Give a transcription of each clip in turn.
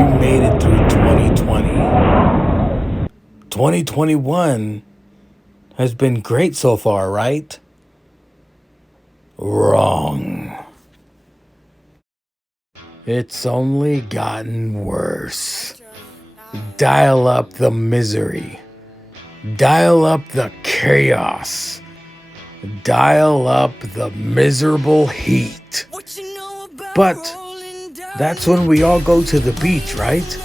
We made it through 2020. 2021 has been great so far, right? Wrong. It's only gotten worse. Dial up the misery. Dial up the chaos. Dial up the miserable heat. But that's when we all go to the beach, right?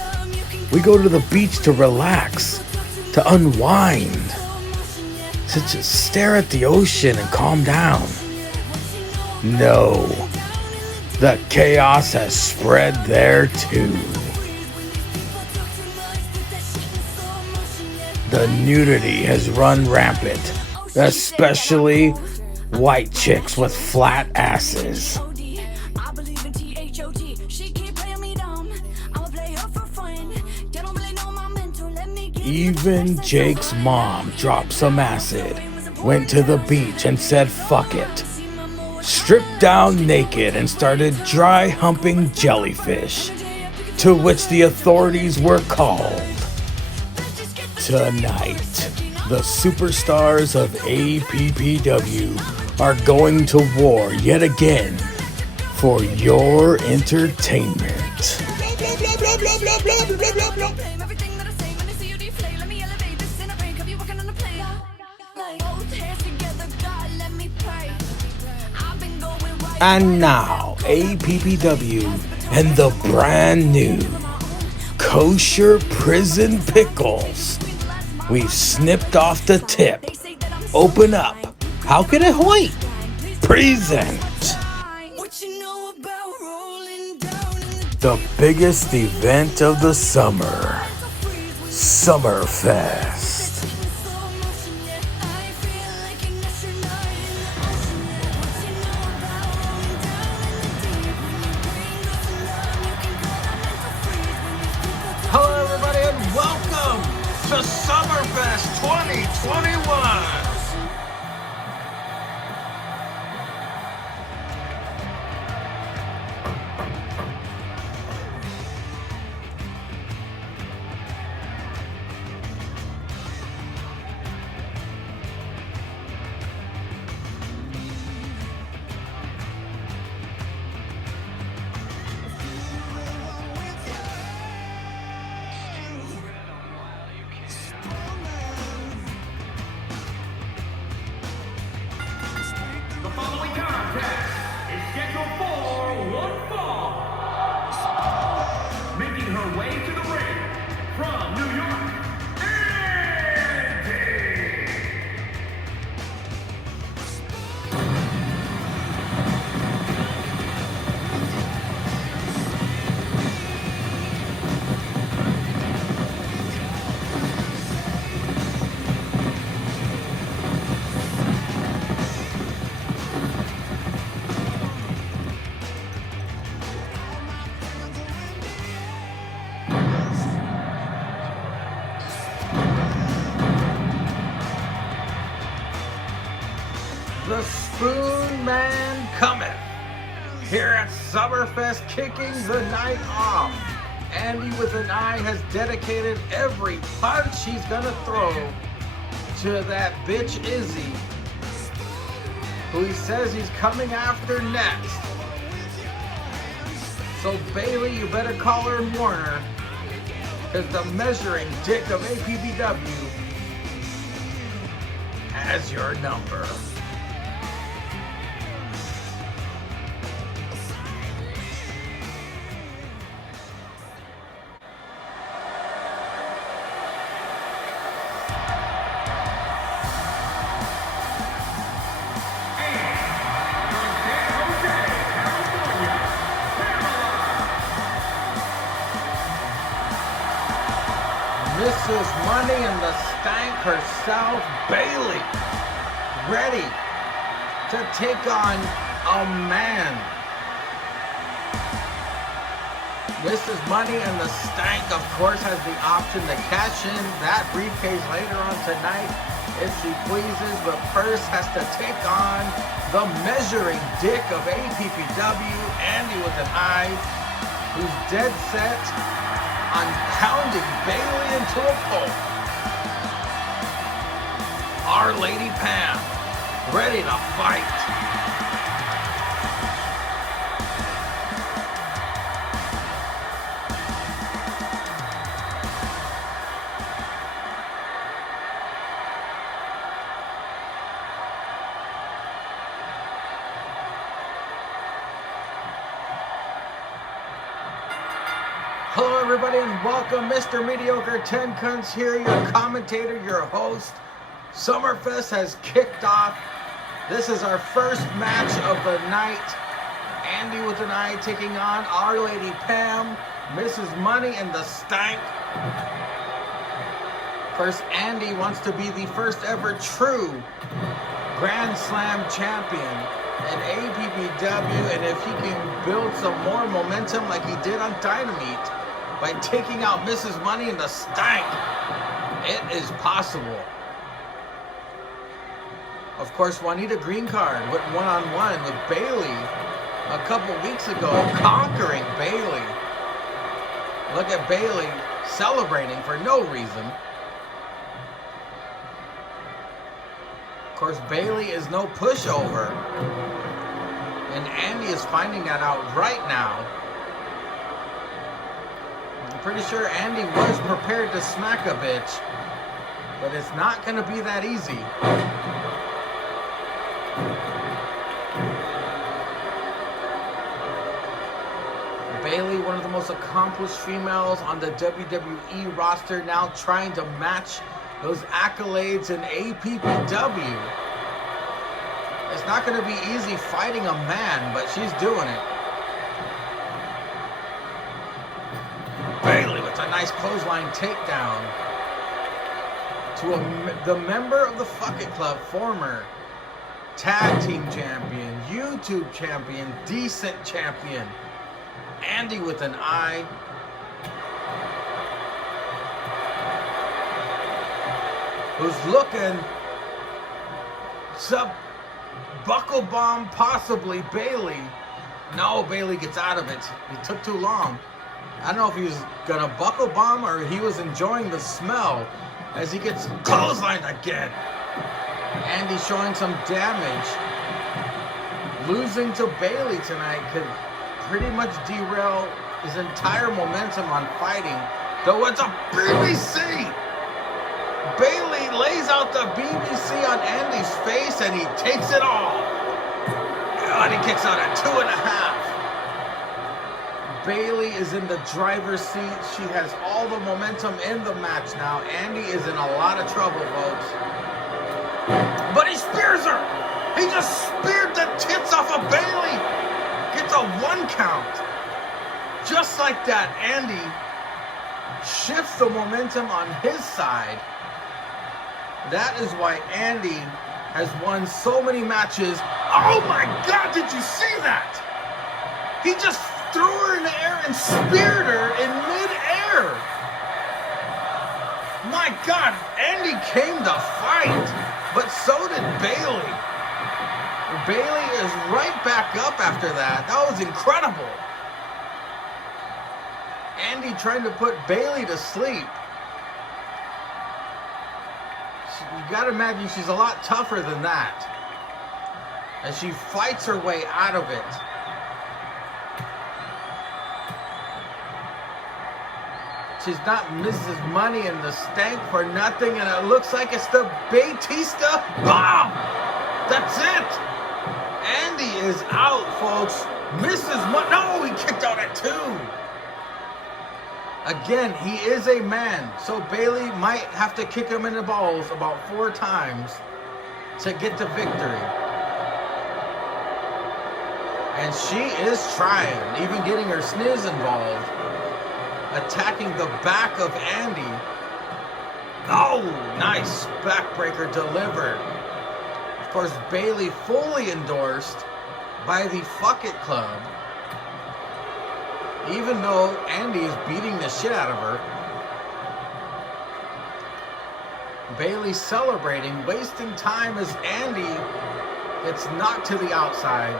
We go to the beach to relax, to unwind, to just stare at the ocean and calm down. No, the chaos has spread there too. The nudity has run rampant, especially white chicks with flat asses. Even Jake's mom dropped some acid, went to the beach and said fuck it. Stripped down naked and started dry humping jellyfish, to which the authorities were called. Tonight, the superstars of APPW are going to war yet again for your entertainment. And now, APPW and the brand new Kosher Prison Pickles. We've snipped off the tip. Open up. How can it wait? Present. The biggest event of the summer. SummerFest. Hello everybody and welcome to SummerFest 2021. The following contest is scheduled for one fall. Making her way to the ring from New York, Andi. The Spoon Man cometh here at SummerFest, kicking the night off. Andi with an eye has dedicated every punch he's gonna throw to that bitch Izzy, who he says he's coming after next. So Bayley, you better call her and warn her, because the measuring dick of APPW has your number. Mrs. Money in the Stank herself, Bayley, ready to take on a man. Mrs. Money in the Stank, of course, has the option to cash in that briefcase later on tonight if she pleases, but first has to take on the measuring dick of APPW, Andi with an eye, who's dead set on pounding Bayley into a pulp. Our Lady Pam, ready to fight. Hello everybody and welcome. Mr. Mediocre 10 Cunts here, your commentator, your host. SummerFest has kicked off. This is our first match of the night. Andi with an I taking on Our Lady Pam, Mrs. Money and the Stank. First, Andi wants to be the first ever true Grand Slam champion in APPW, and if he can build some more momentum like he did on Dynamite by taking out Mrs. Money and the Stank, it is possible. Of course, Juanita Greencard went one-on-one with Bayley a couple weeks ago, conquering Bayley. Look at Bayley celebrating for no reason. Of course, Bayley is no pushover, and Andi is finding that out right now. I'm pretty sure Andi was prepared to smack a bitch, but it's not going to be that easy. Bayley, one of the most accomplished females on the WWE roster, now trying to match those accolades in APPW. It's not going to be easy fighting a man, but she's doing it. Bayley with a nice clothesline takedown to the member of the Fuck It Club, former tag team champion, YouTube champion, decent champion, Andi with an I. Who's looking sub buckle bomb possibly Bayley. No, Bayley gets out of it. He took too long. I don't know if he was gonna buckle bomb or he was enjoying the smell as he gets clotheslined again. Andi showing some damage. Losing to Bayley tonight could pretty much derail his entire momentum on fighting. Though it's a BBC. Bayley lays out the BBC on Andi's face and he takes it all. And he kicks out at 2.5. Bayley is in the driver's seat. She has all the momentum in the match now. Andi is in a lot of trouble, folks. But he spears her. He just speared the tits off of Bayley. Gets a 1 count. Just like that, Andi shifts the momentum on his side. That is why Andi has won so many matches. Oh my God, did you see that? He just threw her in the air and speared her in mid-air. My God, Andi came to fight, but so did Bayley. Bayley is right back up after that. That was incredible. Andi trying to put Bayley to sleep. You gotta imagine she's a lot tougher than that. As she fights her way out of it. She's not Mrs. Money and the Stank for nothing, and it looks like it's the Batista bomb. That's it. Andi is out, folks. Mrs. Money. No, he kicked out at 2. Again, he is a man, so Bayley might have to kick him in the balls about 4 times to get the victory. And she is trying, even getting her sniz involved. Attacking the back of Andi. Oh, nice backbreaker delivered. Of course, Bayley fully endorsed by the Fuck It Club. Even though Andi is beating the shit out of her. Bayley celebrating, wasting time as Andi gets knocked to the outside.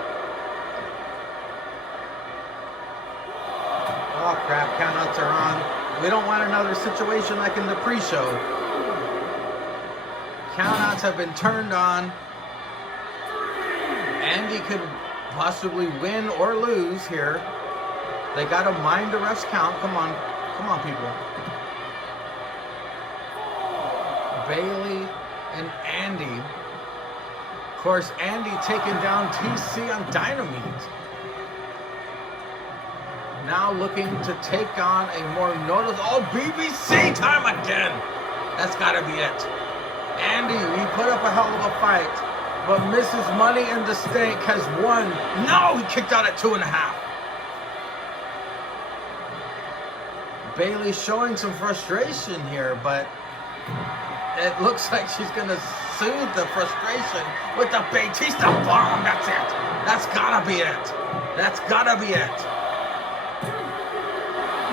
Oh crap, countouts are on. We don't want another situation like in the pre-show. Countouts have been turned on. Andi could possibly win or lose here. They got to mind the ref's count. Come on. Come on, people. Bayley and Andi. Of course, Andi taking down TC on Dynamite. Now looking to take on a more noticeable... Oh, BBC time again! That's got to be it. Andi, he put up a hell of a fight, but Mrs. Money and the Stank has won. No, he kicked out at 2.5. Bayley showing some frustration here, but it looks like she's going to soothe the frustration with the Batista bomb. That's it. That's got to be it. That's got to be it.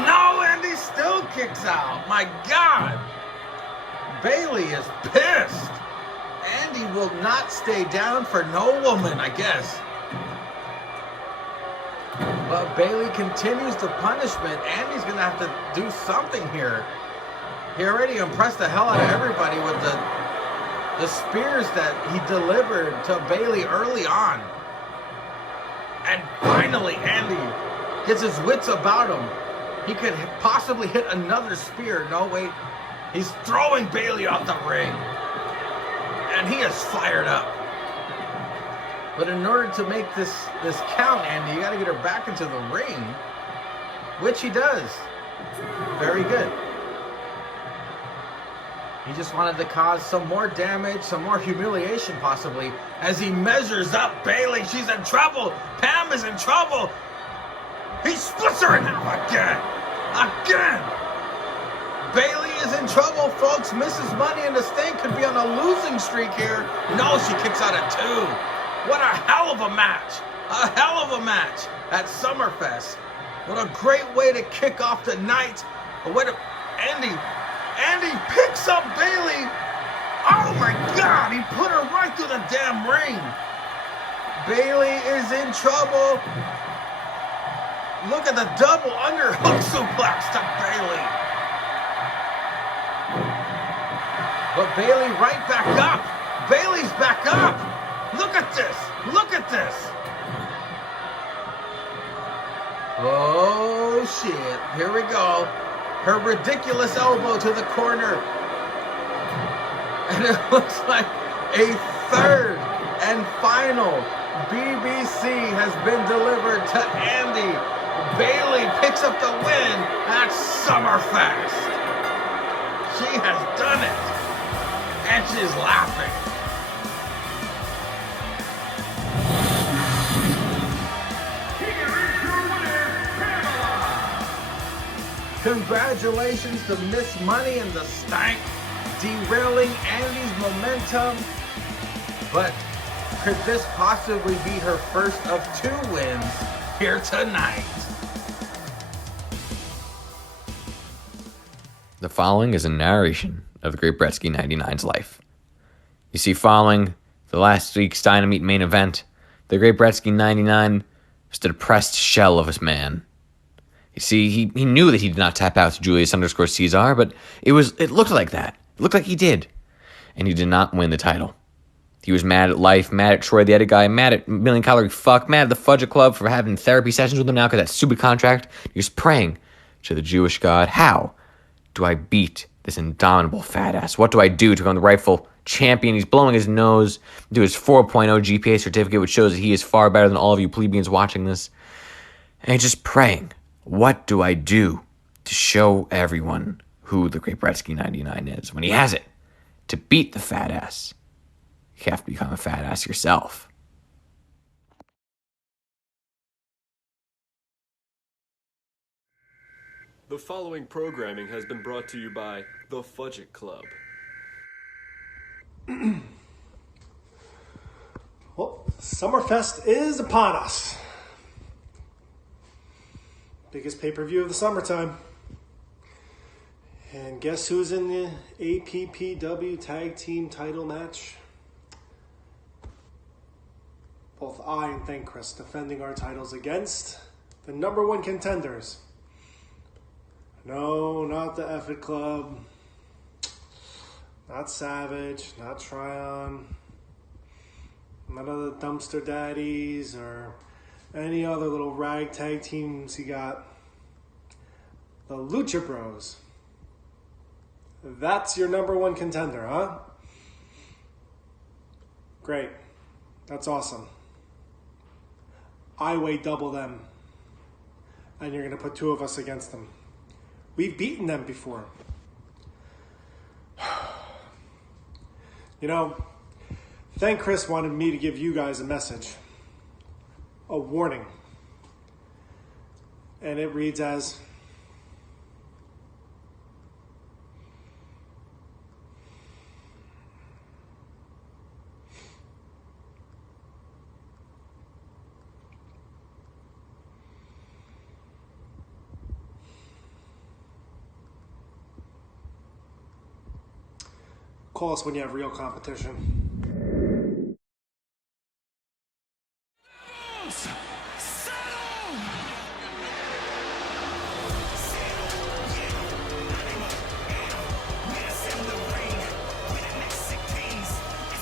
No, Andi still kicks out. My God. Bayley is pissed. Andi will not stay down for no woman, I guess. But Bayley continues the punishment. Andi's going to have to do something here. He already impressed the hell out of everybody with the spears that he delivered to Bayley early on. And finally, Andi gets his wits about him. He could possibly hit another spear. No, wait. He's throwing Bayley off the ring. And he is fired up. But in order to make this count, Andi, you got to get her back into the ring. Which he does. Very good. He just wanted to cause some more damage, some more humiliation possibly, as he measures up Bayley. She's in trouble. Pam is in trouble. He splits her in half again. Again. Bayley is in trouble, folks. Mrs. Money and the Stank could be on a losing streak here. No, she kicks out at 2. What a hell of a match. A hell of a match at SummerFest. What a great way to kick off the night. What a... Andi picks up Bayley. Oh my God, he put her right through the damn ring. Bayley is in trouble. Look at the double underhook suplex to Bayley. But Bayley right back up. Bayley's back up. Look at this. Look at this. Oh shit. Here we go. Her ridiculous elbow to the corner. And it looks like a third and final BBC has been delivered to Andi. Bayley picks up the win at SummerFest. She has done it. And she's laughing. Congratulations to Miss Money and the Stank, derailing Andi's momentum. But could this possibly be her first of 2 wins here tonight? The following is a narration of the Great Brettzky 99's life. You see, following the last week's Dynamite main event, the Great Brettzky 99 was the depressed shell of his man. You see, he knew that he did not tap out to Julius Ceizar, but it looked like that. It looked like he did. And he did not win the title. He was mad at life, mad at Troy the Edit guy, mad at Million Calorie Fuck, mad at the Fudge Club for having therapy sessions with him now because that stupid contract. He was praying to the Jewish God, how do I beat this indomitable fat ass? What do I do to become the rightful champion? He's blowing his nose to his 4.0 GPA certificate, which shows that he is far better than all of you plebeians watching this. And he's just praying, what do I do to show everyone who the Great Brettzky 99 is? When he has it, to beat the fat ass, you have to become a fat ass yourself. The following programming has been brought to you by the Fudge Club. Well, SummerFest is upon us. Biggest pay-per-view of the summertime. And guess who's in the APPW Tag Team title match? Both I and Thank Chris defending our titles against the number 1 contenders. No, not the Effort Club. Not Savage, not Tryon. None of the Dumpster Daddies or any other little ragtag teams you got. The Lucha Bros. That's your number one contender, huh? Great. That's awesome. I weigh double them. And you're going to put two of us against them. We've beaten them before. You know, Thank Chris wanted me to give you guys a message. A warning. And it reads as... Call us when you have real competition.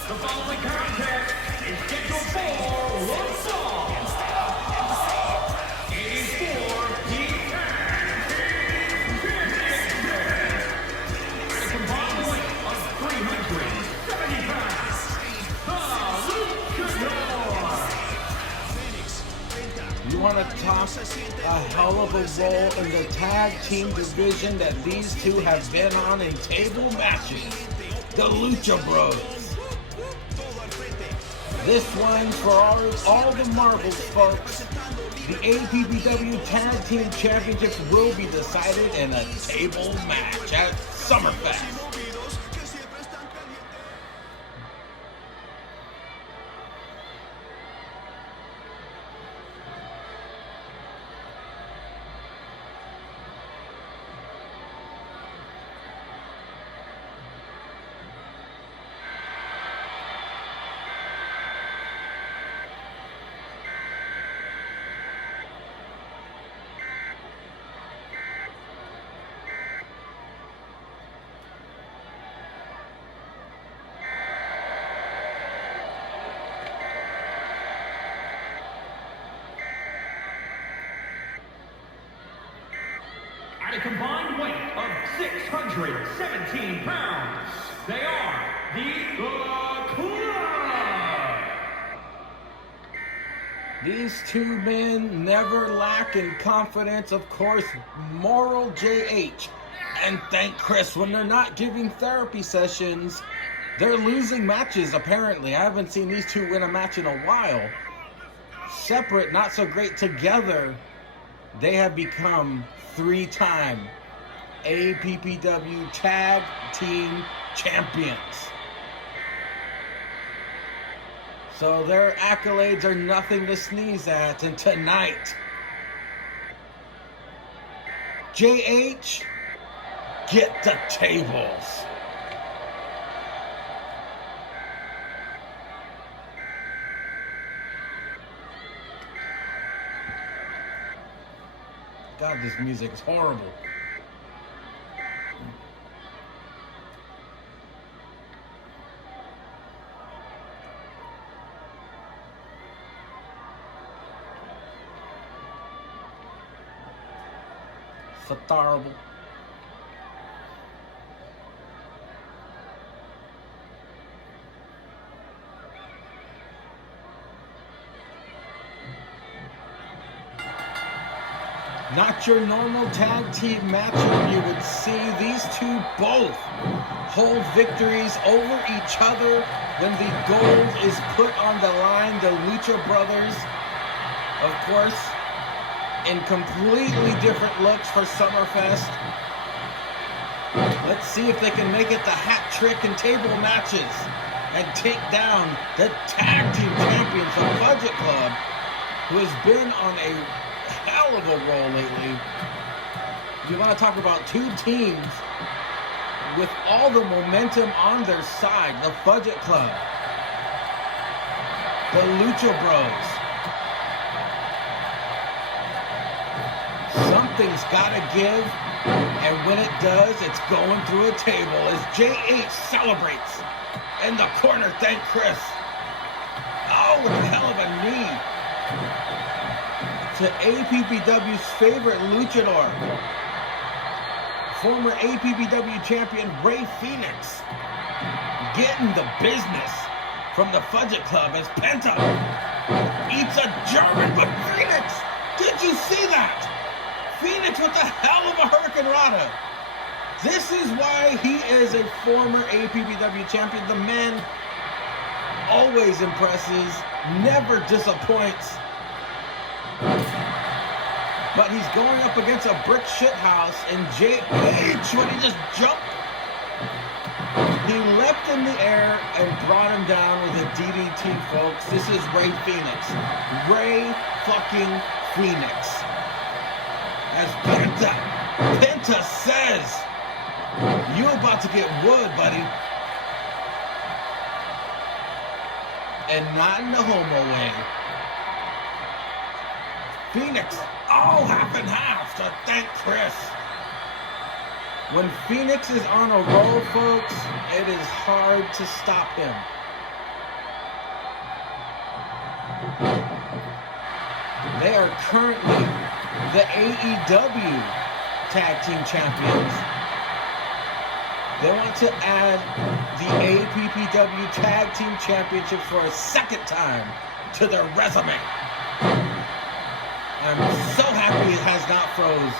The following contest is scheduled for one fall. It is for the tag team championship. At a combined weight of 370 pounds, the Lucha Bros. You want to talk a hell of a role in the tag team division that these two have been on in table matches? The Lucha Bros. This one's for all the marbles, folks. The APPW Tag Team Championships will be decided in a table match at SummerFest. At a combined weight of 617 pounds, they are the Puta. These two men never lack in confidence, of course, moral JH. And thank Chris, when they're not giving therapy sessions, they're losing matches, apparently. I haven't seen these two win a match in a while. Separate, not so great together, they have become three-time APPW Tag Team Champions. So their accolades are nothing to sneeze at. And tonight, JH, get the tables. God, this music is horrible. So horrible. Not your normal tag team match where you would see these two both hold victories over each other when the gold is put on the line. The Lucha Brothers, of course, in completely different looks for SummerFest. Let's see if they can make it the hat trick in table matches and take down the tag team champions, the Fudge Club, who has been on a hell of a roll lately. You want to talk about two teams with all the momentum on their side. The Fudge Club, the Lucha Bros. Something's got to give And when it does, it's going through a table as JH celebrates. In the corner, thank Chris. Oh, with a hell of a knee. To APPW's favorite luchador. Former APPW champion Ray Phoenix. Getting the business from the Fudge Club as Penta eats a German, but Phoenix, did you see that? Phoenix with the hell of a Hurricane Rana. This is why he is a former APPW champion. The man always impresses, never disappoints. But he's going up against a brick shit house in JH when he just jumped. He leapt in the air and brought him down with a DDT, folks. This is Ray Phoenix. Ray fucking Phoenix. As Penta says, you about to get wood, buddy. And not in the homo way. Phoenix, oh, half and half to thank Chris. When Phoenix is on a roll, folks, it is hard to stop him. They are currently the AEW Tag Team Champions. They want to add the APPW Tag Team Championships for a second time to their resume. I'm so happy it has not froze.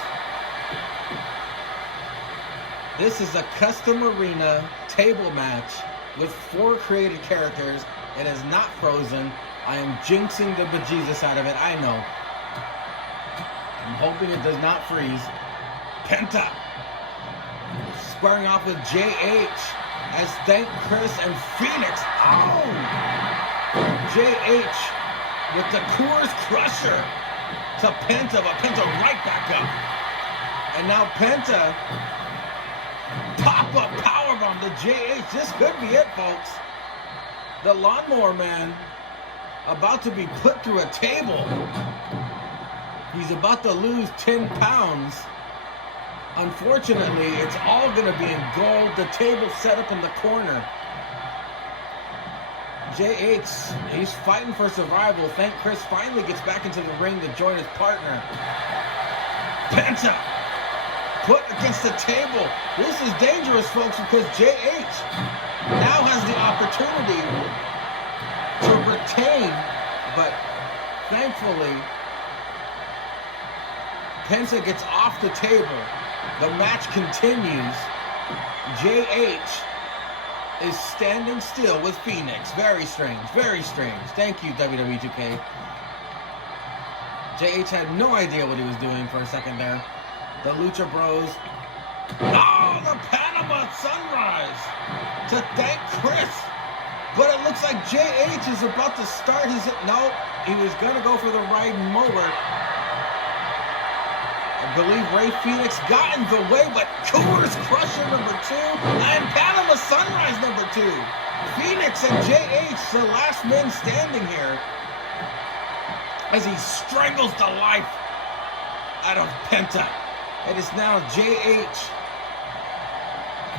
This is a custom arena table match with 4 created characters. It is not frozen. I am jinxing the bejesus out of it, I know. I'm hoping it does not freeze. Penta squaring off with JH as thank Chris and Phoenix. Oh! JH with the Coors Crusher to Penta, but Penta right back up. And now Penta pop-up powerbomb to JH. This could be it, folks. The Lawnmower Man about to be put through a table. He's about to lose 10 pounds. Unfortunately, it's all going to be in gold. The table's set up in the corner. JH, he's fighting for survival. Thank Chris finally gets back into the ring to join his partner. Penta put against the table. This is dangerous, folks, because JH now has the opportunity to retain, but thankfully, Penta gets off the table. The match continues. JH is standing still with Phoenix. Very strange, very strange. Thank you, WWE 2K. JH had no idea what he was doing for a second there. The Lucha Bros. Oh, the Panama Sunrise to thank Chris. But it looks like JH is about to start his... No, he was going to go for the riding mower. I believe Ray Phoenix got in the way, but Coors Crusher number 2 and Panama Sunrise number 2. Phoenix and JH, the last men standing here, as he strangles the life out of Penta. It is now JH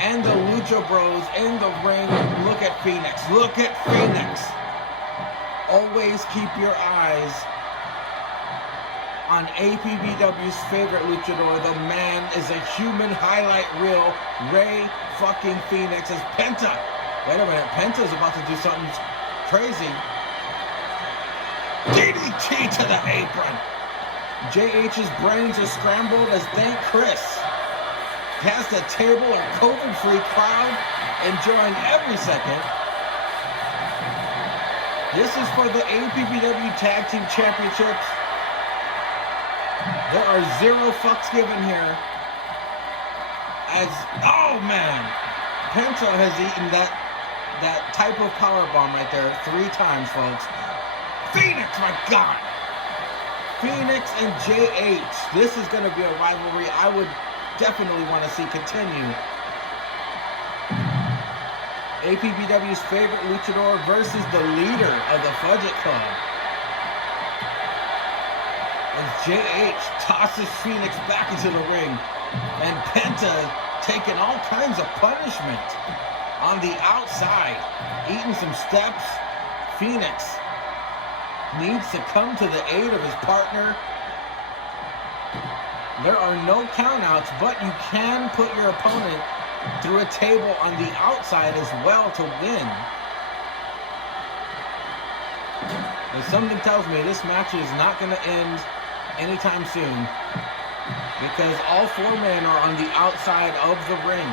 and the Lucha Bros in the ring. Look at Phoenix. Look at Phoenix. Always keep your eyes on APPW's favorite luchador. The man is a human highlight reel. Ray fucking Phoenix as Penta. Wait a minute. Penta's about to do something crazy. DDT to the apron. JH's brains are scrambled as thank Chris has the table, a COVID-free crowd enjoying every second. This is for the APPW Tag Team Championships. There are 0 fucks given here. As, oh man, Penta has eaten that type of powerbomb right there 3 times, folks. Phoenix, my God. Phoenix and JH. This is going to be a rivalry I would definitely want to see continue. APPW's favorite luchador versus the leader of the Fudge Club. As JH tosses Phoenix back into the ring. And Penta taking all kinds of punishment on the outside, eating some steps. Phoenix needs to come to the aid of his partner. There are no countouts, but you can put your opponent through a table on the outside as well to win. But something tells me this match is not going to end anytime soon, because all four men are on the outside of the ring.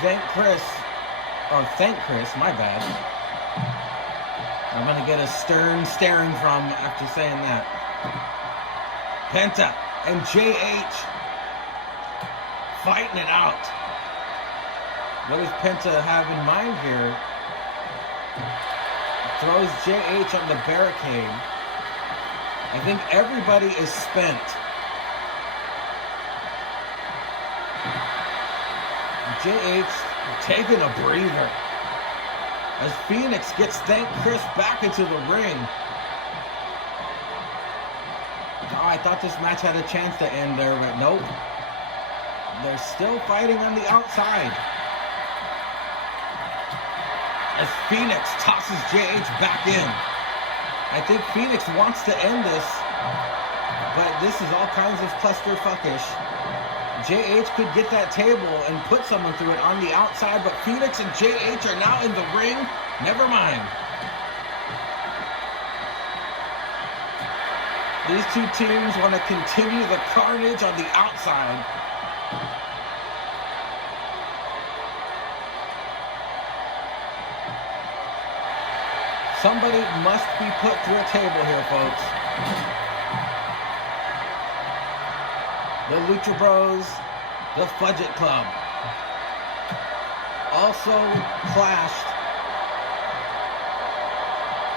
Thank Chris, my bad. I'm going to get a stern staring from after saying that. Penta and JH fighting it out. What does Penta have in mind here? Throws JH on the barricade. I think everybody is spent. JH taking a breather as Phoenix gets Thank Chris back into the ring. Oh, I thought this match had a chance to end there, but nope. They're still fighting on the outside. As Phoenix tosses JH back in. I think Phoenix wants to end this, but this is all kinds of clusterfuckish. JH could get that table and put someone through it on the outside, but Phoenix and JH are now in the ring. Never mind. These two teams want to continue the carnage on the outside. Somebody must be put through a table here, folks. The Lucha Bros, the Fudge Club, also clashed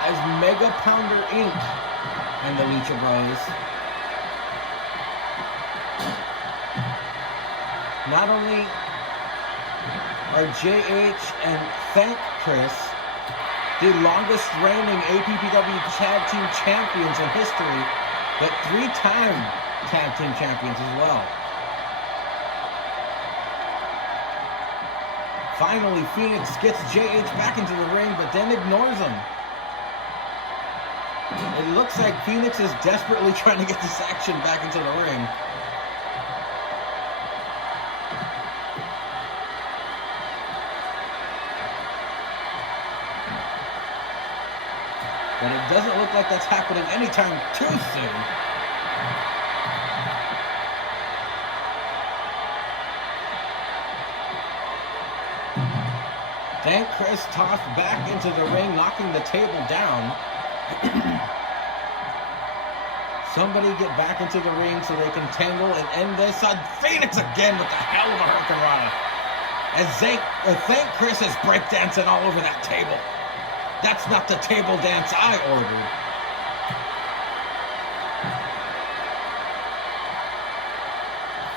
as Mega Pounder Inc. and the Lucha Bros. Not only are JH and Thank Chris the longest reigning APPW Tag Team Champions in history, but 3-time Tag Team Champions as well. Finally, Phoenix gets JH back into the ring, but then ignores him. It looks like Phoenix is desperately trying to get this action back into the ring. But it doesn't look like that's happening anytime too soon. Thank Chris tossed back into the ring, knocking the table down. Somebody get back into the ring so they can tangle and end this on Phoenix again with a hell of a hurricanrana. As Thank Chris is breakdancing all over that table. That's not the table dance I ordered.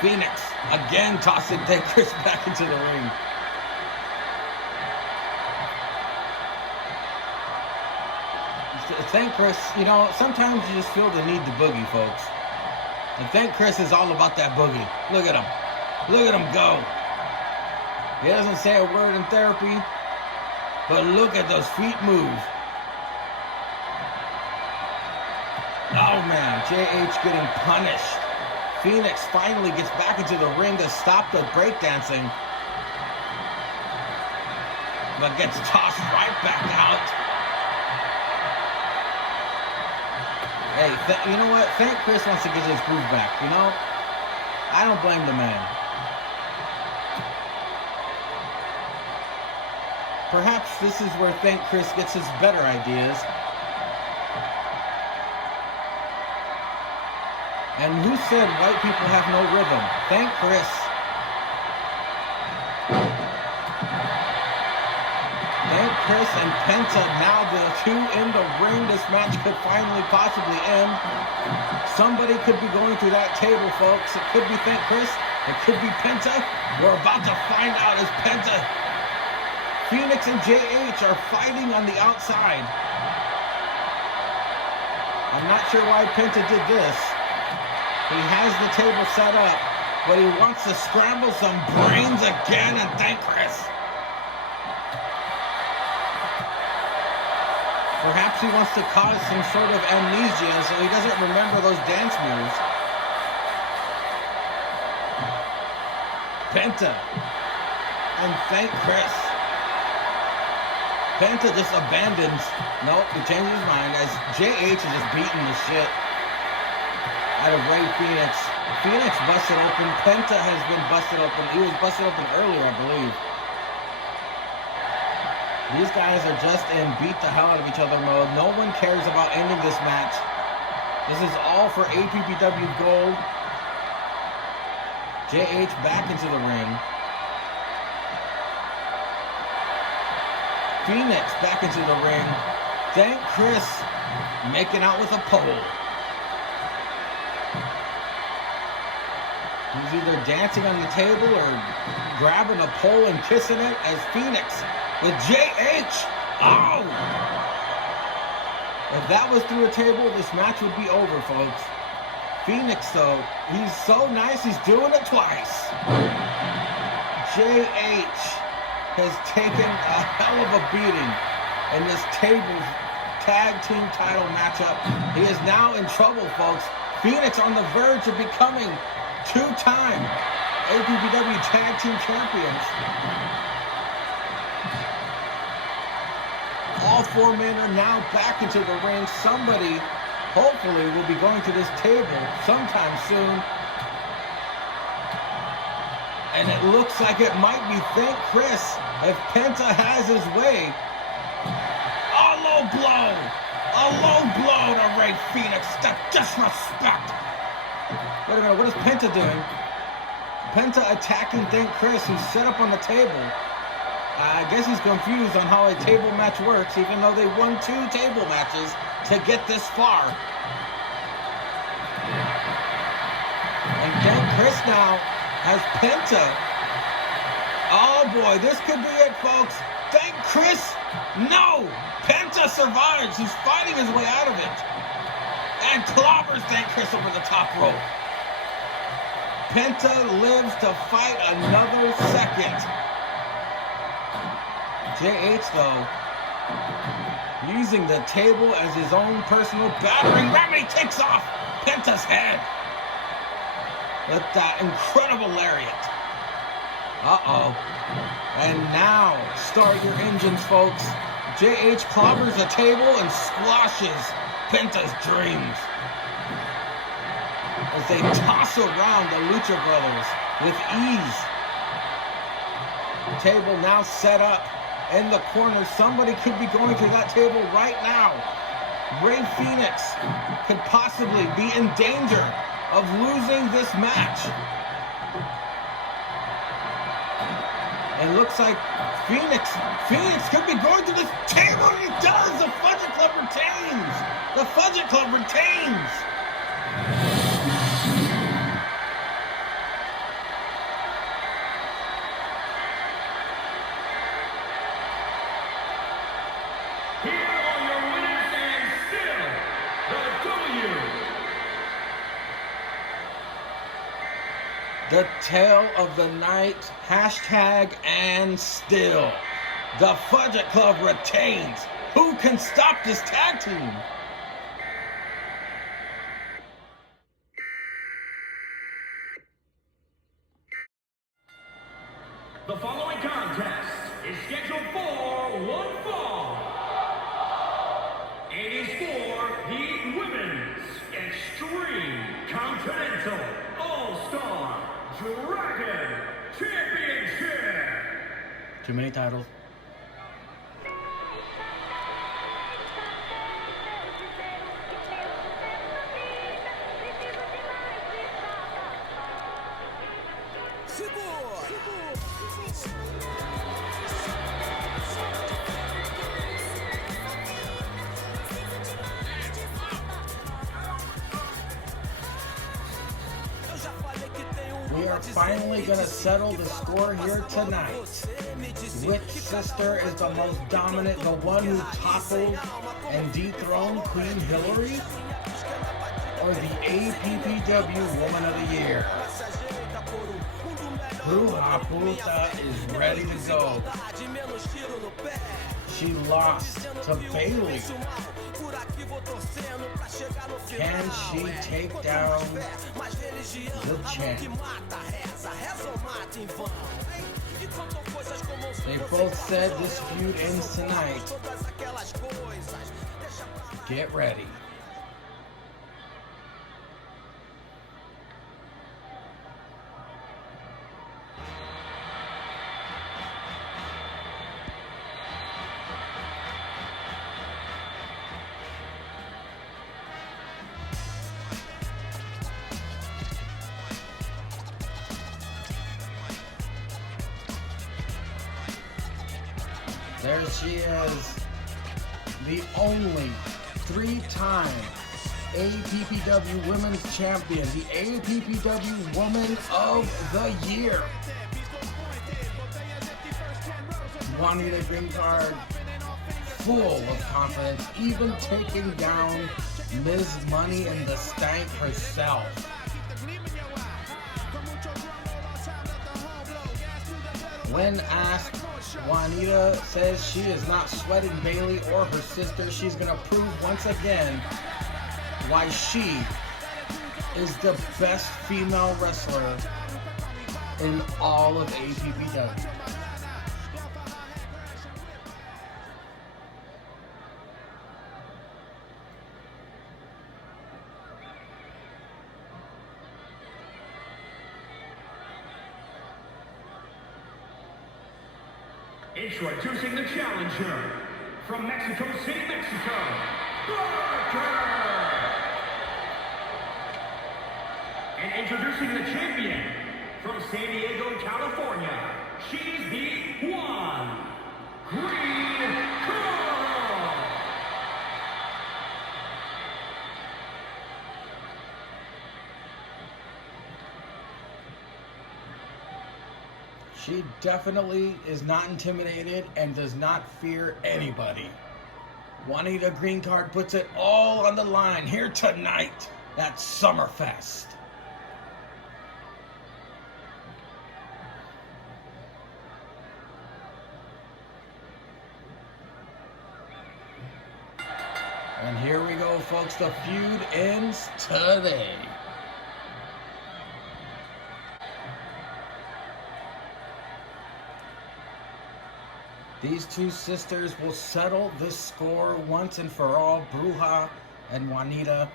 Phoenix again tossing Thank Chris back into the ring. Thank Chris, you know, sometimes you just feel the need to boogie, folks. And Thank Chris is all about that boogie. Look at him. Look at him go. He doesn't say a word in therapy, but look at those feet move. Oh man, JH getting punished. Phoenix finally gets back into the ring to stop the breakdancing, but gets tossed right back out. Hey, you know what? Thank Chris wants to get his groove back, you know? I don't blame the man. Perhaps this is where Thank Chris gets his better ideas. And who said white people have no rhythm? Thank Chris. Thank Chris and Penta, now the two in the ring. This match could finally possibly end. Somebody could be going through that table, folks. It could be Thank Chris. It could be Penta. We're about to find out as Penta. Phoenix and JH are fighting on the outside. I'm not sure why Penta did this. He has the table set up, but he wants to scramble some brains again and thank Chris. Perhaps he wants to cause some sort of amnesia so he doesn't remember those dance moves. Penta. And thank Chris. Penta just abandons. Nope, he changes his mind as JH is just beating the shit out of Ray Phoenix. Phoenix busted open. Penta has been busted open. He was busted open earlier, I believe. These guys are just in beat the hell out of each other mode. No one cares about ending this match. This is all for APPW gold. JH back into the ring. Phoenix back into the ring. Thank Chris making out with a pole. He's either dancing on the table or grabbing a pole and kissing it as Phoenix with JH. Oh! If that was through a table, this match would be over, folks. Phoenix, though, he's so nice, he's doing it twice. JH has taken a hell of a beating in this table tag team title matchup. He is now in trouble, folks. Phoenix on the verge of becoming two-time APPW Tag Team Champions. All four men are now back into the ring. Somebody, hopefully, will be going to this table sometime soon. And it looks like it might be thank Chris if Penta has his way. A low blow to Ray Phoenix. That's disrespect. Wait a minute, what is Penta doing? Penta attacking thank Chris, who's set up on the table. I guess he's confused on how a table match works, even though they won 2 table matches to get this far. And thank Chris now has Penta. Oh boy, this could be it, folks. Thank Chris. No! Penta survives. He's fighting his way out of it. And clobbers thank Chris over the top rope. Penta lives to fight another second. JH, though, using the table as his own personal battering ram, he takes off Penta's head with that incredible lariat. Uh-oh. And now, start your engines, folks. JH clobbers the table and squashes Penta's dreams as they toss around the Lucha Brothers with ease. The table now set up in the corner. Somebody could be going to that table right now. Ray Phoenix could possibly be in danger of losing this match. It looks like Phoenix could be going to this table, and he does! The Fudge Club retains! The Fudge Club retains! Here are your winners and still the W. The tale of the night, hashtag and still. The Fudge Club retains. Who can stop this tag team? The following contest is scheduled for one fall. It is for the Women's Extreme Continental All-Star Dragon Championship. Too many titles. We are finally going to settle the score here tonight. Which sister is the most dominant, the one who toppled and dethroned Queen Hillary? or the APPW Woman of the Year. Bruja Puta is ready to go. She lost to Bayley. Can she take down the champ? They both said this feud ends tonight. Get ready. There she is, the only three-time APPW Women's Champion, the APPW Woman of the Year. Juanita Greencard, full of confidence, even taking down Ms. Money in the Stank herself. When asked, Juanita says she is not sweating Bayley or her sister. She's going to prove once again why she is the best female wrestler in all of APPW. Introducing the challenger from Mexico City, Mexico, Parker! And introducing the champion from San Diego, California, she's the one, Greencard! She definitely is not intimidated and does not fear anybody. Juanita Greencard puts it all on the line here tonight at SummerFest. And here we go, folks. The feud ends today. These two sisters will settle this score once and for all. Bruja and Juanita.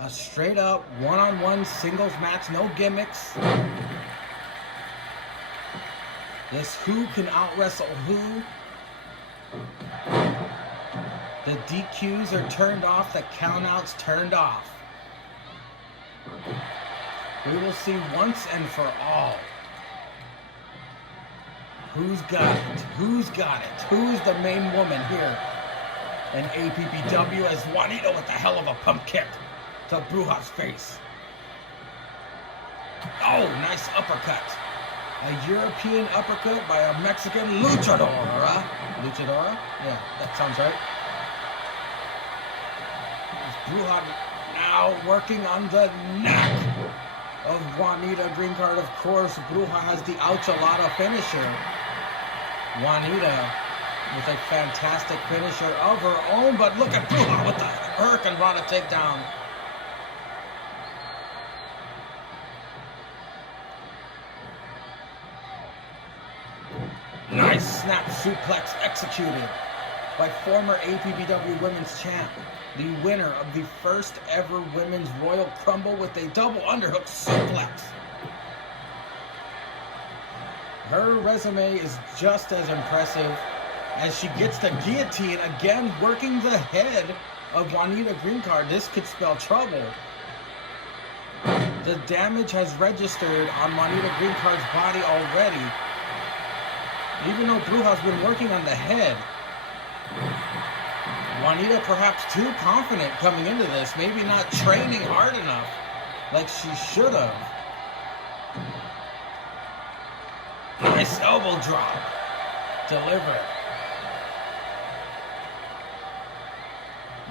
A straight up one-on-one singles match, no gimmicks. This who can out-wrestle who. The DQs are turned off, the countouts turned off. We will see once and for all. Who's got it? Who's got it? Who's the main woman here in APPW as Juanita with the hell of a pump kick to Bruja's face. Oh, nice uppercut. A European uppercut by a Mexican luchadora. Luchadora? Yeah, that sounds right. Bruja now working on the neck of Juanita Greencard. Of course, Bruja has the Ouchalada finisher. Juanita with a fantastic finisher of her own, but look at Bruja with the Hurricane Rana takedown. Nice snap suplex executed by former APPW Women's Champ, the winner of the first ever Women's Royal Crumble with a double underhook suplex. Her resume is just as impressive as she gets the guillotine, again working the head of Juanita Greencard. This could spell trouble. The damage has registered on Juanita Greencard's body already. Even though Bruja's been working on the head, Juanita perhaps too confident coming into this, maybe not training hard enough like she should have. Nice elbow drop. Delivered.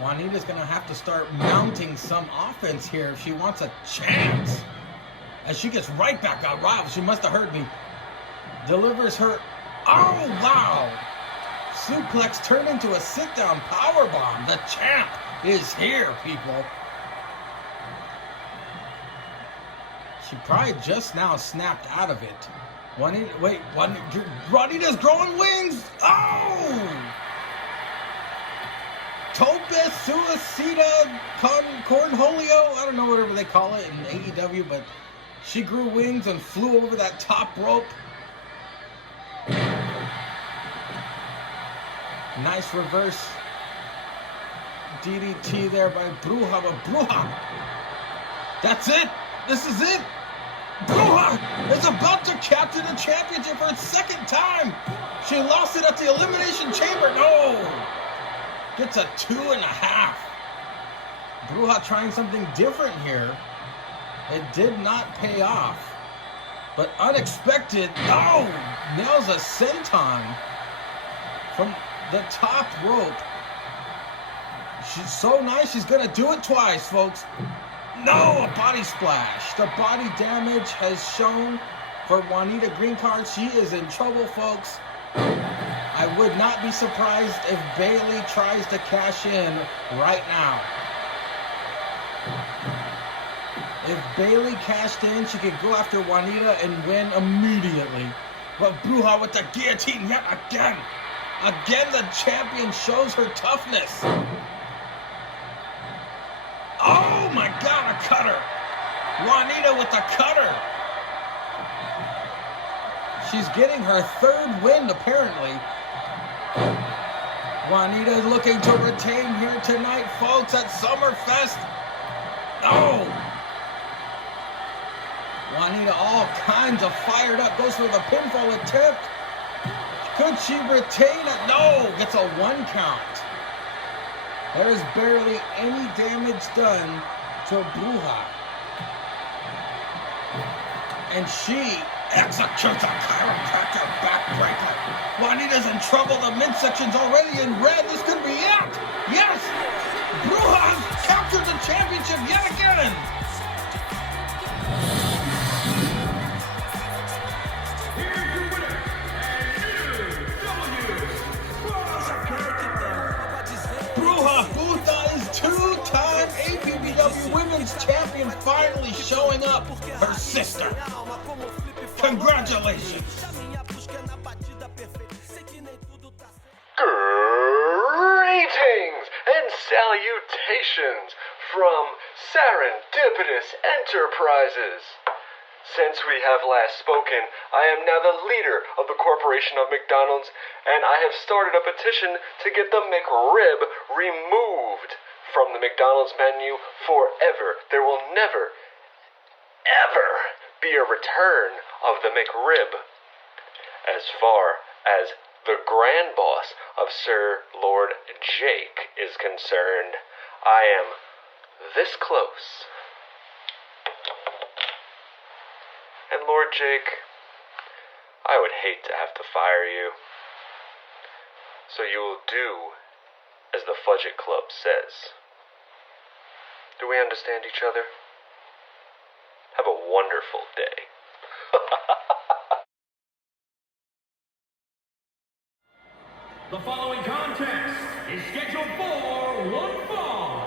Juanita's going to have to start mounting some offense here if she wants a chance. As she gets right back out. Wow, she must have heard me. Delivers her. Oh, wow. Suplex turned into a sit-down powerbomb. The champ is here, people. She probably just now snapped out of it. Juanita's growing wings. Oh! Tope Suicida Cornholio. I don't know whatever they call it in AEW, but she grew wings and flew over that top rope. Nice reverse DDT there by Bruja, but Bruja, that's it. This is it. Bruja is about to captain the championship for its second time. She lost it at the Elimination Chamber. No. Gets a 2.5. Bruja trying something different here. It did not pay off. But unexpected. Oh, nails a senton from the top rope. She's so nice, she's gonna do it twice, folks. No, a body splash. The body damage has shown for Juanita Greencard. She is in trouble, folks. I would not be surprised if Bayley tries to cash in right now. If Bayley cashed in, she could go after Juanita and win immediately. But Bruja with the guillotine yet again. Again, the champion shows her toughness. Oh my God, a cutter. Juanita with the cutter. She's getting her third win, apparently. Juanita is looking to retain here tonight, folks, at SummerFest. Oh! Juanita all kinds of fired up. Goes for the pinfall attempt. Could she retain it? No! Gets a 1 count. There's barely any damage done to Bruja. And she executes a chiropractor backbreaker. Juanita's in trouble. The midsection's already in red. This could be it. Yes! Bruja has captured the championship yet again. Here's your winner, and Bruja Puta is 2-time APPW Women's Champion, finally showing up. Her sister. Congratulations. Greetings and salutations from Serendipitous Enterprises. Since we have last spoken, I am now the leader of the Corporation of McDonald's, and I have started a petition to get the McRib removed from the McDonald's menu forever. There will never, ever be a return of the McRib. As far as the grand boss of Sir Lord Jake is concerned, I am this close. And Lord Jake, I would hate to have to fire you. So you will do as the Fudge Club says. Do we understand each other? Have a wonderful day. the following contest is scheduled for one fall.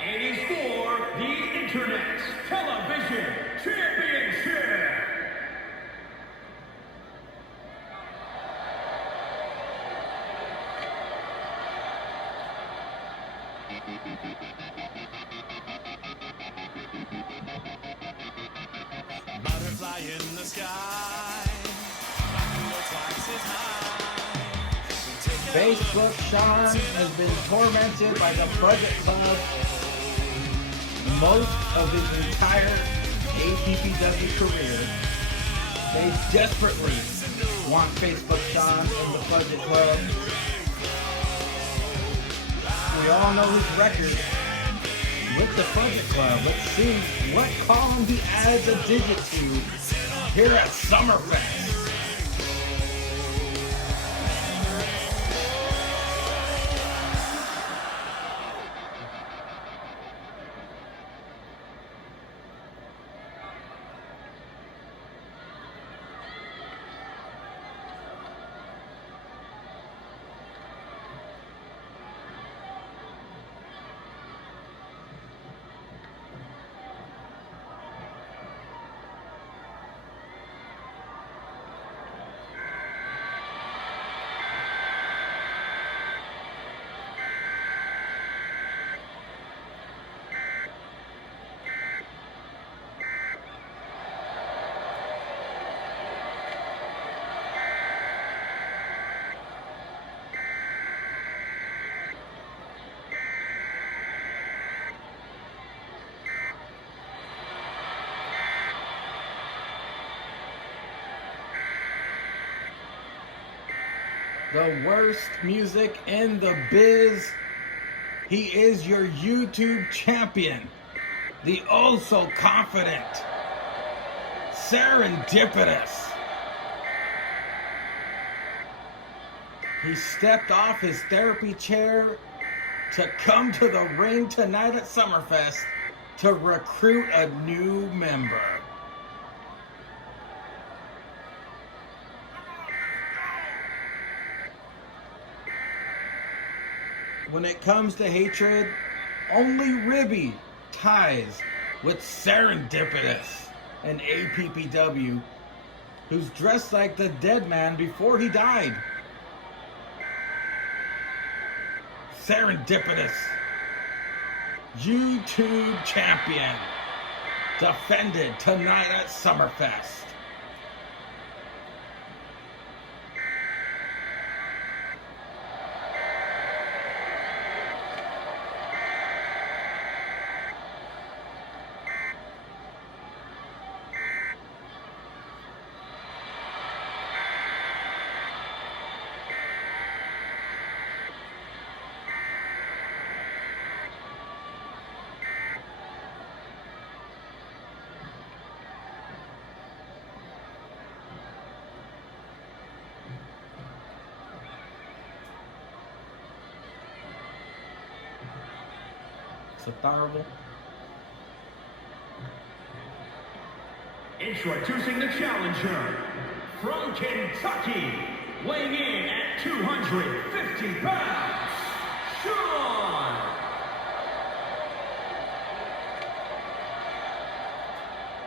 It is for the Internet Television Championship. Butterfly in the sky, twice as high. Facebook Sean has been tormented by the Budget Club most of his entire APPW career. They desperately want Facebook Sean in the Budget Club. We all know his record with the Budget Club. Let's see what column he adds a digit to here at SummerFest. the worst music in the biz. He is your YouTube champion, the oh so confident, Serendipitous. He stepped off his therapy chair to come to the ring tonight at SummerFest to recruit a new member. When it comes to hatred, only Ribby ties with Serendipitous and APPW, who's dressed like the dead man before he died. Serendipitous, YouTube champion, defended tonight at SummerFest. Horrible. Introducing the challenger from Kentucky, weighing in at 250 pounds, Sean.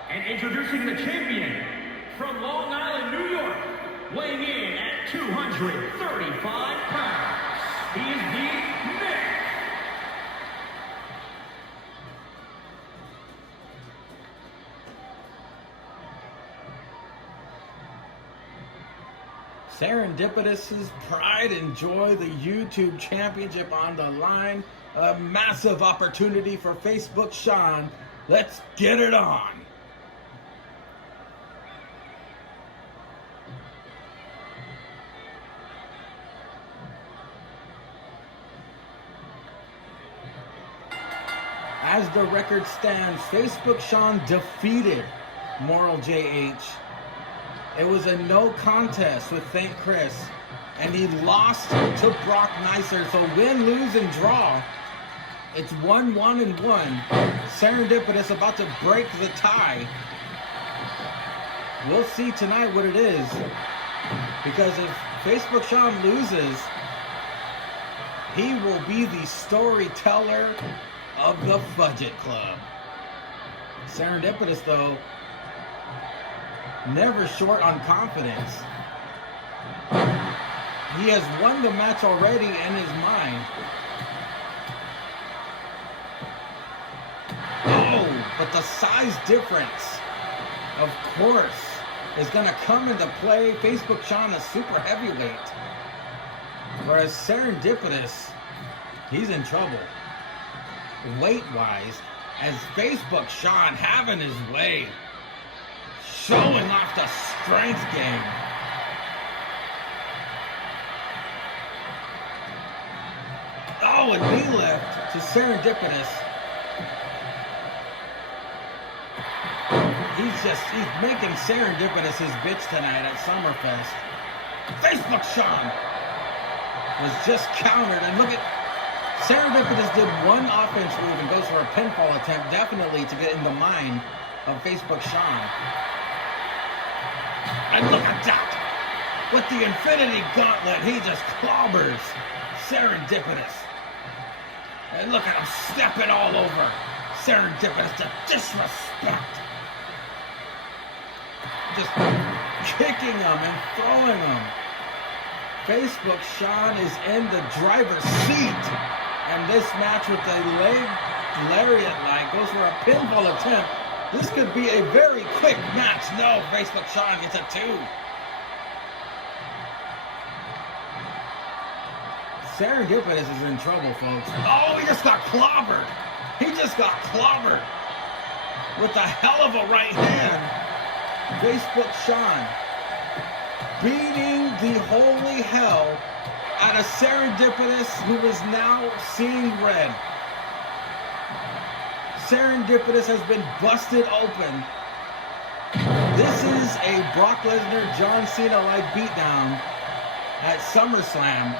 And introducing the champion from Long Island, New York, weighing in at 235 pounds, he is the Nick. Serendipitous's pride and joy, the YouTube championship on the line. A massive opportunity for Facebook Sean. Let's get it on. As the record stands, Facebook Sean defeated Moral JH. It was a no contest with Thank Chris, and he lost to Brock Nicer. So win, lose, and draw. It's 1-1-1. Serendipitous about to break the tie. We'll see tonight what it is, because if Facebook Sean loses, he will be the storyteller of the Fudge Club. Serendipitous, though, never short on confidence. He has won the match already in his mind. Oh, but the size difference, of course, is going to come into play. Facebook Sean is super heavyweight, whereas Serendipitous, he's in trouble weight-wise, as Facebook Sean having his way, showing off the strength game. Oh, and knee lift to Serendipitous. He's making Serendipitous his bitch tonight at SummerFest. Facebook Sean was just countered, and look at Serendipitous did one offense move and goes for a pinfall attempt, definitely to get in the mind of Facebook Sean. And look at that! With the Infinity Gauntlet, he just clobbers Serendipitous. And look at him stepping all over Serendipitous to disrespect. Just kicking him and throwing him. Facebook Sean is in the driver's seat. And this match with the leg lariat line goes for a pinfall attempt. This could be a very quick match. No, Facebook Sean gets a 2. Serendipitous is in trouble, folks. Oh, he just got clobbered. He just got clobbered with a hell of a right hand. Facebook Sean beating the holy hell out of Serendipitous, who is now seeing red. Serendipitous has been busted open. This is a Brock Lesnar, John Cena-like beatdown at SummerSlam,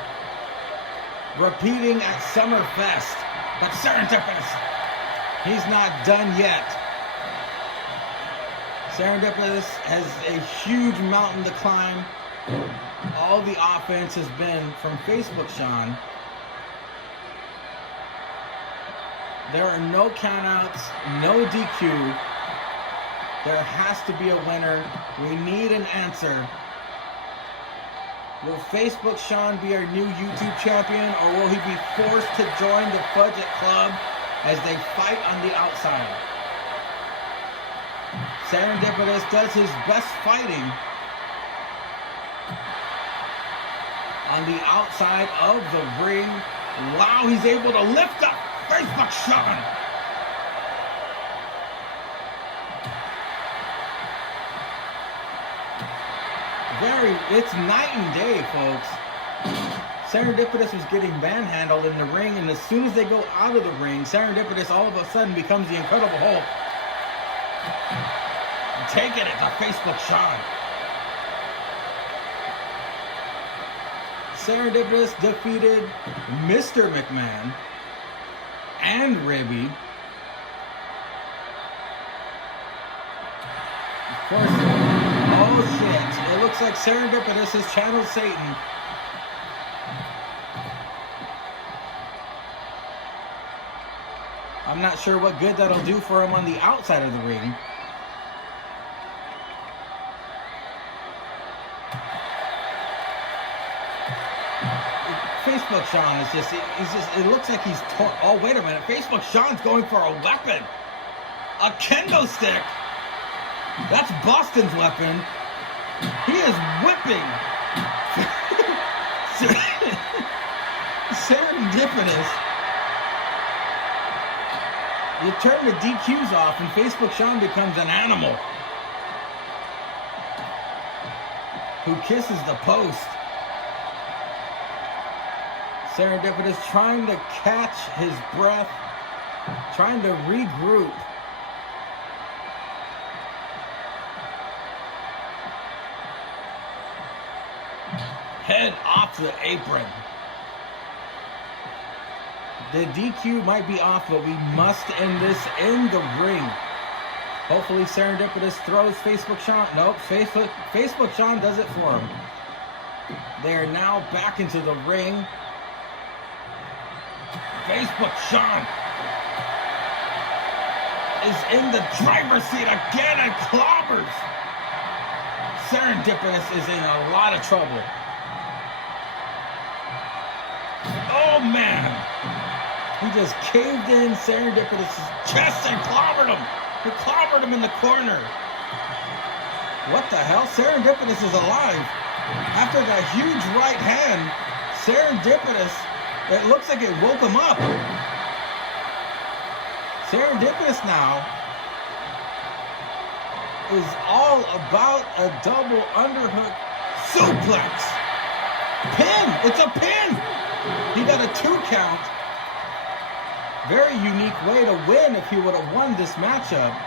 repeating at SummerFest. But Serendipitous, he's not done yet. Serendipitous has a huge mountain to climb. All the offense has been from Facebook Sean. There are no countouts, no DQ. There has to be a winner. We need an answer. Will Facebook Sean be our new YouTube champion, or will he be forced to join the Fudge Club as they fight on the outside? Serendipitous does his best fighting on the outside of the ring. Wow, he's able to lift up Facebook Sean. It's night and day, folks. Serendipitous was getting manhandled in the ring, and as soon as they go out of the ring, Serendipitous all of a sudden becomes the Incredible Hulk. Taking it to Facebook Sean. Serendipitous defeated Mr. McMahon and Ribby. Of course, oh shit, it looks like Serendipitous has channeled Satan. I'm not sure what good that'll do for him on the outside of the ring. Facebook Sean is just, it looks like he's oh, wait a minute. Facebook Sean's going for a weapon. A kendo stick. That's Boston's weapon. He is whipping Serendipitous. You turn the DQs off and Facebook Sean becomes an animal who kisses the post. Serendipitous trying to catch his breath, trying to regroup. Head off the apron. The DQ might be off, but we must end this in the ring. Hopefully Serendipitous throws Facebook Sean. Nope, Facebook Sean does it for him. They are now back into the ring. Facebook Sean is in the driver's seat again and clobbers. Serendipitous is in a lot of trouble. Oh man, he just caved in Serendipitous' chest and clobbered him. He clobbered him in the corner. What the hell? Serendipitous is alive. After that huge right hand, Serendipitous, it looks like it woke him up. Serendipitous now is all about a double underhook suplex. Pin! It's a pin! He got a 2 count. Very unique way to win if he would have won this matchup.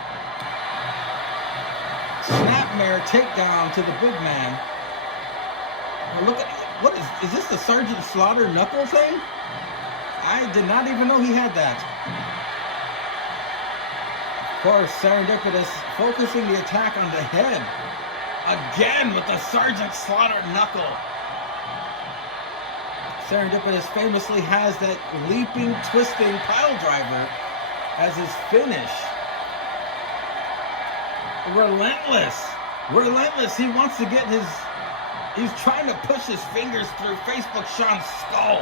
Snapmare takedown to the big man. Now look at, what is this the Sergeant Slaughter knuckle thing? I did not even know he had that. Of course, Serendipitous focusing the attack on the head. Again with the Sergeant Slaughter knuckle. Serendipitous famously has that leaping, twisting pile driver as his finish. Relentless. Relentless. He wants to get his... He's trying to push his fingers through Facebook Sean's skull.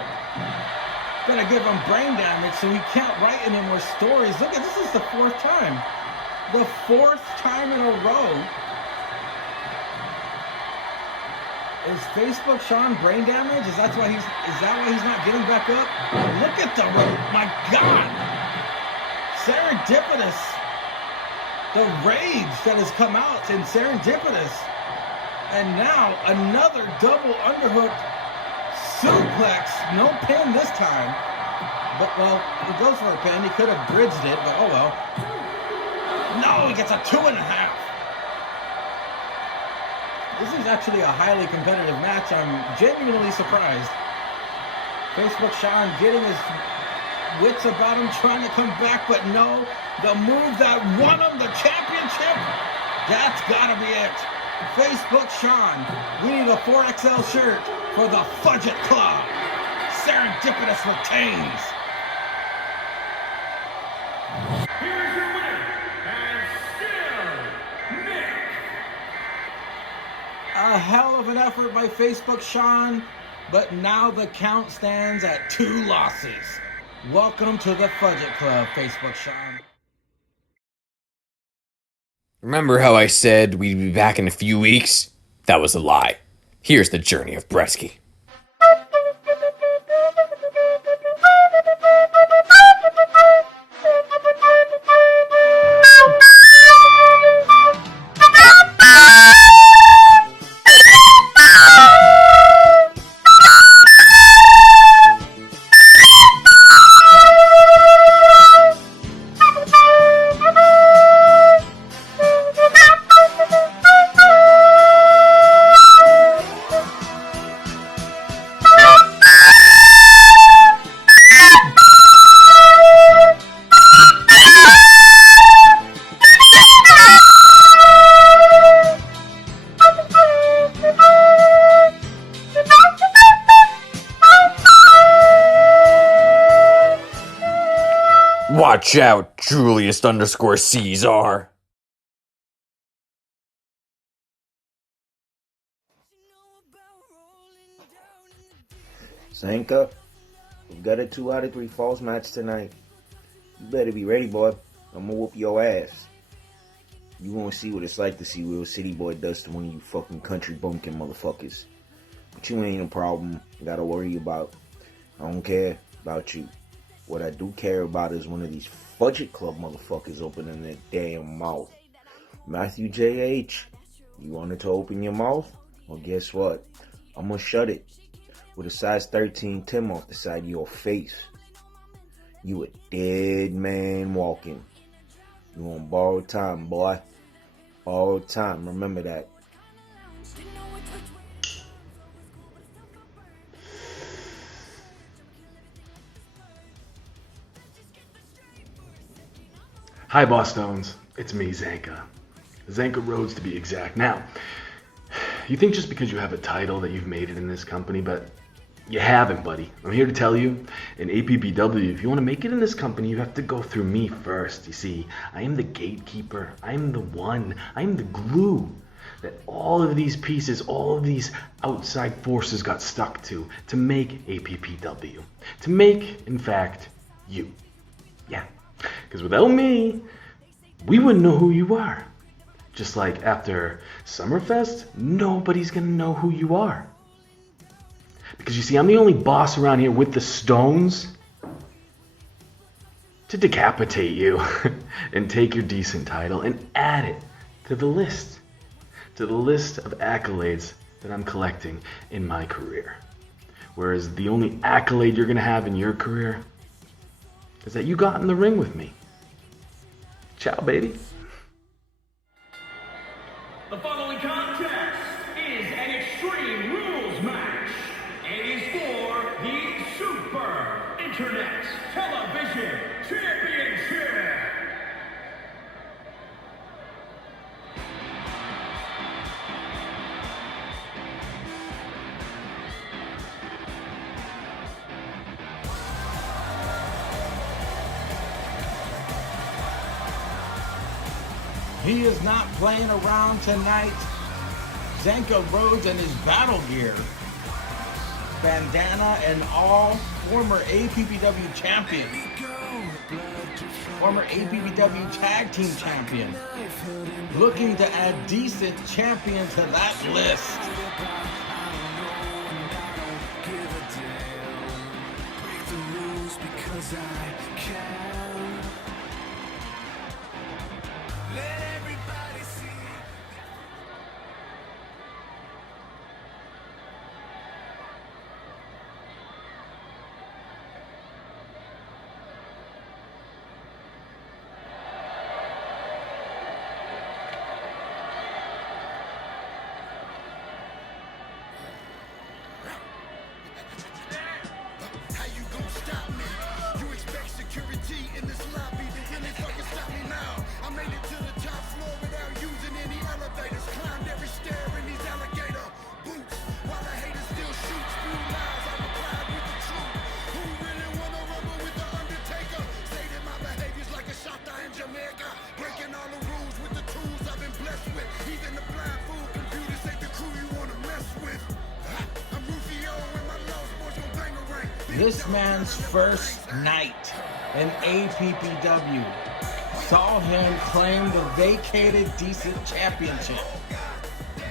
Gonna give him brain damage so he can't write any more stories. Look at this, is the 4th time. The 4th time in a row. Is Facebook Sean brain damage? Is that why he's not getting back up? Look at the my God! Serendipitous. The rage that has come out in Serendipitous. And now another double underhook suplex. No pin this time. But, well, he goes for a pin. He could have bridged it, but oh well. No, he gets a 2.5. This is actually a highly competitive match. I'm genuinely surprised. Facebook Sean getting his wits about him, trying to come back, but no. The move that won him the championship, that's gotta be it. Facebook Sean, we need a 4XL shirt for the Fudge Club. Serendipitous retains. Here's your winner, and still Nick. A hell of an effort by Facebook Sean, but now the count stands at 2 losses. Welcome to the Fudge Club, Facebook Sean. Remember how I said we'd be back in a few weeks? That was a lie. Here's the journey of brettzky. Watch out, Julius _Ceizar. Zanca, we got a 2 out of 3 falls match tonight. You better be ready, boy. I'm gonna whoop your ass. You won't see what it's like to see Real City Boy does to one of you fucking country bumpkin motherfuckers. But you ain't a problem. Gotta worry about. I don't care about you. What I do care about is one of these Fudge Club motherfuckers opening their damn mouth. Matthew J.H., you wanted to open your mouth? Well, guess what? I'm gonna shut it with a size 13 Tim off the side of your face. You a dead man walking. You on borrowed time, boy. Borrowed time, remember that. Hi, Boss Stones. It's me, Zanca. Zanca Rhodes, to be exact. Now, you think just because you have a title that you've made it in this company, but you haven't, buddy. I'm here to tell you, in APPW, if you want to make it in this company, you have to go through me first. You see, I am the gatekeeper. I am the one. I am the glue that all of these pieces, all of these outside forces got stuck to make APPW. To make, in fact, you. Yeah. Because without me, we wouldn't know who you are. Just like after SummerFest, nobody's going to know who you are. Because you see, I'm the only boss around here with the stones to decapitate you and take your decent title and add it to the list of accolades that I'm collecting in my career. Whereas the only accolade you're going to have in your career is that you got in the ring with me. Ciao, baby. The following contest is an Extreme Rules match. It is for the Super Internet Television Championship. He is not playing around tonight. Zanca Rhodes and his battle gear, bandana and all, former APPW champion, former APPW tag team champion, looking to add decent champion to that list. This man's first night in APPW saw him claim the vacated decent championship.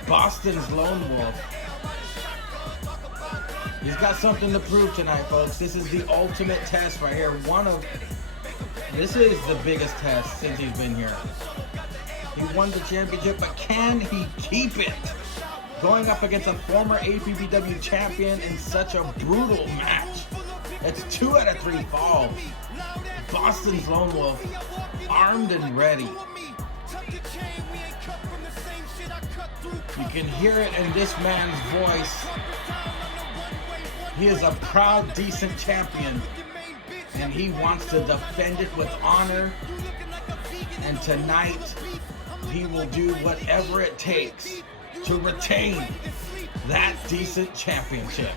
Boston's Lonewolf. He's got something to prove tonight, folks. This is the ultimate test right here. This is the biggest test since he's been here. He won the championship, but can he keep it? Going up against a former APPW champion in such a brutal match. It's 2 out of 3 falls. Boston's Lonewolf, armed and ready. You can hear it in this man's voice. He is a proud, decent champion, and he wants to defend it with honor. And tonight, he will do whatever it takes to retain that decent championship.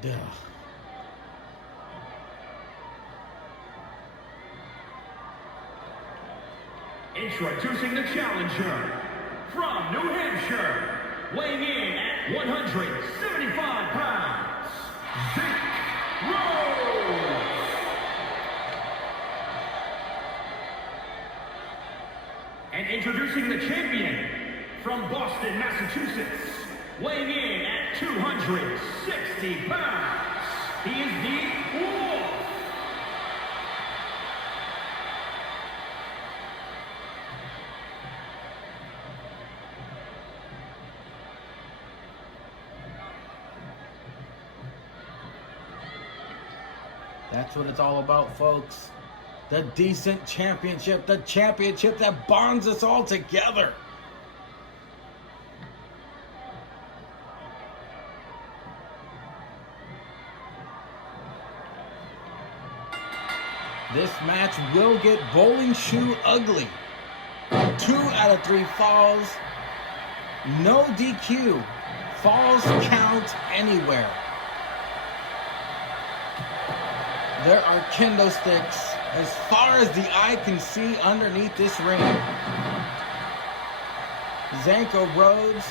Duh. Introducing the challenger from New Hampshire, weighing in at 175 pounds, Rhodes. And introducing the champion from Boston, Massachusetts, weighing in at 260 pounds, he is the Wolf. That's what it's all about, folks. The decent championship, the championship that bonds us all together. This match will get bowling shoe ugly. 2 out of 3 falls. No DQ. Falls count anywhere. There are kendo sticks as far as the eye can see underneath this ring. Zanca Rhodes,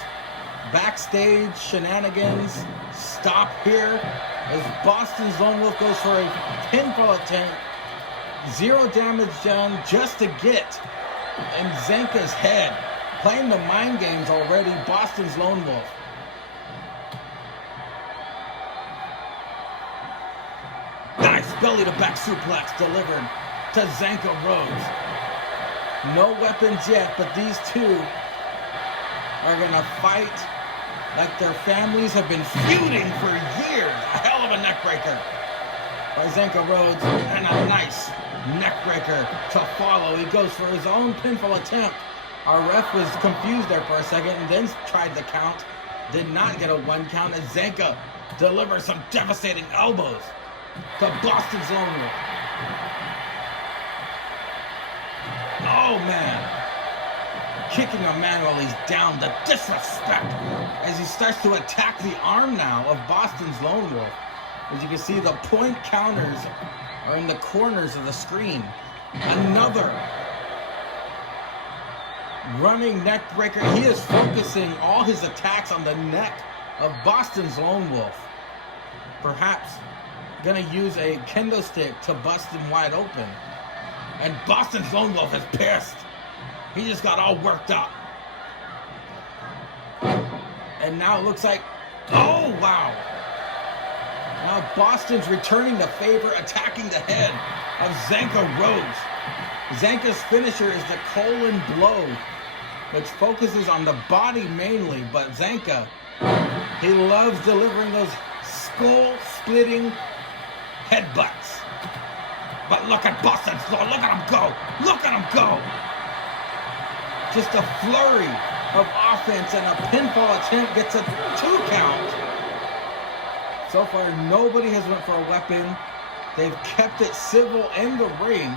backstage shenanigans stop here as Boston's Lonewolf goes for a pinfall attempt. 0 damage done just to get in Zanca's head. Playing the mind games already, Boston's Lonewolf. Nice belly to back suplex delivered to Zanca Rhodes. No weapons yet, but these two are gonna fight like their families have been feuding for years. A hell of a neckbreaker by Zanca Rhodes, and a nice neckbreaker to follow. He goes for his own pinfall attempt. Our ref was confused there for a second and then tried the count. Did not get a 1 count as Zanca delivers some devastating elbows to Boston's Lonewolf. Oh man. Kicking a man while he's down. The disrespect as he starts to attack the arm now of Boston's Lonewolf. As you can see, the point counters are in the corners of the screen. Another running neck breaker. He is focusing all his attacks on the neck of Boston's Lonewolf. Perhaps gonna use a kendo stick to bust him wide open. And Boston's Lonewolf is pissed. He just got all worked up. And now it looks like, oh wow. Now Boston's returning the favor, attacking the head of Zanca Rhodes. Zanca's finisher is the colon blow, which focuses on the body mainly, but Zanca, he loves delivering those skull-splitting headbutts. But look at Boston's Law, look at him go! Look at him go! Just a flurry of offense and a pinfall attempt gets a 2 count. So far, nobody has went for a weapon. They've kept it civil in the ring.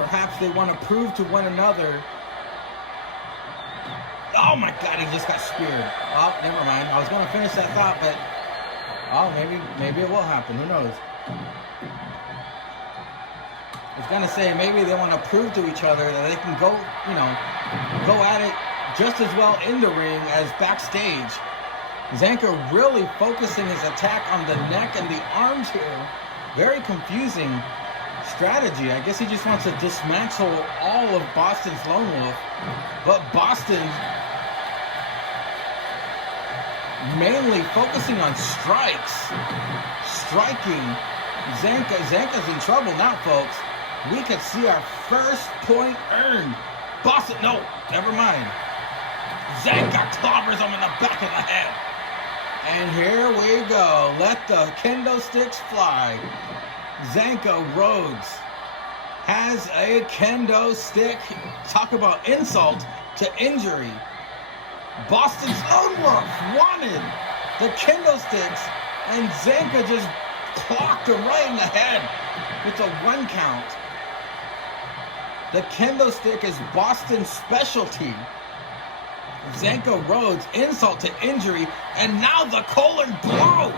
Perhaps they want to prove to one another. Oh my God, he just got speared. Oh, never mind. I was going to finish that thought, but maybe it will happen. Who knows? I was going to say maybe they want to prove to each other that they can go at it just as well in the ring as backstage. Zanca really focusing his attack on the neck and the arms here. Very confusing strategy. I guess he just wants to dismantle all of Boston's Lonewolf, but Boston mainly focusing on strikes, striking Zanca. Zanca's in trouble now, folks. We could see our first point earned. Boston, no, never mind. Zanca clobbers him in the back of the head. And here we go. Let the kendo sticks fly. Zanca Rhodes has a kendo stick. Talk about insult to injury. Boston's Lonewolf wanted the kendo sticks, and Zanca just clocked him right in the head with a 1 count. The kendo stick is Boston's specialty. Zanca Rhodes, insult to injury, and now the colon blow.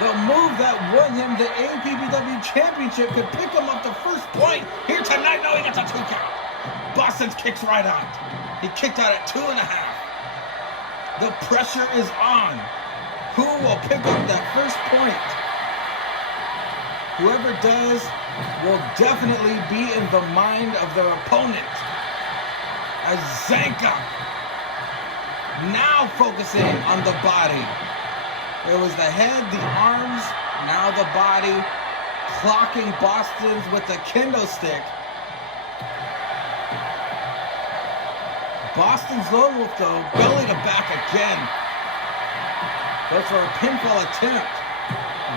The move that won him the APPW Championship could pick him up the first point here tonight. No, he gets a 2 count. Boston's kicks right out. He kicked out at 2.5. The pressure is on. Who will pick up that first point? Whoever does will definitely be in the mind of their opponent. As Zanca now focusing on the body. It was the head, the arms, now the body. Clocking Boston's with the kendo stick. Boston's Lonewolf, though, belly to back again. Goes for a pinfall attempt.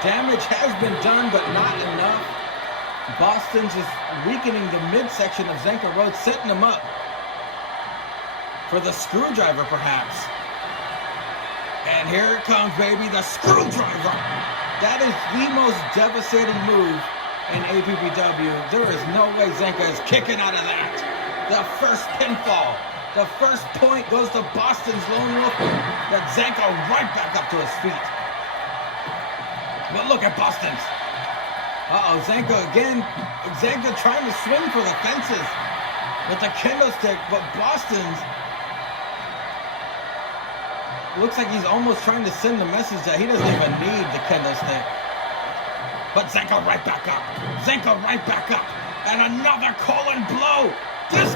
Damage has been done, but not enough. Boston's just weakening the midsection of Zanca Rhodes, setting him up for the screwdriver, perhaps. And here it comes, baby, the screwdriver. That is the most devastating move in APPW. There is no way Zanca is kicking out of that. The first pinfall. The first point goes to Boston's Lonewolf. That Zanca right back up to his feet. But look at Boston's. Uh-oh, Zanca again. Zanca trying to swing for the fences with the kendo stick, but Boston's looks like he's almost trying to send the message that he doesn't even need the kendo stick. But Zanca right back up. Zanca right back up. And another colon blow. This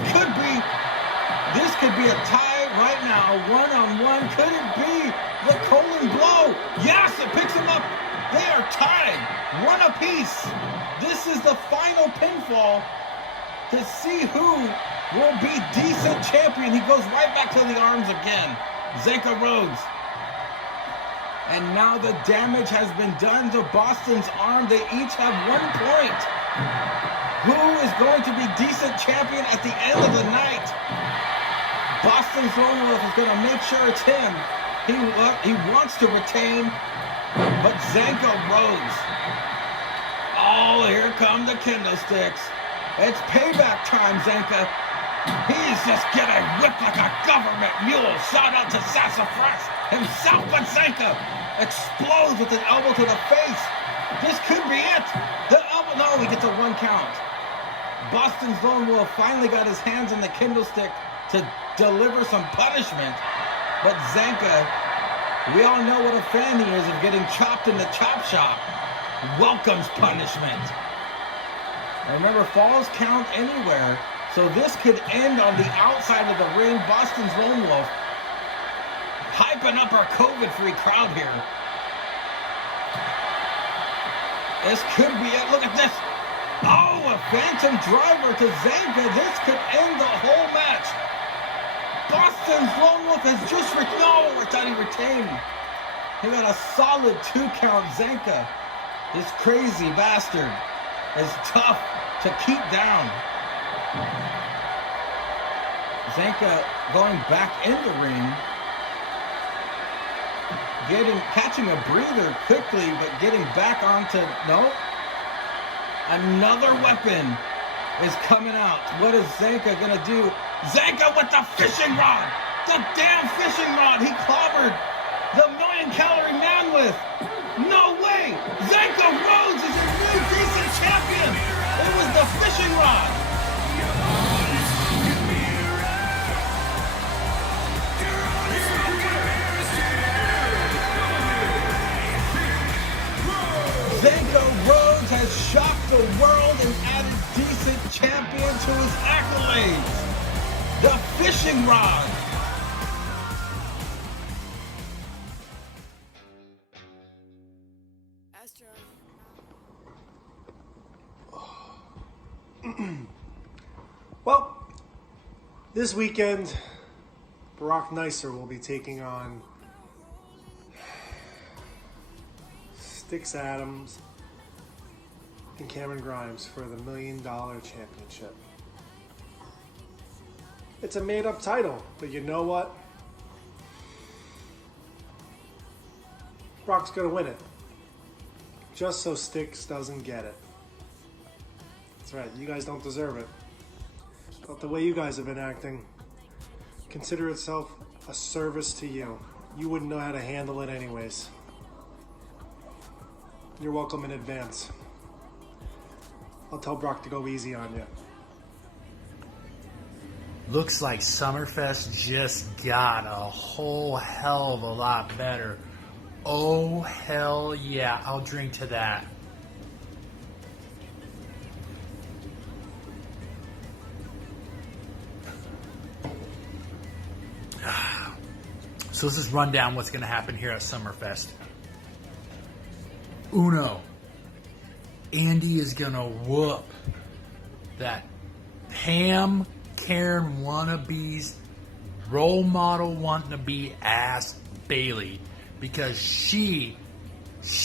could be a tie right now. 1-on-1. Could it be the colon blow? Yes, it picks him up. They are tied. 1 apiece. This is the final pinfall to see who will be decent champion. He goes right back to the arms again. Zanca Rhodes. And now the damage has been done to Boston's arm. They each have 1 point. Who is going to be decent champion at the end of the night? Boston's Lonewolf is going to make sure it's him. He wants to retain, but Zanca Rhodes. Oh, here come the kendo sticks. It's payback time, Zanca. He's just getting whipped like a government mule. Shout out to Sassafras himself, but Zanca explodes with an elbow to the face. This could be it. The elbow, no, he gets a 1 count. Boston's Lonewolf finally got his hands on the kendo stick to deliver some punishment. But Zanca, we all know what a fan he is of getting chopped in the chop shop. Welcomes punishment. And remember, falls count anywhere. So this could end on the outside of the ring. Boston's Lonewolf hyping up our COVID-free crowd here. This could be it. Look at this. Oh, a phantom driver to Zanca. This could end the whole match. Boston's Lonewolf has just no, I thought he retained. He got a solid 2 count. Zanca, this crazy bastard, is tough to keep down. Zanca going back in the ring, catching a breather quickly, but getting back onto, no, another weapon is coming out. What is Zanca gonna do? Zanca with the fishing rod! The damn fishing rod! He clobbered the million-calorie man with. No way! Zanca Rhodes is a really decent champion! It was the fishing rod! Zanca Rhodes has shocked the world and added decent champion to his accolades. The fishing rod. Well, this weekend, Brock Nicer will be taking on Stix Adams and Cameron Grimes for the $1 Million Championship. It's a made-up title, but you know what? Brock's gonna win it. Just so Stix doesn't get it. That's right, you guys don't deserve it. But the way you guys have been acting, consider itself a service to you. You wouldn't know how to handle it anyways. You're welcome in advance. I'll tell Brock to go easy on you. Looks like SummerFest just got a whole hell of a lot better. Oh, hell yeah. I'll drink to that. So let's just run down what's going to happen here at SummerFest. Uno. Andi is going to whoop that Pam Karen wannabes role model wannabe ass Bayley because she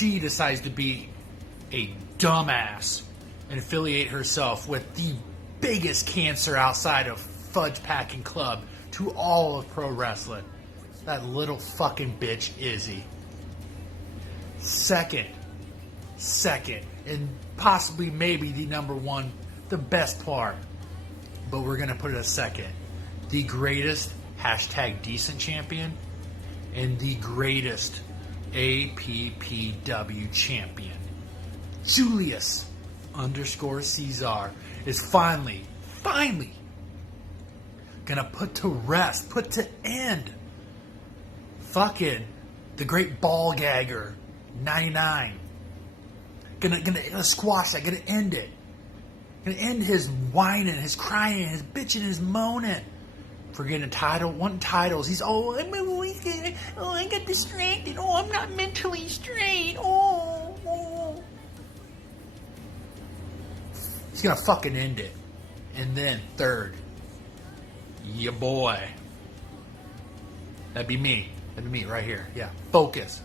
decides to be a dumbass and affiliate herself with the biggest cancer outside of Fudge Packing Club to all of pro wrestling. That little fucking bitch Izzy. Second, and possibly maybe the number one, the best part, but we're going to put it a second. The greatest #decent champion and the greatest APPW champion, Julius _Ceizar, is finally going to put to rest, put to end fucking the great ball gagger 99. Gonna squash that, gonna end it. Gonna end his whining, his crying, his bitching, his moaning. For getting a title, wanting titles. He's I got distracted. Oh, I'm not mentally straight. Oh. He's gonna fucking end it. And then third, ya boy. That'd be me right here. Yeah, focus.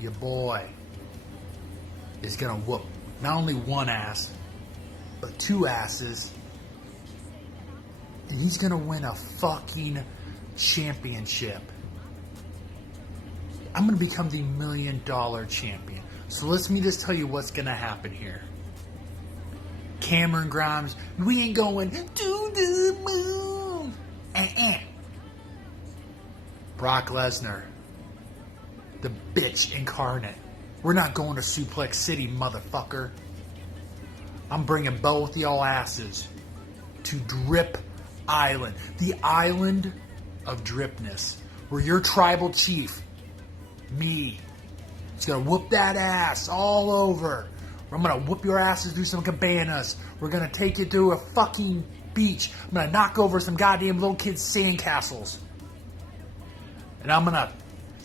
Your boy is gonna whoop not only one ass, but two asses. And he's gonna win a fucking championship. I'm gonna become the $1 Million Champion. So let me just tell you what's gonna happen here. Cameron Grimes, we ain't going to the moon. Brock Lesnar, the bitch incarnate. We're not going to Suplex City, motherfucker. I'm bringing both y'all asses to Drip Island. The island of dripness. Where your tribal chief, me, is going to whoop that ass all over. I'm going to whoop your asses through some cabanas. We're going to take you to a fucking beach. I'm going to knock over some goddamn little kids' sandcastles. And I'm going to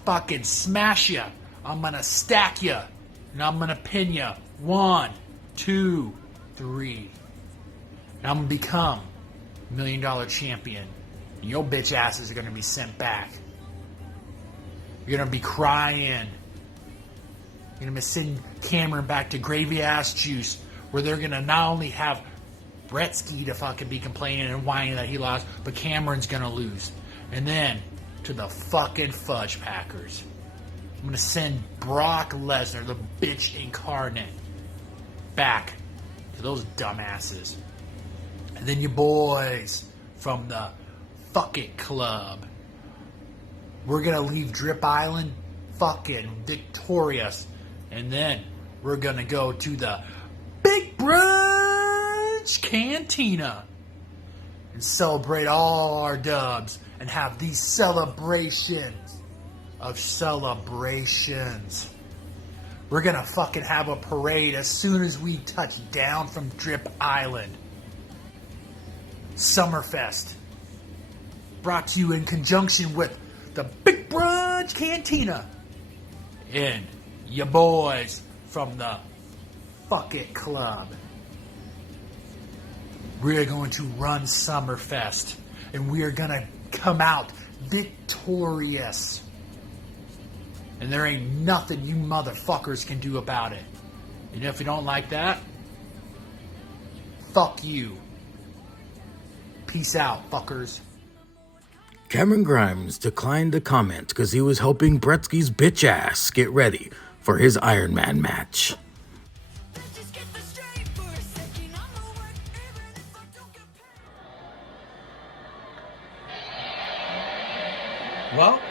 fucking smash you. I'm going to stack you. And I'm going to pin you. 1, 2, 3. And I'm going to become $1 Million Champion. And your bitch asses are going to be sent back. You're going to be crying. You're going to send Cameron back to Gravy Ass Juice, where they're going to not only have brettzky to fucking be complaining and whining that he lost, but Cameron's going to lose. And then to the fucking Fudge Packers. I'm going to send Brock Lesnar, the bitch incarnate, back to those dumbasses. And then your boys from the Fuck It Club. We're going to leave Drip Island fucking victorious. And then we're going to go to the Big Brunch Cantina and celebrate all our dubs and have these celebrations of celebrations. We're going to fucking have a parade as soon as we touch down from Drip Island. SummerFest. Brought to you in conjunction with the Big Brunch Cantina and your boys from the Fuck It Club. We're going to run SummerFest and we are going to come out victorious. And there ain't nothing you motherfuckers can do about it. And if you don't like that, fuck you. Peace out, fuckers. Cameron Grimes declined to comment because he was helping Brettzky's bitch ass get ready for his Ironman match. Well,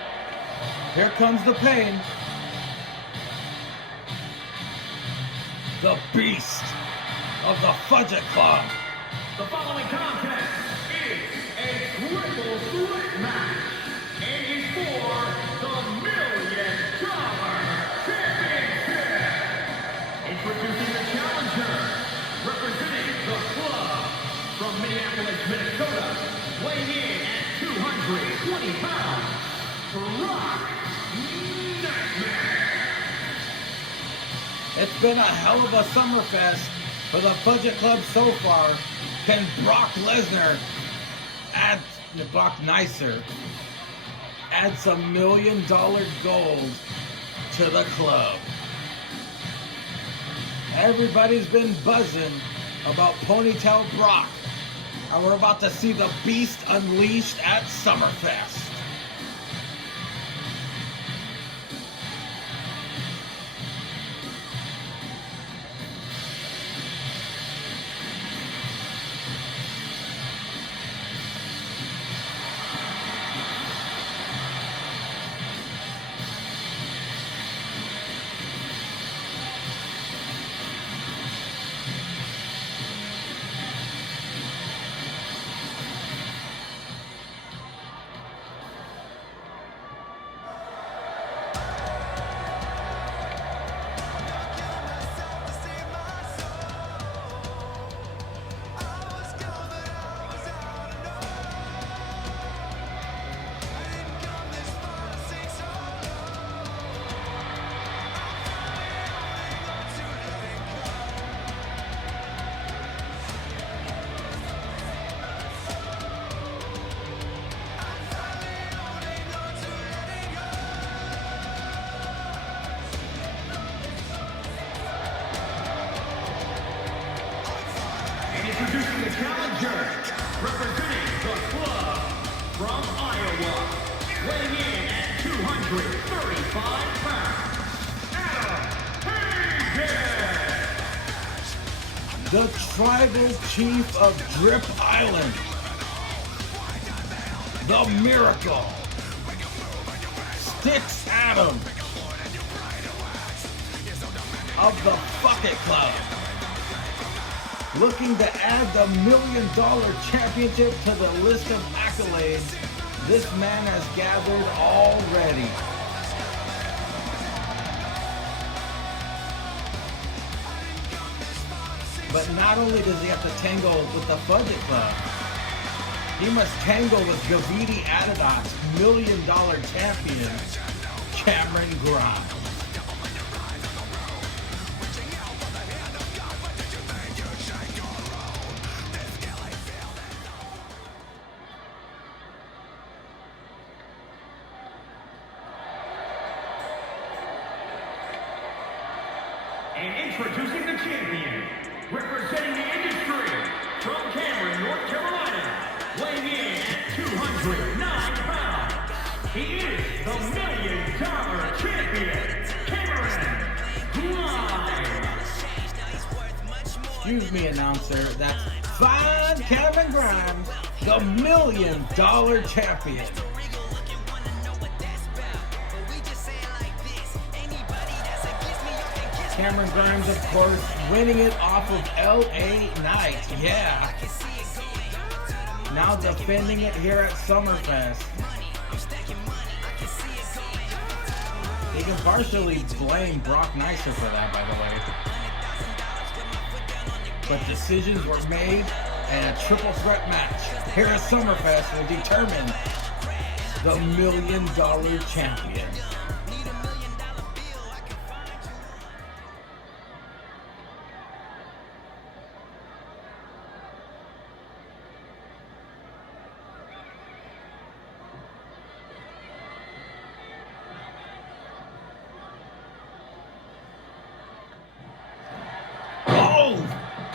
here comes the pain. The beast of the Fudge Club. The following contest is a triple threat match and is for the $1 Million Championship. Introducing the challenger, representing the club from Minneapolis, Minnesota, weighing in at 220 pounds, Brock Nightmare. It's been a hell of a SummerFest for the Fudge Club so far. Can Brock Lesnar add some $1 million gold to the club? Everybody's been buzzing about Ponytail Brock, and we're about to see the beast unleashed at SummerFest. Introducing the challenger, representing the club from Iowa, weighing in at 235 pounds, Adam Hayden. The tribal chief of Drip Island, the Miracle, Stix Adam of the Fuck It Club. Looking to add the $1 Million Championship to the list of accolades this man has gathered already. But not only does he have to tangle with the Fudge Club, he must tangle with Gaviti Adidas $1 Million champion, Cameron Grimes. And introducing the champion, representing the industry, from Cameron, North Carolina, weighing in at 209 pounds. He is the $1 Million Champion, Cameron Grimes. Excuse me, announcer, that's find Cameron Grimes, the $1 million champion. Cameron Grimes, of course, winning it off of LA Knight. Yeah. Now defending it here at SummerFest. You can partially blame Brock Nicer for that, by the way. But decisions were made, and a triple threat match here at SummerFest will determine the $1 million champion.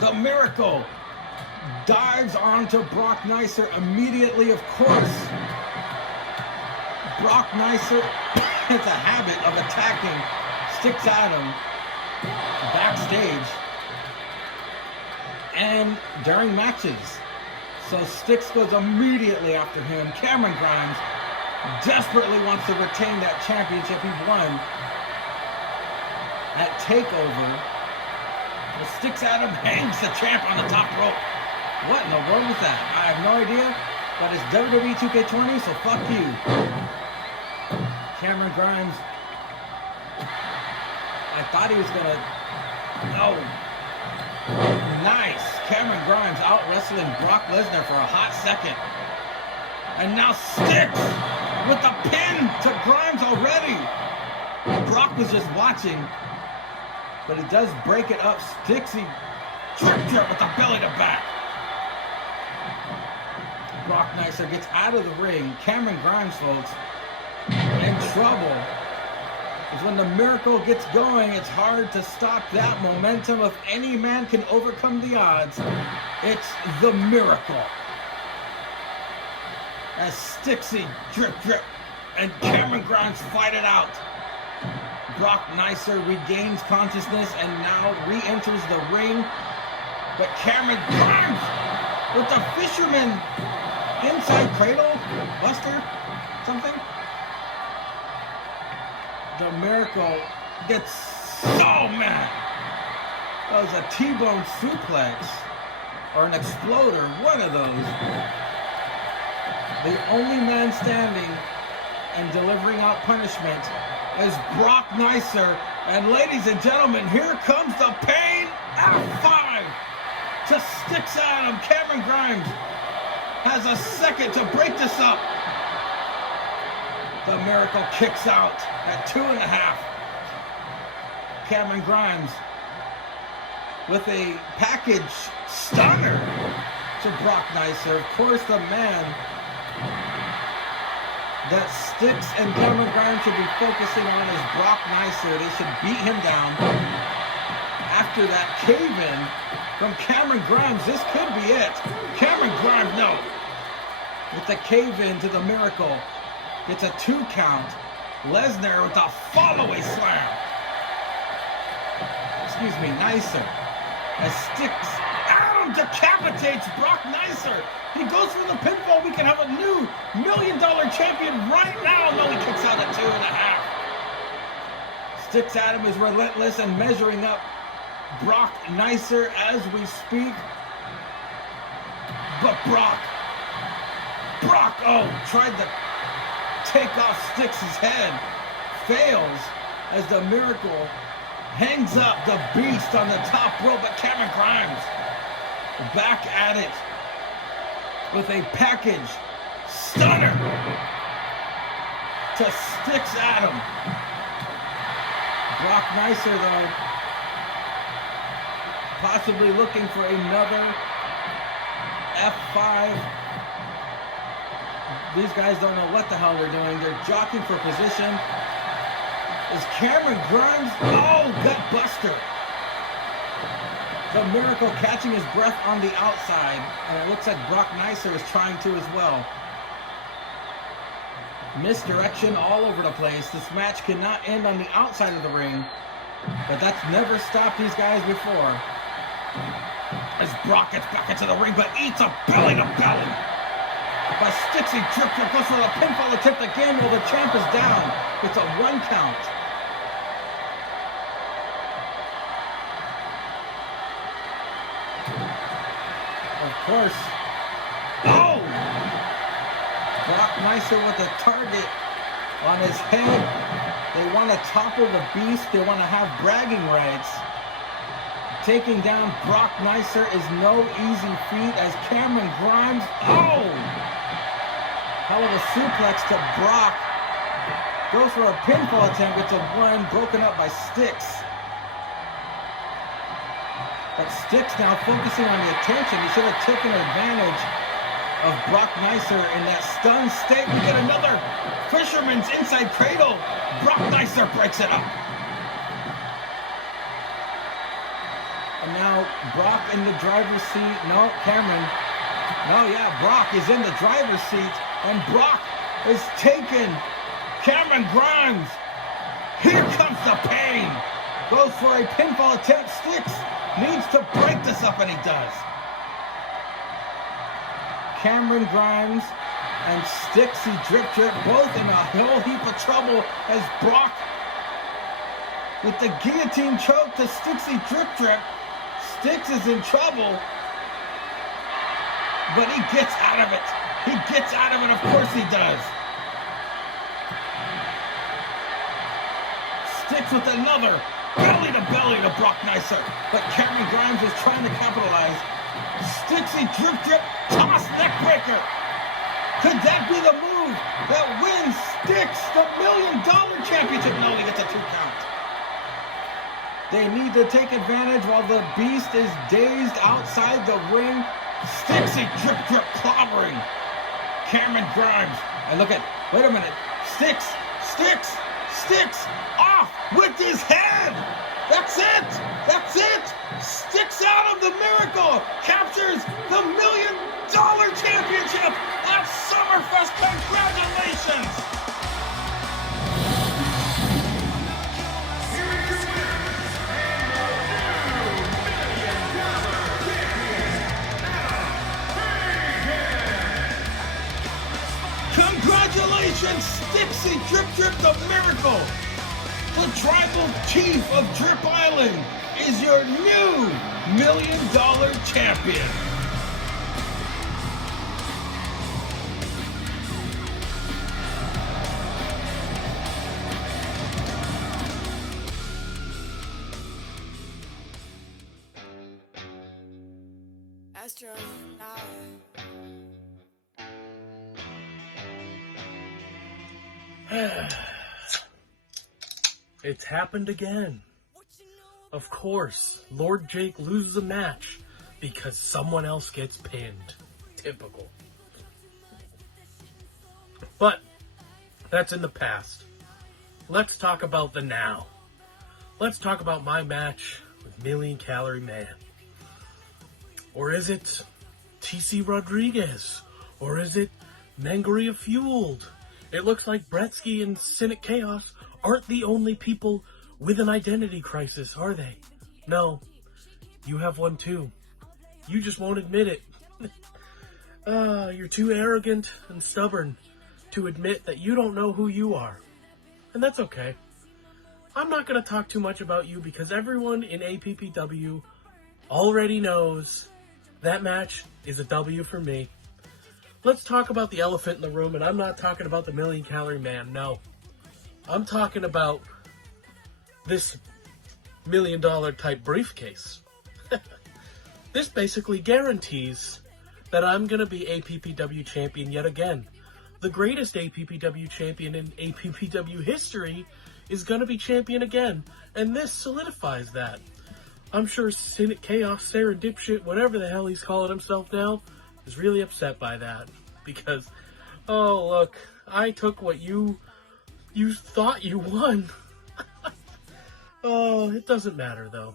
The Miracle dives onto Brock Nicer immediately, of course. Brock Nicer has a habit of attacking Stix Adam backstage and during matches. So Stix goes immediately after him. Cameron Grimes desperately wants to retain that championship he won at TakeOver. Stix Adam hangs the champ on the top rope. What in the world was that? I have no idea, but it's WWE 2K20, so fuck you. Cameron Grimes. I thought he was gonna... No. Nice. Cameron Grimes out wrestling Brock Lesnar for a hot second. And now Stix with the pin to Grimes already. Brock was just watching. But he does break it up. Stixy tripped her with the belly to back. Brock Nicer gets out of the ring. Cameron Grimes, folks, in trouble. Because when the Miracle gets going, it's hard to stop that momentum. If any man can overcome the odds, it's the Miracle. As Stixy drip, and Cameron Grimes fight it out. Brock Nicer regains consciousness and now re-enters the ring. But Cameron Grimes with the fisherman inside cradle buster, something. The Miracle gets so mad. That was a T-bone suplex or an exploder, one of those. The only man standing and delivering out punishment is Brock Nicer. And ladies and gentlemen, here comes the pain. F5 to Stix Adam. Cameron Grimes has a second to break this up. The Miracle kicks out at 2.5. Cameron Grimes with a package stunner to Brock Nicer. Of course, the man that Stix and Cameron Grimes should be focusing on is Brock Nicer. They should beat him down. After that cave-in from Cameron Grimes, this could be it. Cameron Grimes, no. With the cave-in to the Miracle. Gets a 2 count. Lesnar with a follow-away slam. Excuse me, Nicer. As Stix Adam decapitates Brock Nicer. He goes for the pinfall. We can have a new $1 million champion right now. No, he kicks out at 2.5. Stix Adam is relentless and measuring up Brock Nicer as we speak. But Brock, tried to take off Stix's head. Fails as the Miracle hangs up the beast on the top rope. But Cameron Grimes back at it with a package stunner to Stix Adam. Brock Nicer, though, possibly looking for another F5. These guys don't know what the hell they're doing. They're jockeying for position. Is Cameron Grimes? Oh, gut buster. The Miracle catching his breath on the outside. And it looks like Brock Nicer is trying to as well. Misdirection all over the place. This match cannot end on the outside of the ring. But that's never stopped these guys before. as Brock gets back into the ring, but eats a belly to belly. But Stixy drip goes for the pinfall attempt again while the champ is down. It's a 1 count. Of course. Oh! Brock Nicer with the target on his head. They want to topple the beast. They want to have bragging rights. Taking down Brock Nicer is no easy feat as Cameron Grimes. Oh! Hell of a suplex to Brock. Goes for a pinfall attempt. It's a 1 broken up by Stix. But Stix now focusing on the attention. He should have taken advantage of Brock Nicer in that stunned state. We get another Fisherman's inside cradle. Brock Nicer breaks it up. And now Brock in the driver's seat. No, Cameron. No, yeah, Brock is in the driver's seat. And Brock is taken. Cameron Grimes. Here comes the pain. Goes for a pinfall attempt. Stix needs to break this up, and he does. Cameron Grimes and Stixy Drip both in a whole heap of trouble as Brock with the guillotine choke to Stixy Drip. Stix is in trouble, but he gets out of it. He gets out of it, of course he does. Stix with another belly to belly to Brock Nicer, but Cameron Grimes is trying to capitalize. Stixy Drip, toss neck breaker. Could that be the move that wins Stix the $1 million championship? No, he gets a 2 count. They need to take advantage while the beast is dazed outside the ring. Stixy Drip clobbering Cameron Grimes. And look at, wait a minute, Stix off with his head. That's it. Stix out of the miracle. Captures the $1 million championship at SummerFest. Congratulations. Here is your winner, and the $1 million champion, Congratulations, Stixy Drip the Miracle. The tribal chief of Drip Island is your new $1 million champion. It's happened again. Of course, Lord Jake loses a match because someone else gets pinned. Typical. But that's in the past. Let's talk about the now. Let's talk about my match with Million Calorie Man. Or is it TC Rodriguez? Or is it Mangaria Fueled? It looks like Brettzky and Cynic Chaos aren't the only people with an identity crisis, are they? No, you have one too. You just won't admit it. You're too arrogant and stubborn to admit that you don't know who you are. And that's okay. I'm not going to talk too much about you because everyone in APPW already knows that match is a W for me. Let's talk about the elephant in the room, and I'm not talking about the Million Calorie Man, no. I'm talking about this $1 million type briefcase. This basically guarantees that I'm going to be APPW champion yet again. The greatest APPW champion in APPW history is going to be champion again, and this solidifies that. I'm sure Cynic Chaos, Serendipitous, whatever the hell he's calling himself now, is really upset by that. Because, oh look, I took what you thought you won. Oh, it doesn't matter though.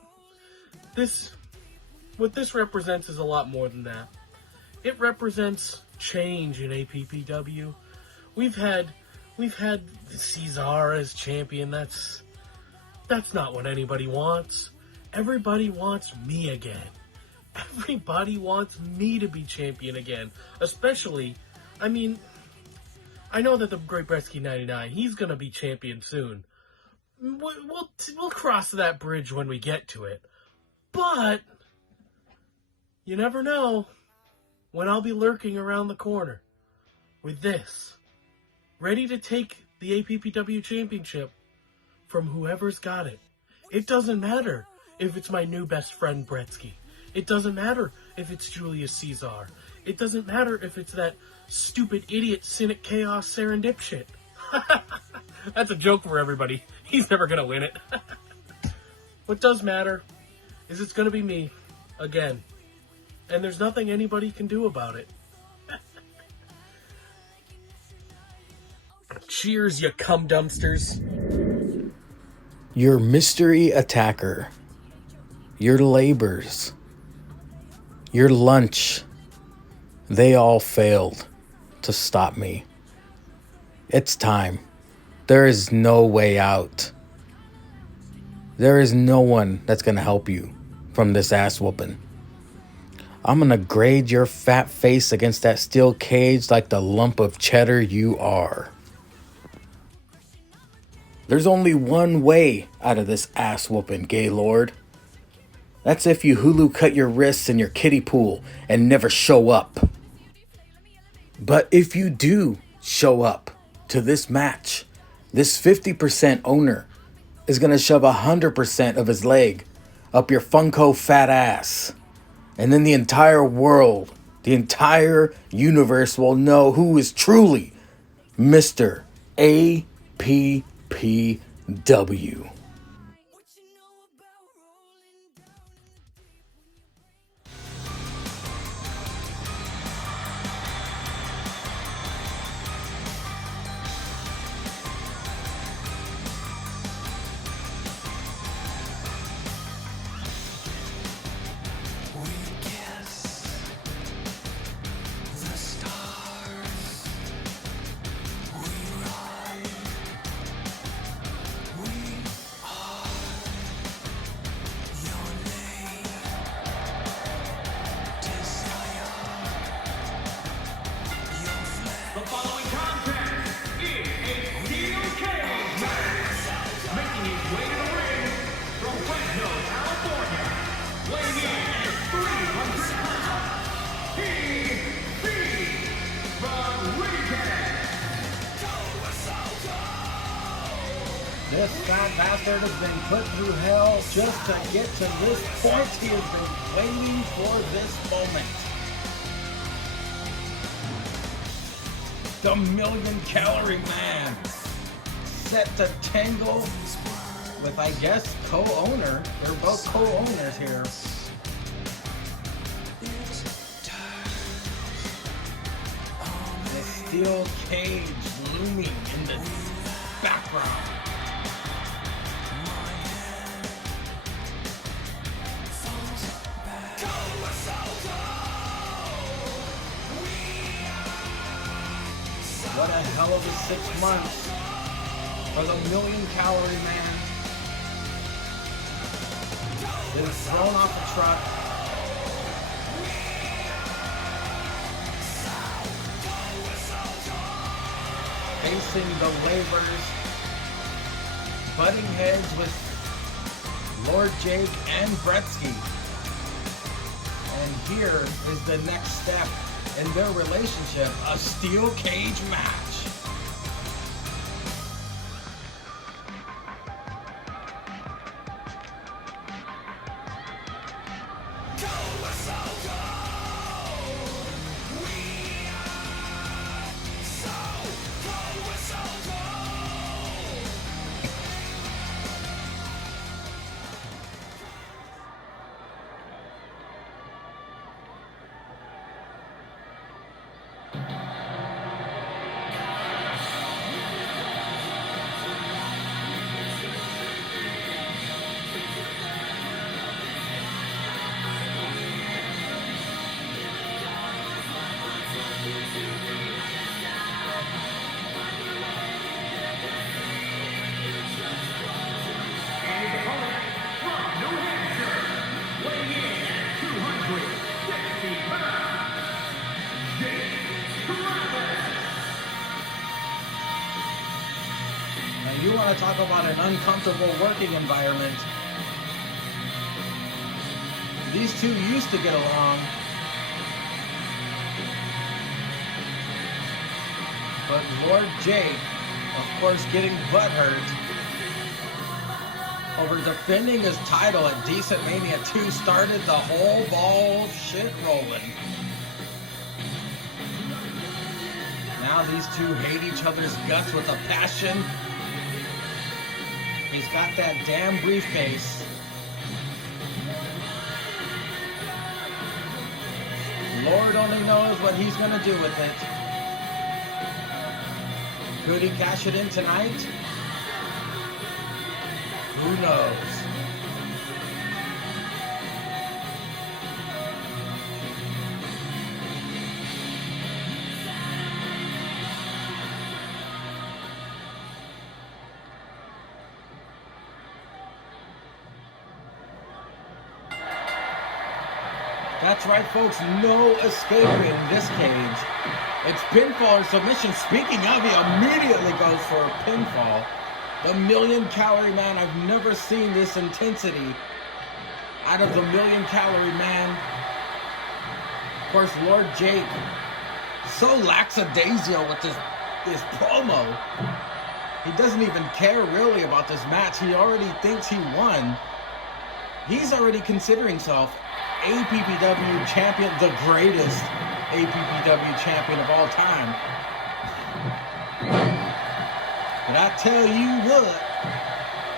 What this represents is a lot more than that. It represents change in APPW. We've had Ceizar as champion. That's not what anybody wants. Everybody wants me again. Everybody wants me to be champion again. Especially, I mean, I know that the Great Brettzky 99, he's going to be champion soon. We'll cross that bridge when we get to it. But you never know when I'll be lurking around the corner with this, ready to take the APPW Championship from whoever's got it. It doesn't matter if it's my new best friend Brettzky. It doesn't matter if it's Julius Ceizar. It doesn't matter if it's that stupid idiot Cynic Chaos Serendip shit. That's a joke for everybody. He's never going to win it. What does matter is it's going to be me again. And there's nothing anybody can do about it. Cheers, you cum dumpsters. Your mystery attacker, your labors, your lunch, they all failed to stop me. It's time. There is no way out. There is no one that's going to help you from this ass whooping. I'm going to grade your fat face against that steel cage like the lump of cheddar you are. There's only one way out of this ass whooping, Gaylord. That's if you Hulu cut your wrists in your kiddie pool and never show up. But if you do show up to this match, this 50% owner is going to shove 100% of his leg up your Funko fat ass. And then the entire world, the entire universe will know who is truly Mr. APPW. This fat bastard has been put through hell just to get to this point. He has been waiting for this moment. The Million Calorie Man, set to tangle with, I guess, co-owner. They're both co-owners here. The steel cage looming in the background. What a hell of a 6 months for the Million Calorie Man. Been thrown off the truck. Facing the waivers. Butting heads with Lord Jake and Brettzky. And here is the next step in their relationship, a steel cage match. want to talk about an uncomfortable working environment. These two used to get along. But Lord Jake, of course, getting butthurt over defending his title at Decent Mania 2 started the whole ball of shit rolling. Now these two hate each other's guts with a passion. He's got that damn briefcase. Lord only knows what he's gonna do with it. Could he cash it in tonight? Who knows? That's right, folks. No escaping this cage. It's pinfall or submission. Speaking of, he immediately goes for a pinfall. The Million Calorie Man. I've never seen this intensity out of the Million Calorie Man. Of course, Lord Jake, so lackadaisical with his promo. He doesn't even care really about this match. He already thinks he won. He's already considering himself APPW champion, the greatest APPW champion of all time. But I tell you what,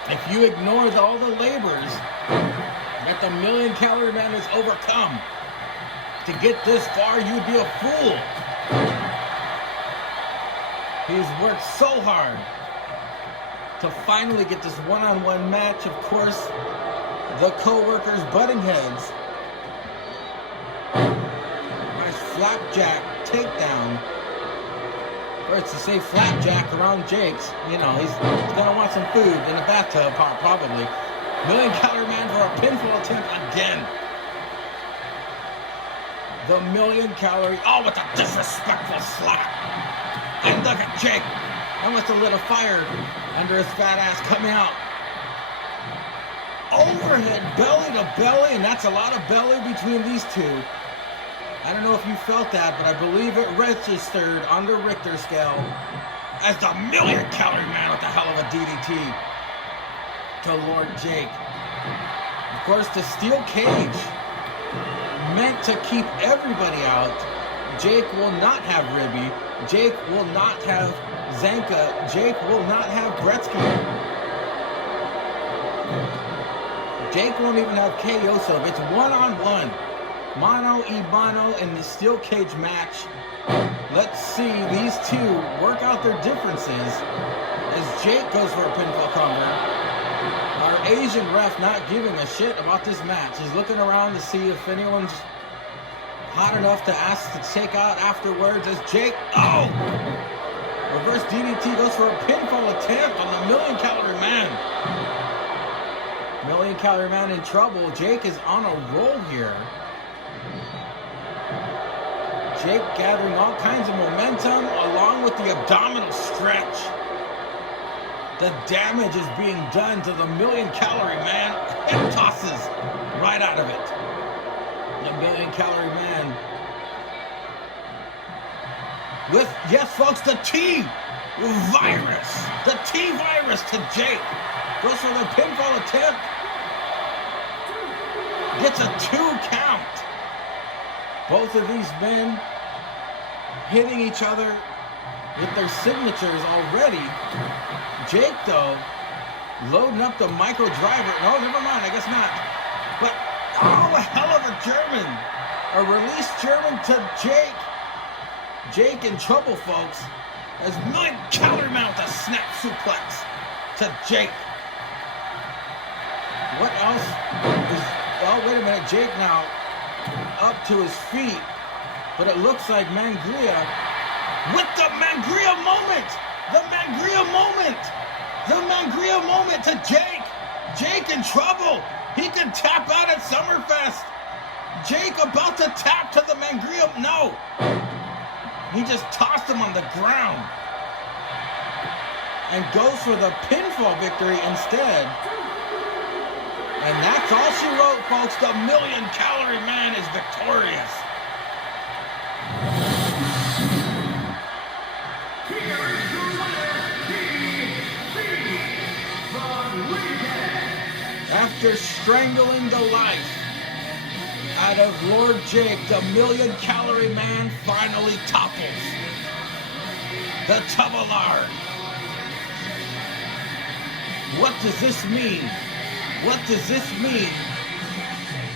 if you ignore all the labors that the Million Calorie Man has overcome to get this far, you'd be a fool. He's worked so hard to finally get this one-on-one match. Of course, the co-workers butting heads. Nice flapjack takedown. Or it's to say flapjack around Jake's. You know, he's gonna want some food in the bathtub, probably. Million Calorie Man for a pinfall attempt again. The Million Calorie. Oh, with a disrespectful slap. And look at Jake. That must have lit a fire under his fat ass coming out. Overhead belly to belly, and that's a lot of belly between these two. I don't know if you felt that, but I believe it registered on the Richter scale as the Million Calorie Man with a hell of a DDT to Lord Jake. Of course, the steel cage meant to keep everybody out. Jake will not have Ribby. Jake will not have Zanca. Jake will not have brettzky. Jake won't even have KO, it's one-on-one. Mano y mano in the steel cage match. Let's see these two work out their differences as Jake goes for a pinfall cover. Our Asian ref not giving a shit about this match. He's looking around to see if anyone's hot enough to ask to take out afterwards as Jake, reverse DDT goes for a pinfall attempt on the Million Calorie Man. Million Calorie Man in trouble. Jake is on a roll here. Jake gathering all kinds of momentum along with the abdominal stretch. The damage is being done to the Million Calorie Man. Hip tosses right out of it. The Million Calorie Man. With, yes folks, the T-Virus. The T-Virus to Jake. Goes for the pinfall attempt. Gets a 2 count. Both of these men hitting each other with their signatures already. Jake, though, loading up the micro driver. No, never mind, I guess not. But, oh, a hell of a German. A release German to Jake. Jake in trouble, folks. As Million Calorie Man with a snap suplex to Jake. What else is... Oh, wait a minute. Jake now up to his feet. But it looks like Mangria with the Mangria moment. The Mangria moment. The Mangria moment to Jake. Jake in trouble. He can tap out at SummerFest. Jake about to tap to the Mangria. No. He just tossed him on the ground. and goes for the pinfall victory instead. And that's all she wrote, folks. The Million Calorie Man is victorious. After strangling the life out of Lord Jake, the Million Calorie Man finally topples the Tubalard. What does this mean? What does this mean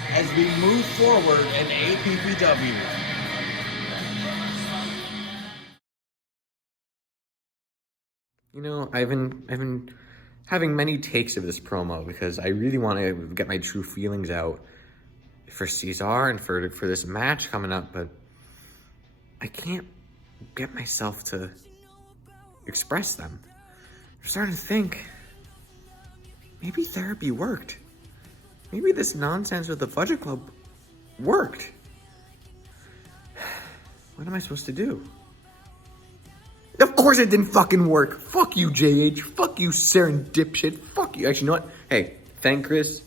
as we move forward in APPW? You know, I've been having many takes of this promo because I really want to get my true feelings out for Ceizar and for this match coming up, but I can't get myself to express them. I'm starting to think, maybe therapy worked. Maybe this nonsense with the Fudge Club worked. What am I supposed to do? Of course it didn't fucking work. Fuck you, JH. Fuck you, Serendipitous. Fuck you. Actually, you know what? Hey, thank Chris.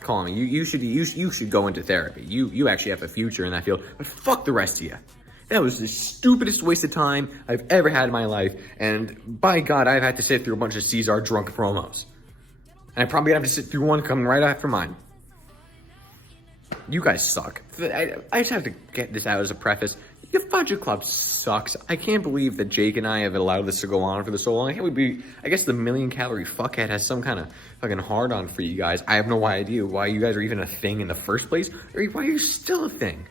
Call me. You should go into therapy. You actually have a future in that field. But fuck the rest of you. That was the stupidest waste of time I've ever had in my life. And by God, I've had to sit through a bunch of Ceizar drunk promos. And I probably have to sit through one coming right after mine. You guys suck. I just have to get this out as a preface. The Fudge Club sucks. I can't believe that Jake and I have allowed this to go on for so long. I guess the Million Calorie fuckhead has some kind of fucking hard-on for you guys. I have no idea why you guys are even a thing in the first place, or why you're still a thing.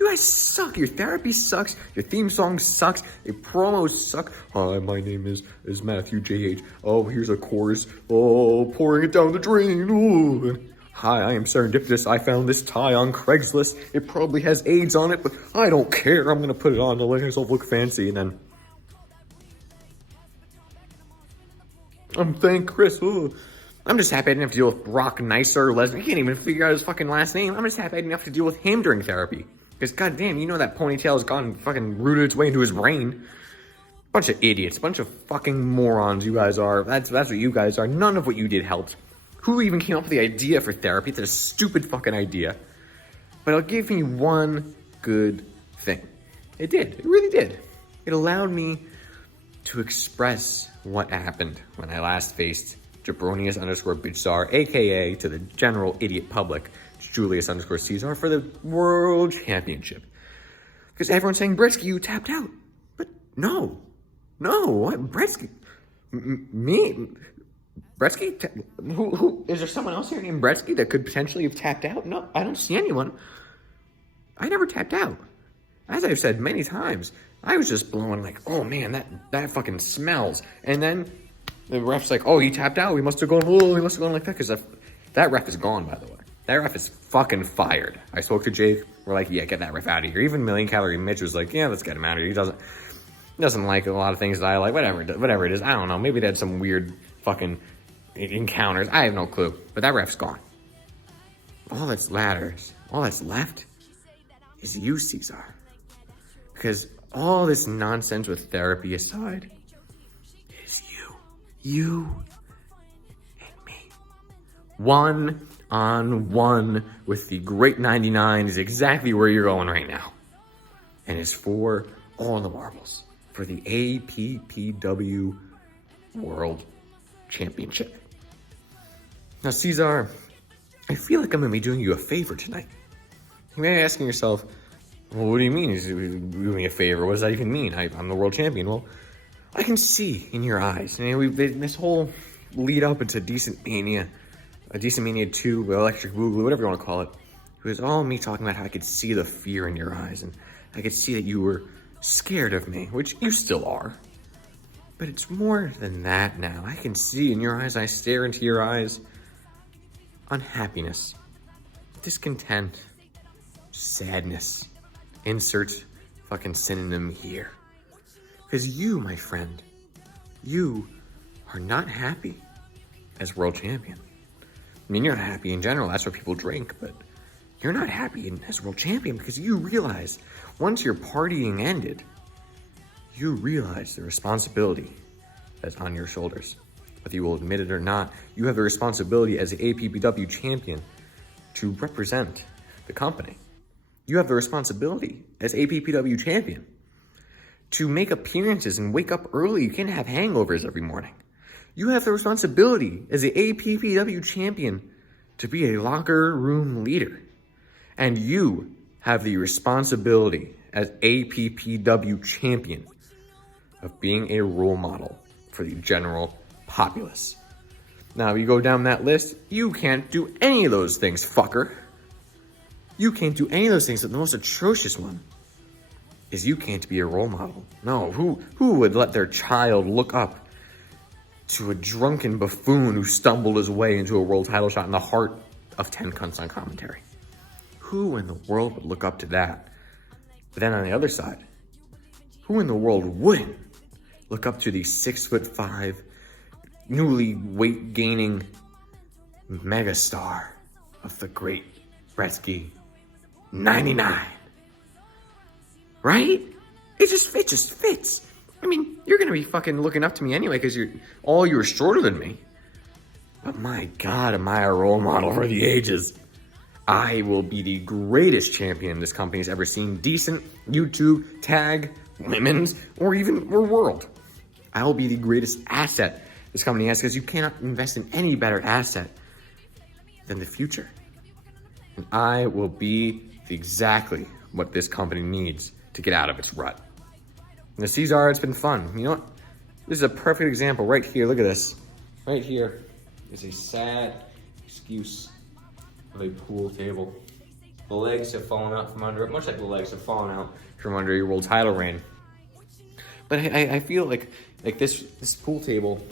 You guys suck. Your therapy sucks. Your theme song sucks. Your promos suck. Hi, my name is Matthew J.H. Oh, here's a chorus. Oh, pouring it down the drain. Ooh. Hi, I am Serendipitous. I found this tie on Craigslist. It probably has AIDS on it, but I don't care. I'm going to put it on to let myself look fancy, and then... thank Chris. Ooh. I'm just happy I didn't have to deal with Brock Nicer, lesbian. I can't even figure out his fucking last name. I'm just happy I didn't have to deal with him during therapy. Because, goddamn, you know that ponytail has gone fucking rooted its way into his brain. Bunch of idiots. Bunch of fucking morons you guys are. That's what you guys are. None of what you did helped. Who even came up with the idea for therapy? It's a stupid fucking idea. But it'll give me one good thing. It did. It really did. It allowed me to express what happened when I last faced Jabronius_Bitchzar, a.k.a. to the general idiot public, Julius_Ceizar, for the World Championship. Because everyone's saying, Brettzky, you tapped out. But no. No, what? Brettzky? Me? Brettzky? Who? Is there someone else here named Brettzky that could potentially have tapped out? No, I don't see anyone. I never tapped out. As I've said many times, I was just blowing like, oh man, that fucking smells. And then the ref's like, oh, he tapped out. He must have gone like that. Because that ref is gone, by the way. That ref is fucking fired. I spoke to Jake. We're like, yeah, get that ref out of here. Even Million Calorie Mitch was like, yeah, let's get him out of here. He doesn't like a lot of things that I like. Whatever it is. I don't know. Maybe they had some weird fucking encounters. I have no clue. But that ref's gone. All that's left is you, Ceizar. Because all this nonsense with therapy aside, is you. You and me. One-on-one with the Great 99 is exactly where you're going right now. And it's for all the marbles. For the APPW World Championship. Now, Ceizar, I feel like I'm going to be doing you a favor tonight. You may be asking yourself, well, what do you mean he's doing me a favor? What does that even mean? I'm the world champion. Well, I can see in your eyes. This whole lead up into Decent Mania 2, Electric Boogaloo, whatever you want to call it. It was all me talking about how I could see the fear in your eyes. And I could see that you were scared of me, which you still are. But it's more than that now. I can see in your eyes, I stare into your eyes, unhappiness, discontent, sadness. Insert fucking synonym here. Because you, my friend, you are not happy as world champion. I mean, you're not happy in general. That's what people drink. But you're not happy as world champion because you realize once your partying ended, you realize the responsibility that's on your shoulders. Whether you will admit it or not, you have the responsibility as the APPW champion to represent the company. You have the responsibility as APPW champion to make appearances and wake up early. You can't have hangovers every morning. You have the responsibility as the APPW champion to be a locker room leader. And you have the responsibility as APPW champion of being a role model for the general populace. Now, you go down that list, you can't do any of those things, fucker. You can't do any of those things. The most atrocious one is you can't be a role model. No, who would let their child look up to a drunken buffoon who stumbled his way into a world title shot in the heart of 10 cunts on commentary? Who in the world would look up to that? But then on the other side, who in the world wouldn't look up to the 6'5", newly weight-gaining megastar of the great brettzky 99? Right? It just fits. I mean, you're gonna be fucking looking up to me anyway because you're shorter than me. But my God, am I a role model for the ages? I will be the greatest champion this company's ever seen. Decent, YouTube, tag, women's, or world. I will be the greatest asset this company has because you cannot invest in any better asset than the future. And I will be exactly what this company needs to get out of its rut. And the Ceizar, it's been fun. You know what? This is a perfect example right here. Look at this. Right here is a sad excuse of a pool table. The legs have fallen out from under it, much like the legs have fallen out from under your world title reign. But I feel like this pool table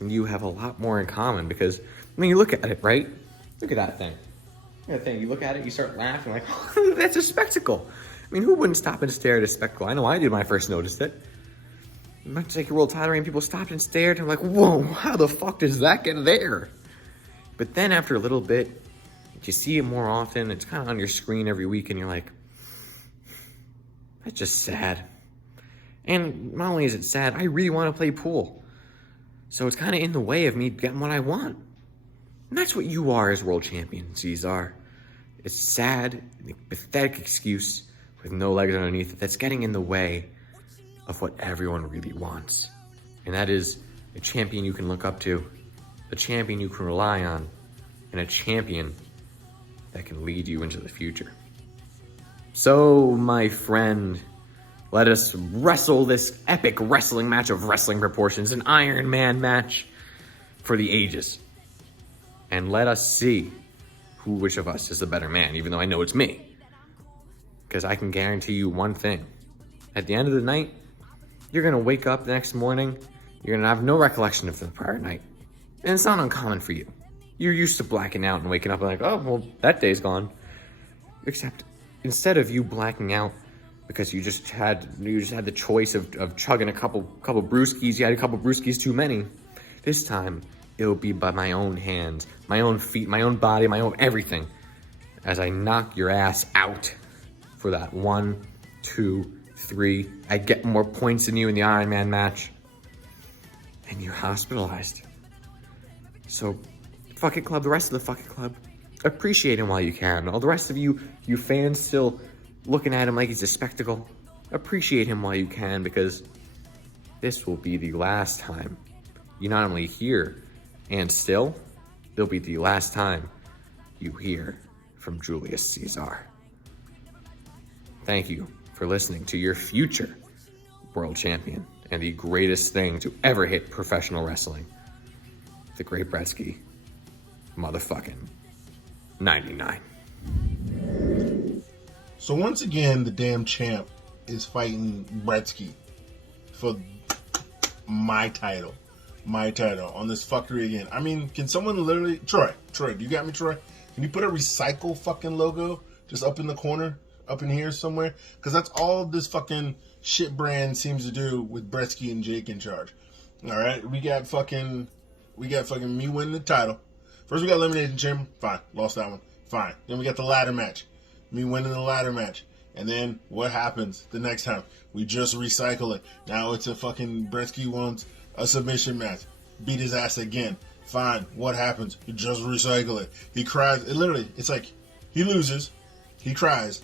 and you have a lot more in common because, I mean, you look at it, right? Look at that thing. Look at that thing. You look at it, you start laughing like, oh, that's a spectacle. I mean, who wouldn't stop and stare at a spectacle? I know I did when I first noticed it. Much like your world title reign, people stopped and stared and I'm like, whoa, how the fuck does that get there? But then after a little bit, you see it more often, it's kind of on your screen every week and you're like, that's just sad. And not only is it sad, I really want to play pool. So it's kind of in the way of me getting what I want. And that's what you are as world champion, Ceizar. It's sad, a pathetic excuse with no legs underneath it that's getting in the way of what everyone really wants. And that is a champion you can look up to, a champion you can rely on, and a champion that can lead you into the future. So, my friend, let us wrestle this epic wrestling match of wrestling proportions, an Iron Man match for the ages. And let us see which of us is the better man, even though I know it's me. Because I can guarantee you one thing. At the end of the night, you're going to wake up the next morning, you're going to have no recollection of the prior night. And it's not uncommon for you. You're used to blacking out and waking up and like, oh, well, that day's gone. Except instead of you blacking out because you just had the choice of chugging a couple brewskis, you had a couple brewskis too many. This time, it'll be by my own hands, my own feet, my own body, my own everything, as I knock your ass out for that 1, 2, 3. I get more points than you in the Iron Man match, and you're hospitalized. So, fuck it club, the rest of the fucking club, appreciate him while you can. All the rest of you fans still looking at him like he's a spectacle, appreciate him while you can, because this will be the last time you not only hear, and still, it'll be the last time you hear from Julius Ceizar. Thank you for listening to your future world champion and the greatest thing to ever hit professional wrestling, the great brettzky motherfucking 99. So once again, the damn champ is fighting brettzky for my title on this fuckery again. I mean, can someone literally, Troy, do you got me, Troy? Can you put a recycle fucking logo just up in the corner, up in here somewhere? Because that's all this fucking shit brand seems to do with brettzky and Jake in charge. All right, we got fucking me winning the title. First we got elimination chamber, fine, lost that one, fine. Then we got the ladder match, me winning the ladder match. And then what happens the next time? We just recycle it. Now it's a fucking brettzky wants a submission match. Beat his ass again. Fine. What happens? You just recycle it. He cries. It's like he loses. He cries.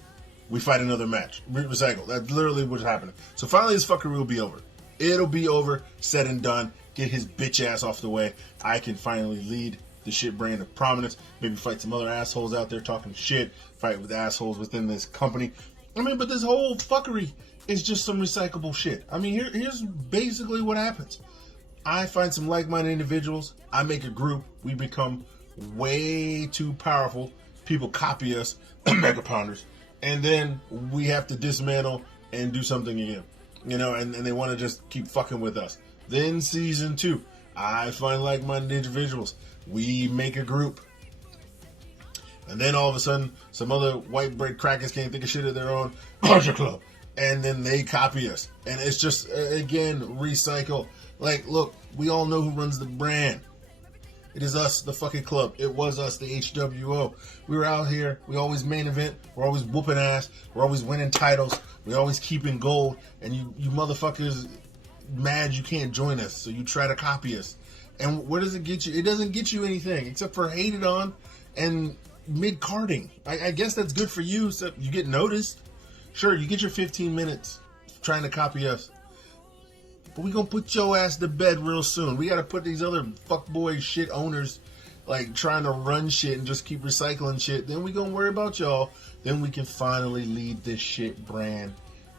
We fight another match. Recycle. That's literally what's happening. So finally this fuckery will be over. It'll be over. Said and done. Get his bitch ass off the way. I can finally lead the shit brand of prominence. Maybe fight some other assholes out there talking shit. Fight with assholes within this company. I mean, but this whole fuckery is just some recyclable shit. I mean, here's basically what happens. I find some like-minded individuals. I make a group. We become way too powerful. People copy us, mega pounders. And then we have to dismantle and do something again. You know, and they want to just keep fucking with us. Then season 2, I find like-minded individuals. We make a group. And then all of a sudden, some other white bread crackers can't think of shit of their own. Culture Club. And then they copy us. And it's just, again, recycle. Like, look, we all know who runs the brand. It is us, the fucking club. It was us, the HWO. We were out here. We always main event. We're always whooping ass. We're always winning titles. We're always keeping gold. And you motherfuckers mad you can't join us. So you try to copy us. And where does it get you? It doesn't get you anything except for hated on and mid-carding. I guess that's good for you, except you get noticed. Sure, you get your 15 minutes trying to copy us. But we gonna put your ass to bed real soon. We gotta put these other fuckboy shit owners like trying to run shit and just keep recycling shit. Then we gonna worry about y'all. Then we can finally lead this shit brand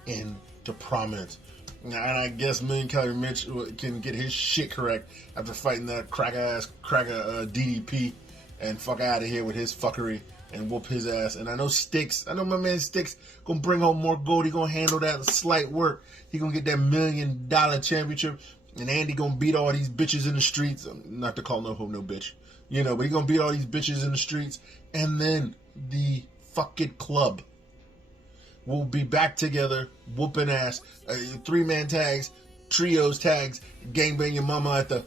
into prominence. And I guess me and Calorie Mitch can get his shit correct after fighting that cracker DDP and fuck out of here with his fuckery and whoop his ass. And I know my man Stix gonna bring home more gold. He gonna handle that slight work. He gonna get that $1 million championship. And Andi gonna beat all these bitches in the streets. Not to call no hoe no bitch. You know, but he gonna beat all these bitches in the streets. And then the fucking club will be back together, whooping ass. 3-man tags, trios tags, gangbang your mama at the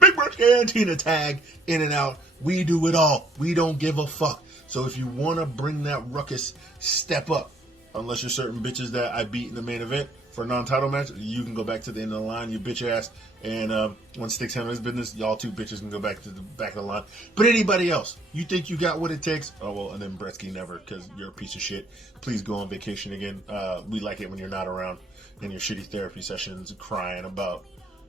Big Bird Cantina tag, in and out. We do it all. We don't give a fuck. So if you want to bring that ruckus, step up. Unless you're certain bitches that I beat in the main event for a non-title match, you can go back to the end of the line, you bitch ass. And once Stix handles his business, y'all two bitches can go back to the back of the line. But anybody else, you think you got what it takes? Oh, well, and then Brettzky never, because you're a piece of shit. Please go on vacation again. We like it when you're not around in your shitty therapy sessions crying about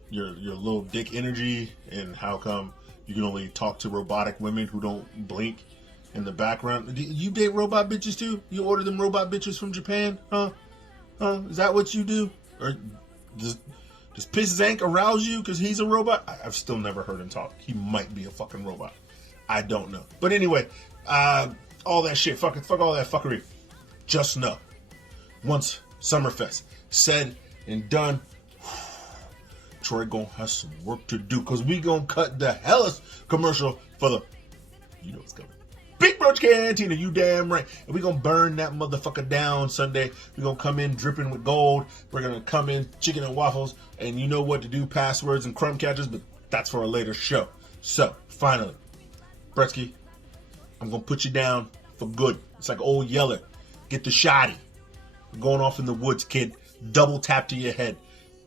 your little dick energy and how come you can only talk to robotic women who don't blink in the background. Do you date robot bitches too? You order them robot bitches from Japan? Huh? Is that what you do? Or does Piss Zanca arouse you because he's a robot? I've still never heard him talk. He might be a fucking robot. I don't know. But anyway, all that shit, fuck all that fuckery. Just know, once SummerFest said and done, Troy gonna have some work to do because we gonna cut the hellest commercial for the, you know what's coming, Big Bird Cantina, you damn right. And we gonna burn that motherfucker down Sunday. We gonna come in dripping with gold. We're gonna come in chicken and waffles, and you know what to do, passwords and crumb catchers, but that's for a later show. So, finally, Brettzky, I'm gonna put you down for good. It's like old Yeller. Get the shotty. You're going off in the woods, kid. Double tap to your head.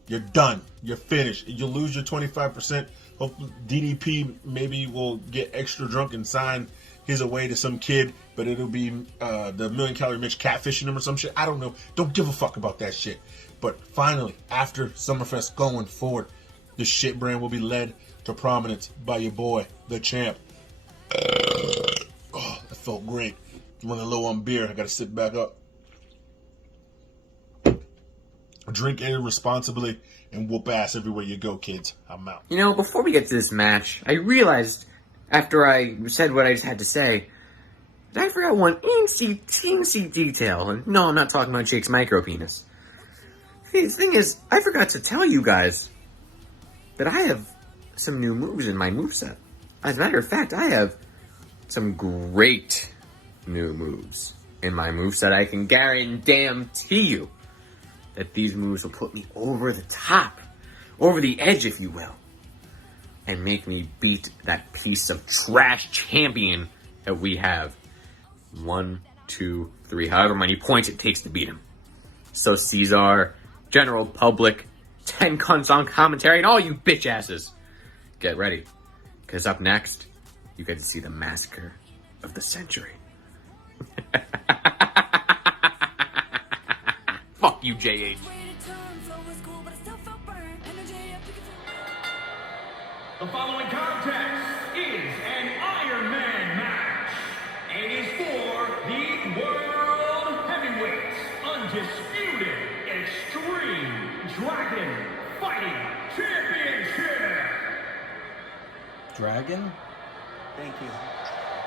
You're done. You're finished. You'll lose your 25%. Hopefully DDP maybe will get extra drunk and sign his away to some kid, but it'll be the Million Calorie Mitch catfishing him or some shit. I don't know. Don't give a fuck about that shit. But finally, after SummerFest going forward, the shit brand will be led to prominence by your boy, the champ. Oh, that felt great. Running low on beer. I gotta sit back up. Drink irresponsibly and whoop ass everywhere you go, kids. I'm out. You know, before we get to this match, I realized after I said what I just had to say that I forgot one teensy detail. And no, I'm not talking about Jake's micro penis. The thing is, I forgot to tell you guys that I have some new moves in my moveset. As a matter of fact, I have some great new moves in my moveset. I can guarantee you that these moves will put me over the top, over the edge, if you will, and make me beat that piece of trash champion that we have. 1, 2, 3, however many points it takes to beat him. So Ceizar, general public, 10 cunts on commentary, and all you bitch asses. Get ready, because up next, you get to see the massacre of the century. Fuck you, JH. The following contest is an Ironman match and is for the World Heavyweight Undisputed Extreme Dragon Fighting Championship. Dragon? Thank you.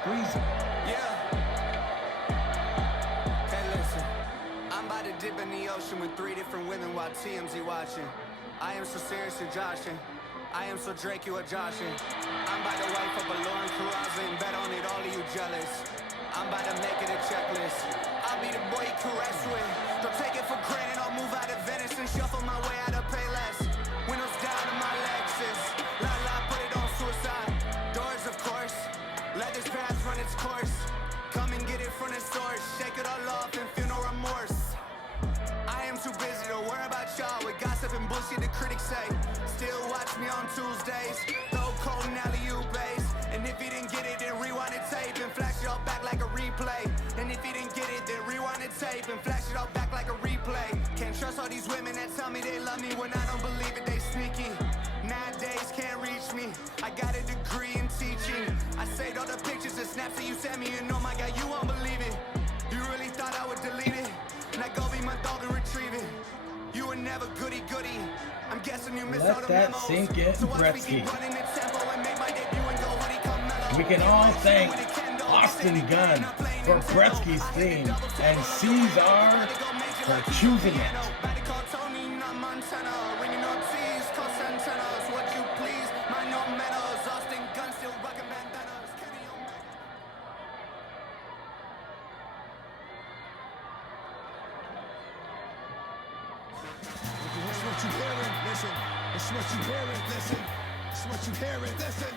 Please. Yeah. Hey, listen. I'm about to dip in the ocean with 3 different women while TMZ watching. I am so serious you're joshing. I am so Drake, you are joshing. I'm about to wipe up a Lauren Carrazza and bet on it, all of you jealous. I'm about to make it a checklist. I'll be the boy you caress with. Don't take it for granted, I'll move out of Venice and shuffle my way out of Payless. Windows down in my Lexus. La la, put it on suicide. Doors, of course. Let this path run its course. Come and get it from the source. Shake it all off and feel no remorse. I am too busy to worry about y'all with gossip and bullshit the critics say. Still watch me on Tuesdays, throw cold and alley-oop bass. And if you didn't get it, then rewind the tape and flash it all back like a replay. And if you didn't get it, then rewind the tape and flash it all back like a replay. Can't trust all these women that tell me they love me when I don't believe it, they sneaky. Nowadays can't reach me, I got a degree in teaching. I saved all the pictures and snaps that you sent me, and oh my God, you won't believe it. You really thought I would delete it? Now go be my dog and retrieve it. You were never goody. I'm guessing you missed all the Let that memos. sink in, So watch me Brettzky. keep running the tempo and make my debut and go honey come mellow. We can all thank Austin Gunn for Brettzky's theme and Ceizar for choosing it. It's what you hearing, listen. It's what you hearing, listen. It's what you hearing, listen.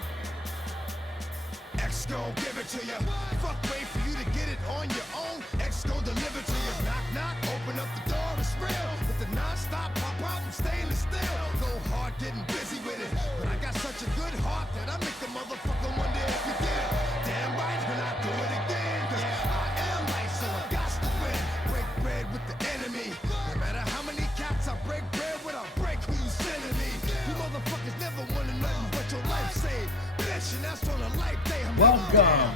X gon' give it to you. Fuck, wait for you to get it on your own. X gon' deliver to you. Knock, knock, open up the door, it's real. With the non-stop pop out and stainless steel. Go hard, getting busy with it. But I got such a good heart that I make the motherfucker wonder if you get it. Damn right, and I do it again. Cause I am right, so I got to win. Break bread with the enemy. No matter how many cats I break bread with, I break who you sending me. You motherfuckers never wanna know what your life saved. Bitch, and that's on a life day. Welcome,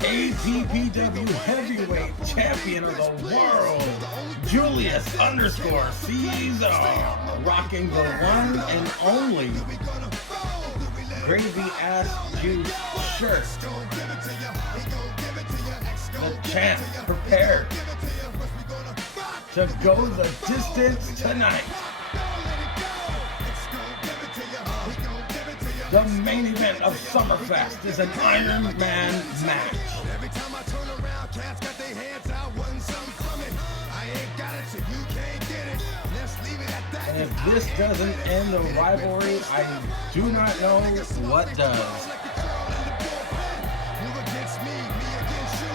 APPW Heavyweight Champion of the World, Julius _Ceizar, rocking the one and only Gravy Ass Juice shirt. The champ prepared to go the distance tonight. The main event of SummerFest is an Ironman match. Every time I turn around, cats got their hands out, wanting something from it. I ain't got it, so you can't get it. Let's leave it at that. And if this doesn't end the rivalry, I do not know what does. You against me against you.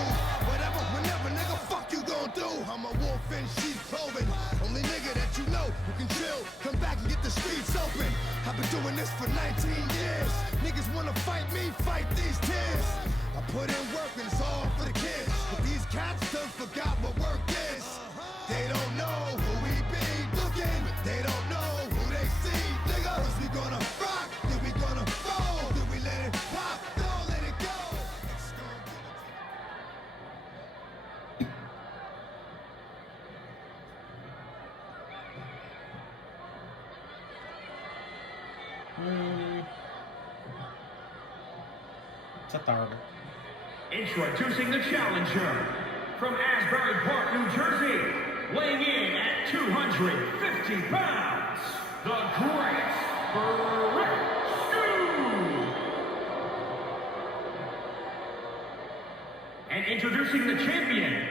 Whatever, whenever, nigga, fuck you gon' do. I'm a wolf in sheep's clothing. Only nigga that you know who can chill. Come back and get the streets open. I've been doing this for 19 years. Niggas wanna fight me, fight these tears. I put in work and it's all for the kids. But these cats done forgot what work is. They don't know who we be looking. They don't know who they see. Niggas, we gonna rock, then we gonna roll, then we let it pop, don't let it go. It's a third. Introducing the challenger from Asbury Park, New Jersey, weighing in at 250 pounds, the Great Brettzky. And introducing the champion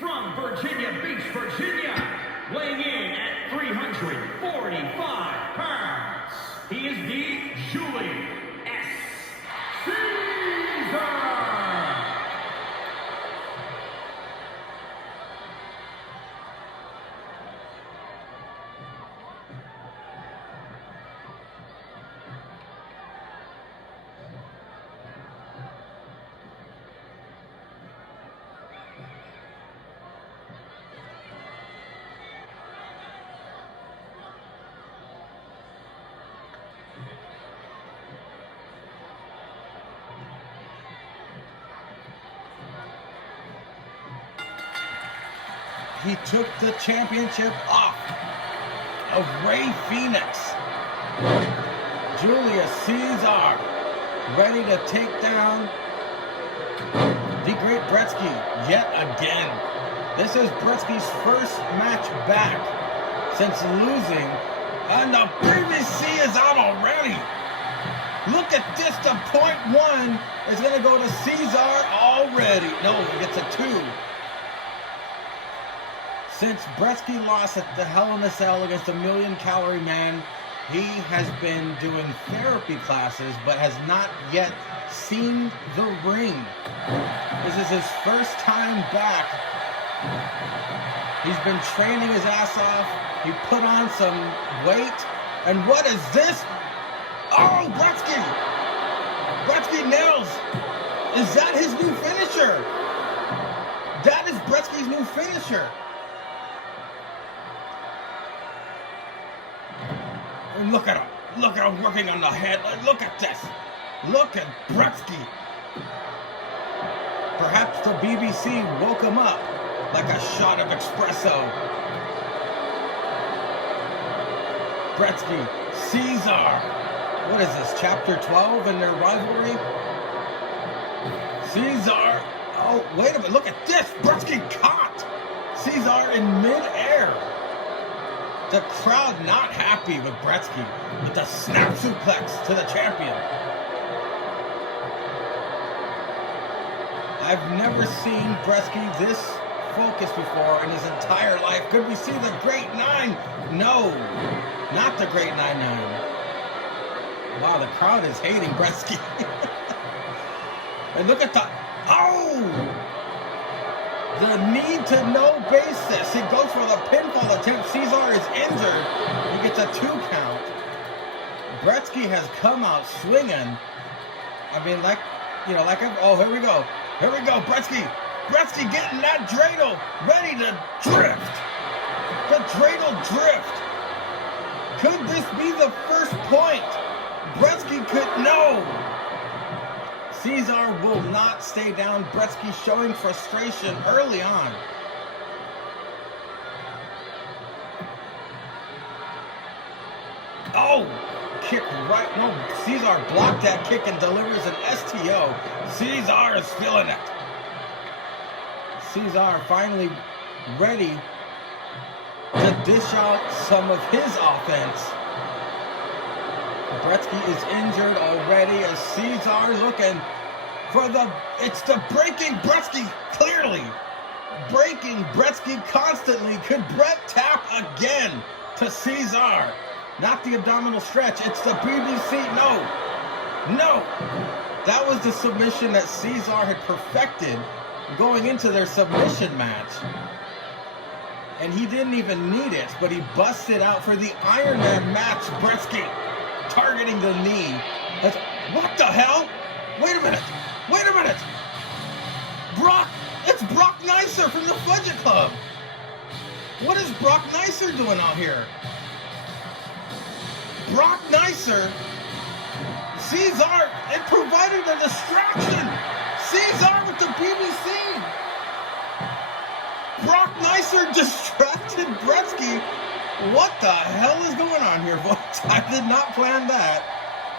from Virginia Beach, Virginia, weighing in at 345 pounds. He is the Julius Ceizar. he took the championship off of Rey Fenix. Julius Ceizar ready to take down the great Brettzky yet again. This is Brettzky's first match back since losing, and the BBC is out already. Look at this, the .1 is going to go to Ceizar already. No, he gets a 2. Since Brettzky lost at the Hell in a Cell against the Million Calorie Man, he has been doing therapy classes, but has not yet seen the ring. This is his first time back. He's been training his ass off. He put on some weight. And what is this? Oh, Brettzky! Brettzky nails. Is that his new finisher? That is Brettzky's new finisher. And look at him. Look at him working on the head. Look at this. Look at Brettzky. Perhaps the BBC woke him up like a shot of espresso. Brettzky, Ceizar. What is this, chapter 12 in their rivalry? Ceizar. Oh, wait a minute. Look at this. Brettzky caught Ceizar in midair. The crowd not happy with Brettzky with the snap suplex to the champion. I've never seen Brettzky this focused before in his entire life. Could we see the Great Nine? No, not the Great 9-9. Wow, the crowd is hating Brettzky. And look at the, the need to know basis. He goes for the pinfall attempt. Ceizar is injured. He gets a 2 count. Brettzky has come out swinging. I mean, oh, here we go. Here we go, Brettzky. Brettzky getting that dreidel, ready to drift. The dreidel drift. Could this be the first point? Brettzky could, no. Ceizar will not stay down. Brettzky showing frustration early on. Oh, kick right. No, Ceizar blocked that kick and delivers an STO. Ceizar is feeling it. Ceizar finally ready to dish out some of his offense. Brettzky is injured already as Ceizar is looking for it's the breaking Brettzky, clearly. Breaking Brettzky constantly. Could Brett tap again to Ceizar? Not the abdominal stretch. It's the BBC. No. That was the submission that Ceizar had perfected going into their submission match. And he didn't even need it, but he busted out for the Ironman match. Brettzky targeting the knee. What the hell? Wait a minute. It's Brock Nicer from the Fudge Club. What is Brock Nicer doing out here? Brock Nicer, Ceizar, it provided a distraction. Ceizar with the BBC. Brock Nicer distracted Brettzky. What the hell is going on here, folks? I did not plan that.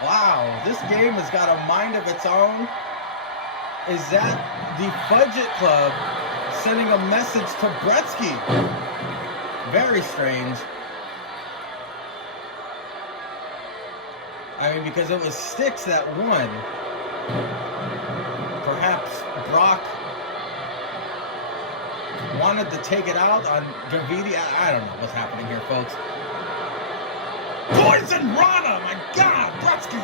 Wow, this game has got a mind of its own. Is that the Fudge Club sending a message to Brettzky? Very strange. I mean, because it was Stix that won. Perhaps Brock wanted to take it out on Gaviti. I don't know what's happening here, folks. Poison Rana! My God, Brettzky!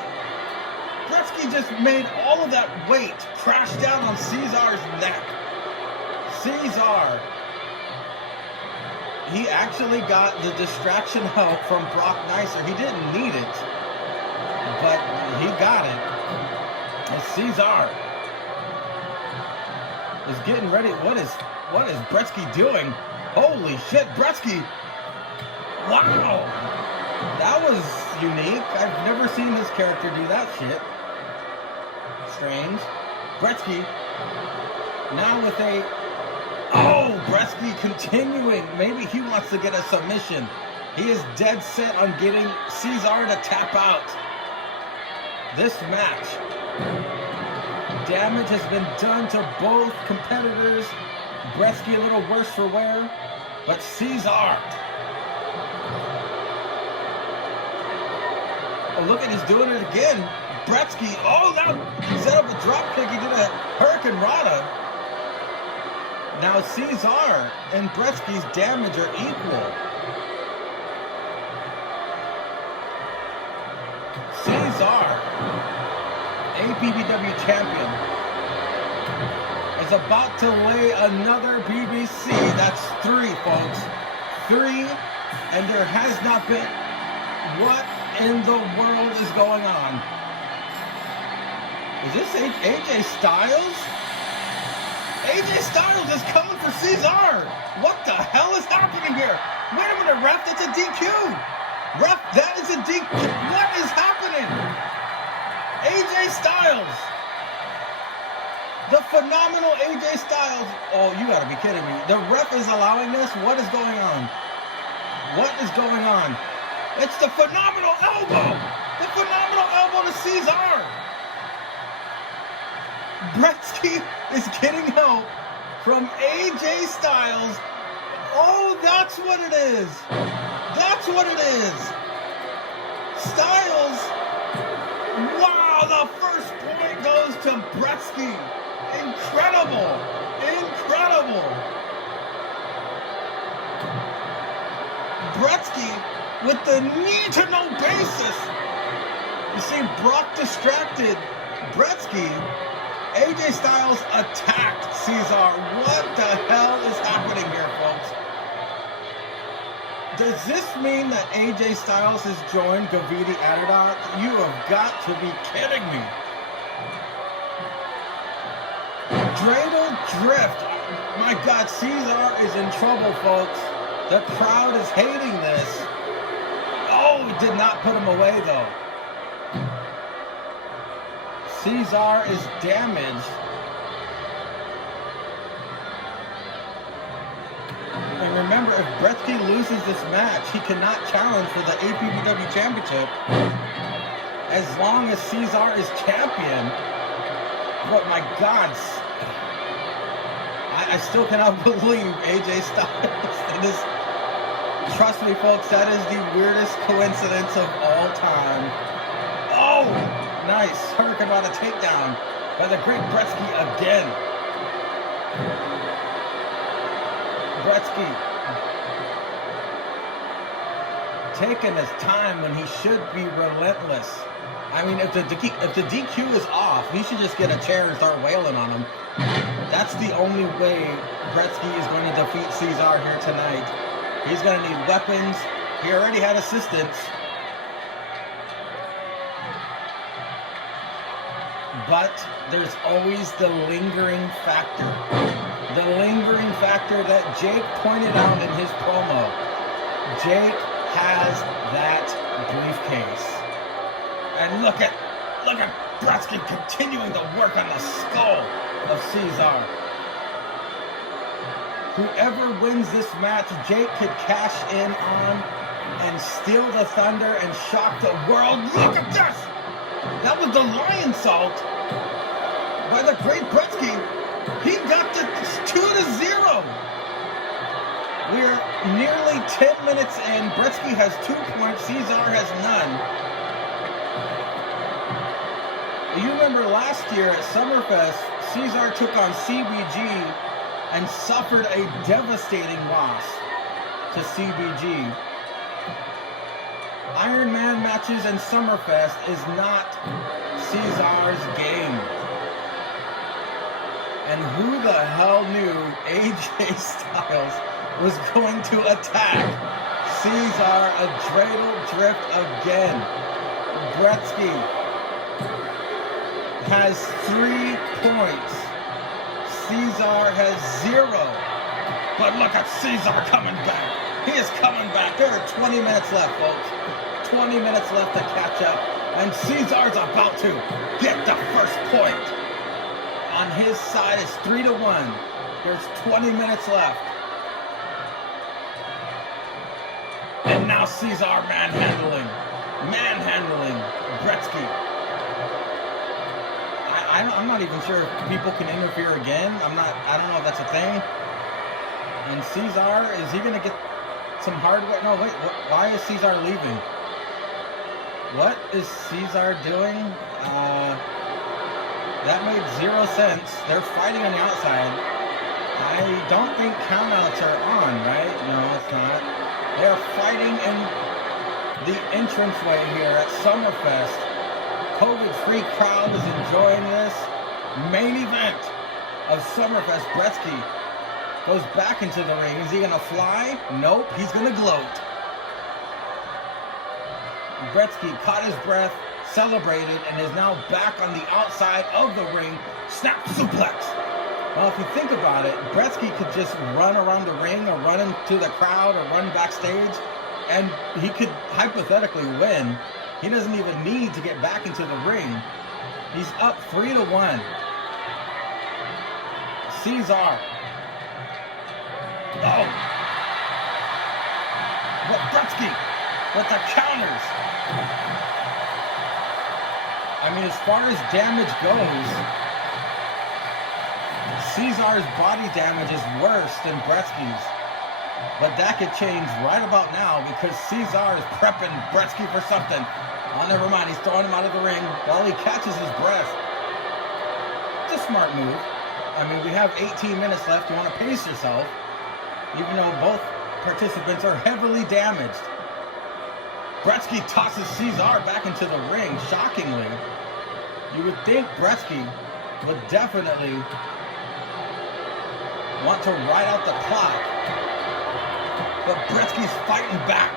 Brettzky just made all of that weight crash down on Ceizar's neck. Ceizar, he actually got the distraction help from Brock Nicer. He didn't need it, but he got it. And Ceizar is getting ready. What is Brettzky doing? Holy shit, Brettzky! Wow! That was unique. I've never seen this character do that shit. Strange. Brettzky now with a Oh, Brettzky continuing. Maybe he wants to get a submission. He is dead set on getting Ceizar to tap out. This match. Damage has been done to both competitors. Brettzky a little worse for wear, but Ceizar. Oh, look at he's doing it again. Brettzky, oh, now set up a drop kick. He did a Hurricane Rana. Now Ceizar and Brettzky's damage are equal. Ceizar, APPW champion, is about to lay another BBC. That's 3, folks. 3, and there has not been. What in the world is going on? Is this AJ Styles? AJ Styles is coming for Ceizar. What the hell is happening here? Wait a minute, ref, that's a DQ. Ref, that is a DQ. What is happening? AJ Styles. The phenomenal AJ Styles. Oh, you gotta be kidding me. The ref is allowing this? What is going on? What is going on? It's the phenomenal elbow. The phenomenal elbow to Ceizar. Brettzky is getting help from AJ Styles. Oh, that's what it is. That's what it is. Styles. Wow, the first point goes to Brettzky. Incredible. Incredible. Brettzky with the knee to no basis. You see Brock distracted Brettzky. AJ Styles attacked Ceizar. What the hell is happening here, folks? Does this mean that AJ Styles has joined Gaviti Adidas? You have got to be kidding me. Dreidel Drift. My God, Ceizar is in trouble, folks. The crowd is hating this. Oh, he did not put him away, though. Ceizar is damaged. And remember, if Brettzky loses this match, he cannot challenge for the APPW Championship as long as Ceizar is champion. But my God, I still cannot believe AJ Styles. Trust me, folks, that is the weirdest coincidence of all time. Oh! Nice. Hurricane Rana takedown by the great Brettzky again. Brettzky taking his time when he should be relentless. I mean, if the DQ is off, he should just get a chair and start wailing on him. That's the only way Brettzky is going to defeat Ceizar here tonight. He's going to need weapons. He already had assistance. But there's always the lingering factor. The lingering factor that Jake pointed out in his promo. Jake has that briefcase. And look at Brettzky continuing to work on the skull of Ceizar. Whoever wins this match, Jake could cash in on and steal the thunder and shock the world. Look at this! That was the lion salt by the great Brettzky. He got the 2-0. We are nearly 10 minutes in. Brettzky has 2 points. Ceizar has none. You remember last year at SummerFest, Ceizar took on CBG and suffered a devastating loss to CBG. Ironman matches and SummerFest is not Ceizar's game. And who the hell knew AJ Styles was going to attack Ceizar? A dreidel drift again. Brettzky has 3 points. Ceizar has 0. But look at Ceizar coming back. He is coming back. There are 20 minutes left, folks. 20 minutes left to catch up. And Ceizar's about to get the first point. On his side, it's 3-1. There's 20 minutes left. And now Ceizar manhandling Brettzky. I'm not even sure if people can interfere again. I don't know if that's a thing. And Ceizar, is he going to get some hard work? No, wait, why is Ceizar leaving? What is Ceizar doing? That made 0 sense. They're fighting on the outside. I don't think countouts are on, right? No, it's not. They're fighting in the entranceway here at SummerFest. COVID-free crowd is enjoying this. Main event of SummerFest. Brettzky goes back into the ring. Is he going to fly? Nope, he's going to gloat. Brettzky caught his breath, celebrated, and is now back on the outside of the ring. Snap suplex. Well, if you think about it, Brettzky could just run around the ring or run into the crowd or run backstage, and he could hypothetically win. He doesn't even need to get back into the ring. He's up 3-1. Ceizar. Oh. But Brettzky with the counters. I mean, as far as damage goes, Ceizar's body damage is worse than Brettzky's. But that could change right about now because Ceizar is prepping Brettzky for something. Oh, never mind. He's throwing him out of the ring while he catches his breath. It's a smart move. I mean, we have 18 minutes left. You want to pace yourself, even though both participants are heavily damaged. Brettzky tosses Ceizar back into the ring, shockingly. You would think Brettzky would definitely want to ride out the clock. But Brettzky's fighting back.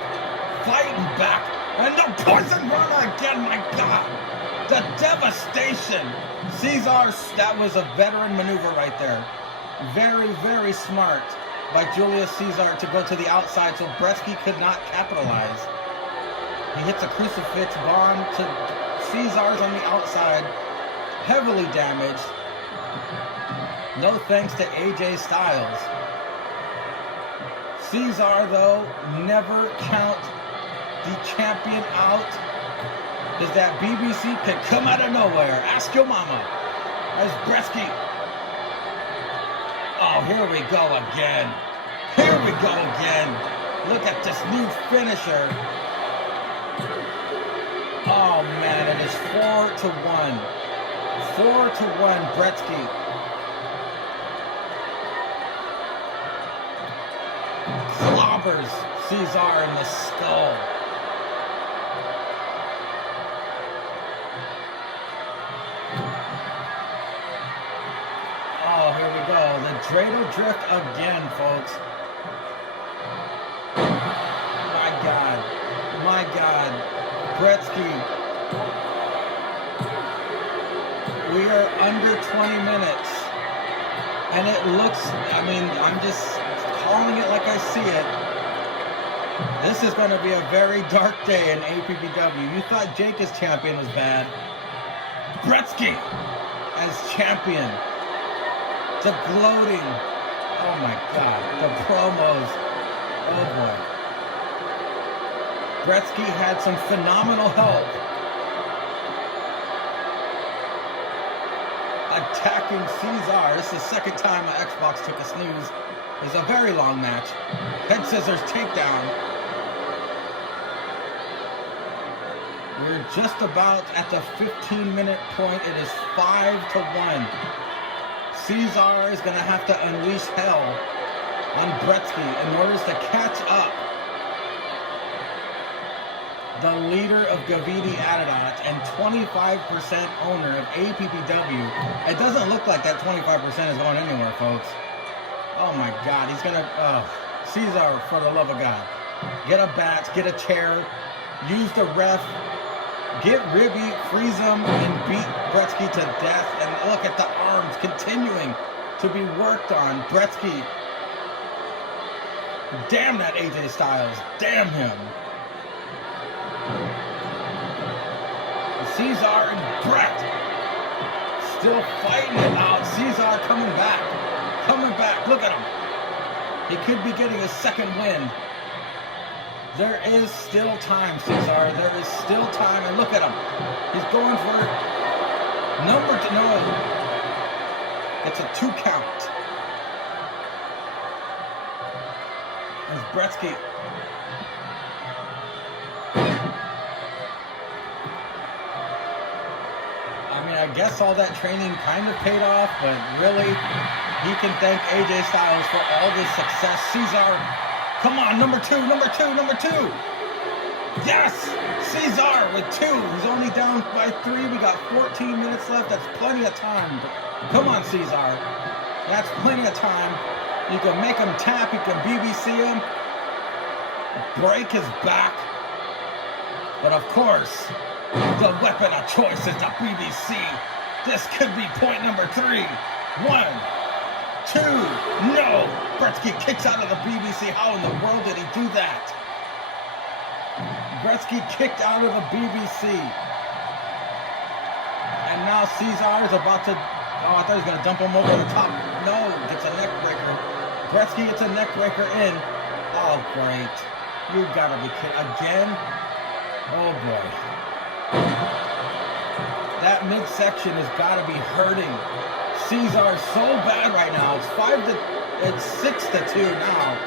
And the poison rana again, my God. The devastation. Ceizar, that was a veteran maneuver right there. Very, very smart by Julius Ceizar to go to the outside so Brettzky could not capitalize. He hits a crucifix bomb to Ceizar's on the outside. Heavily damaged. No thanks to AJ Styles. Ceizar, though, never count the champion out, because that BBC can come out of nowhere. Ask your mama. As Brettzky. Oh, here we go again. Look at this new finisher. Oh, man, it is 4-1. 4-1, Brettzky. Clobbers Ceizar in the skull. Oh, here we go. The dreidel drift again, folks. My God. Brettzky. We are under 20 minutes. And it looks, I mean, I'm just calling it like I see it. This is going to be a very dark day in APPW. You thought Jake as champion was bad. Brettzky as champion. The gloating. Oh my God. The promos. Oh boy. Brettzky had some phenomenal help. Attacking Ceizar. This is the second time my Xbox took a snooze. It was a very long match. Head scissors takedown. We're just about at the 15-minute point. It is 5-1. Ceizar is going to have to unleash hell on Brettzky in order to catch up. The leader of Gaviti Adidas and 25% owner of APPW. It doesn't look like that 25% is going anywhere, folks. Oh my God, he's gonna, Ceizar, for the love of God. Get a bat, get a chair, use the ref, get Ribby, freeze him, and beat Brettzky to death. And look at the arms continuing to be worked on. Brettzky. Damn that AJ Styles. Damn him. Ceizar and Brett still fighting it out. Ceizar coming back. coming back. Look at him. He could be getting his second win. There is still time, Ceizar. There is still time. And look at him. He's going for number to no. It's a 2 count. It's Brettzky. I mean, I guess all that training kind of paid off, but really, he can thank AJ Styles for all this success. Ceizar, come on, number two. Yes! Ceizar with 2. He's only down by 3. We got 14 minutes left. That's plenty of time. But come on, Ceizar. That's plenty of time. You can make him tap. You can BBC him. Break his back. But of course, the weapon of choice is the BBC. This could be point number 3. 1, 2, no! Brettzky kicks out of the BBC. How in the world did he do that? Brettzky kicked out of the BBC. And now Ceizar is about to... Oh, I thought he was going to dump him over the top. No, gets a neck breaker. Brettzky gets a neck breaker in. Oh, great. You gotta be kidding. Again? Oh, boy. That midsection has got to be hurting. Ceizar's so bad right now. It's 6-2 now.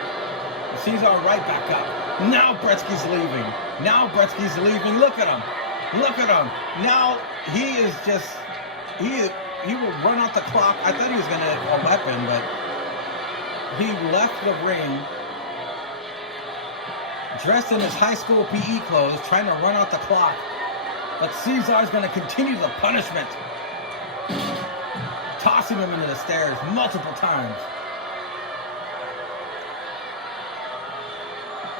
Ceizar right back up. Now Brettzky's leaving. Look at him. Now he is just, he will run out the clock. I thought he was going to a weapon, but he left the ring dressed in his high school PE clothes, trying to run out the clock. But Ceizar's going to continue the punishment, tossing him into the stairs multiple times.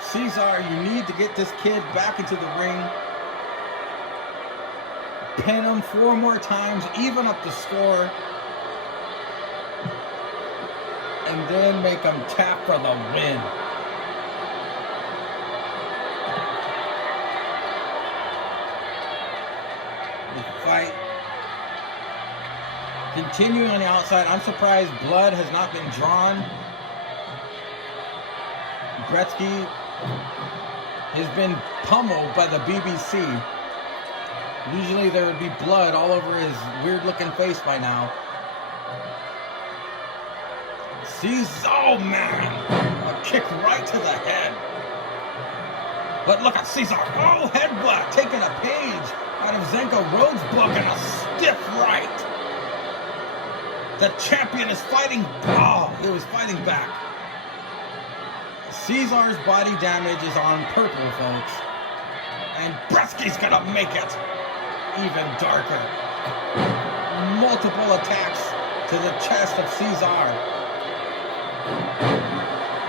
Ceizar, you need to get this kid back into the ring. Pin him 4 more times, even up the score. And then make him tap for the win. The fight continuing on the outside. I'm surprised blood has not been drawn. Brettzky has been pummeled by the BBC. Usually there would be blood all over his weird looking face by now. Oh man, a kick right to the head. But look at Ceizar. Oh, headbutt, taking a page out of Zanca Rhodes' book, and a stiff right. The champion is fighting. Oh, he was fighting back. Ceizar's body damage is on purple, folks. And Brettzky's gonna make it even darker. Multiple attacks to the chest of Ceizar.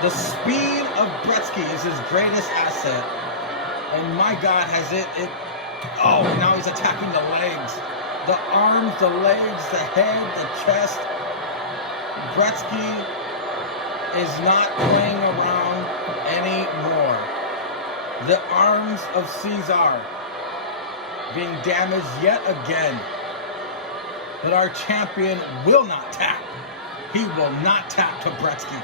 The speed of Brettzky is his greatest asset. And my God, has it... Oh, now he's attacking the legs. The arms, the legs, the head, the chest. Brettzky is not playing around anymore. The arms of Ceizar being damaged yet again. But our champion will not tap. He will not tap to Brettzky.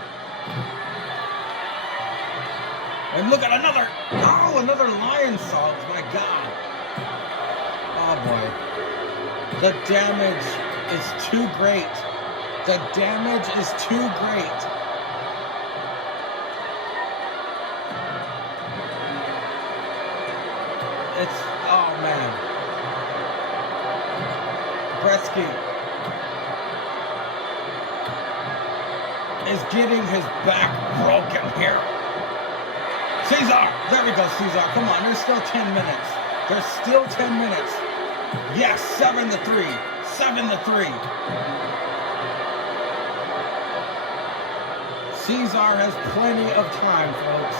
And look at another lion salt, my God. Oh boy. The damage is too great. The damage is too great. It's, oh man. Brettzky is getting his back broken here. Ceizar, there we go, Ceizar. Come on, there's still 10 minutes. There's still 10 minutes. Yes, 7-3. 7-3. Ceizar has plenty of time, folks.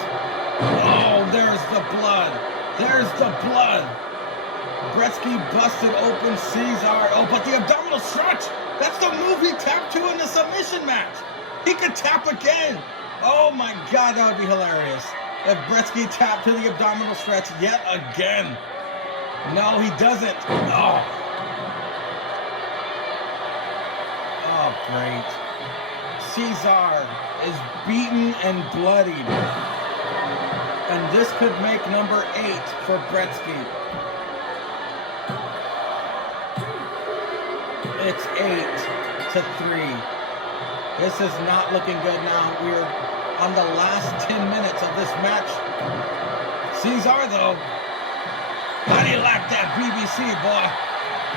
Oh, there's the blood. There's the blood. Brettzky busted open Ceizar. Oh, but the abdominal stretch. That's the move he tapped to in the submission match. He could tap again. Oh my God, that would be hilarious. If Brettzky tapped to the abdominal stretch yet again. No, he doesn't. Oh. Oh, great. Ceizar is beaten and bloodied. And this could make number 8 for Brettzky. It's 8-3. This is not looking good now. We're on the last 10 minutes of this match. Ceizar, though, body lapped that BBC, boy.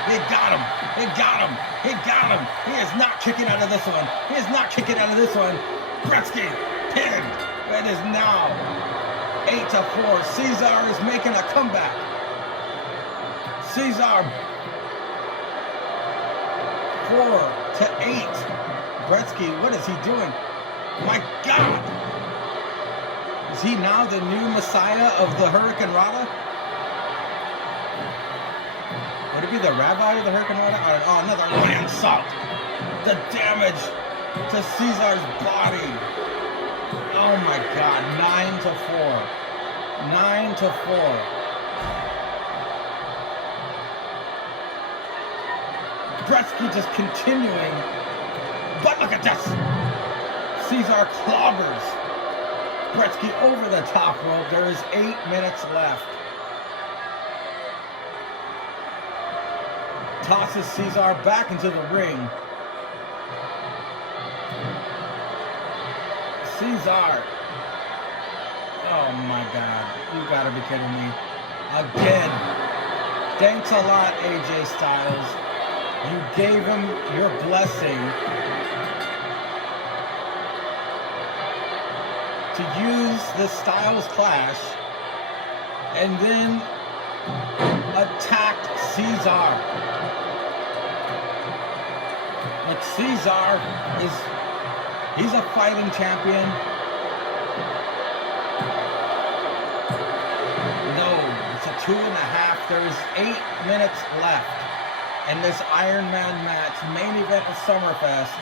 He got him. He got him. He got him. He is not kicking out of this one. He is not kicking out of this one. Brettzky pinned. It is now 8-4. Ceizar is making a comeback. Ceizar 4-8. Brettzky, what is he doing? My God! Is he now the new messiah of the Hurricane Rana? Would it be the rabbi of the Hurricane Rana? Oh, another land salt. The damage to Ceizar's body. Oh my God, 9-4. 9-4. Brettzky just continuing. But look at this. Ceizar clobbers Brettzky over the top rope. There is 8 minutes left. Tosses Ceizar back into the ring. Ceizar. Oh my God. You gotta be kidding me. Again. Thanks a lot, AJ Styles. You gave him your blessing to use the Styles Clash and then attacked Ceizar. Like Ceizar he's a fighting champion. No, it's a 2.5. There is 8 minutes left in this Ironman match, main event of SummerFest.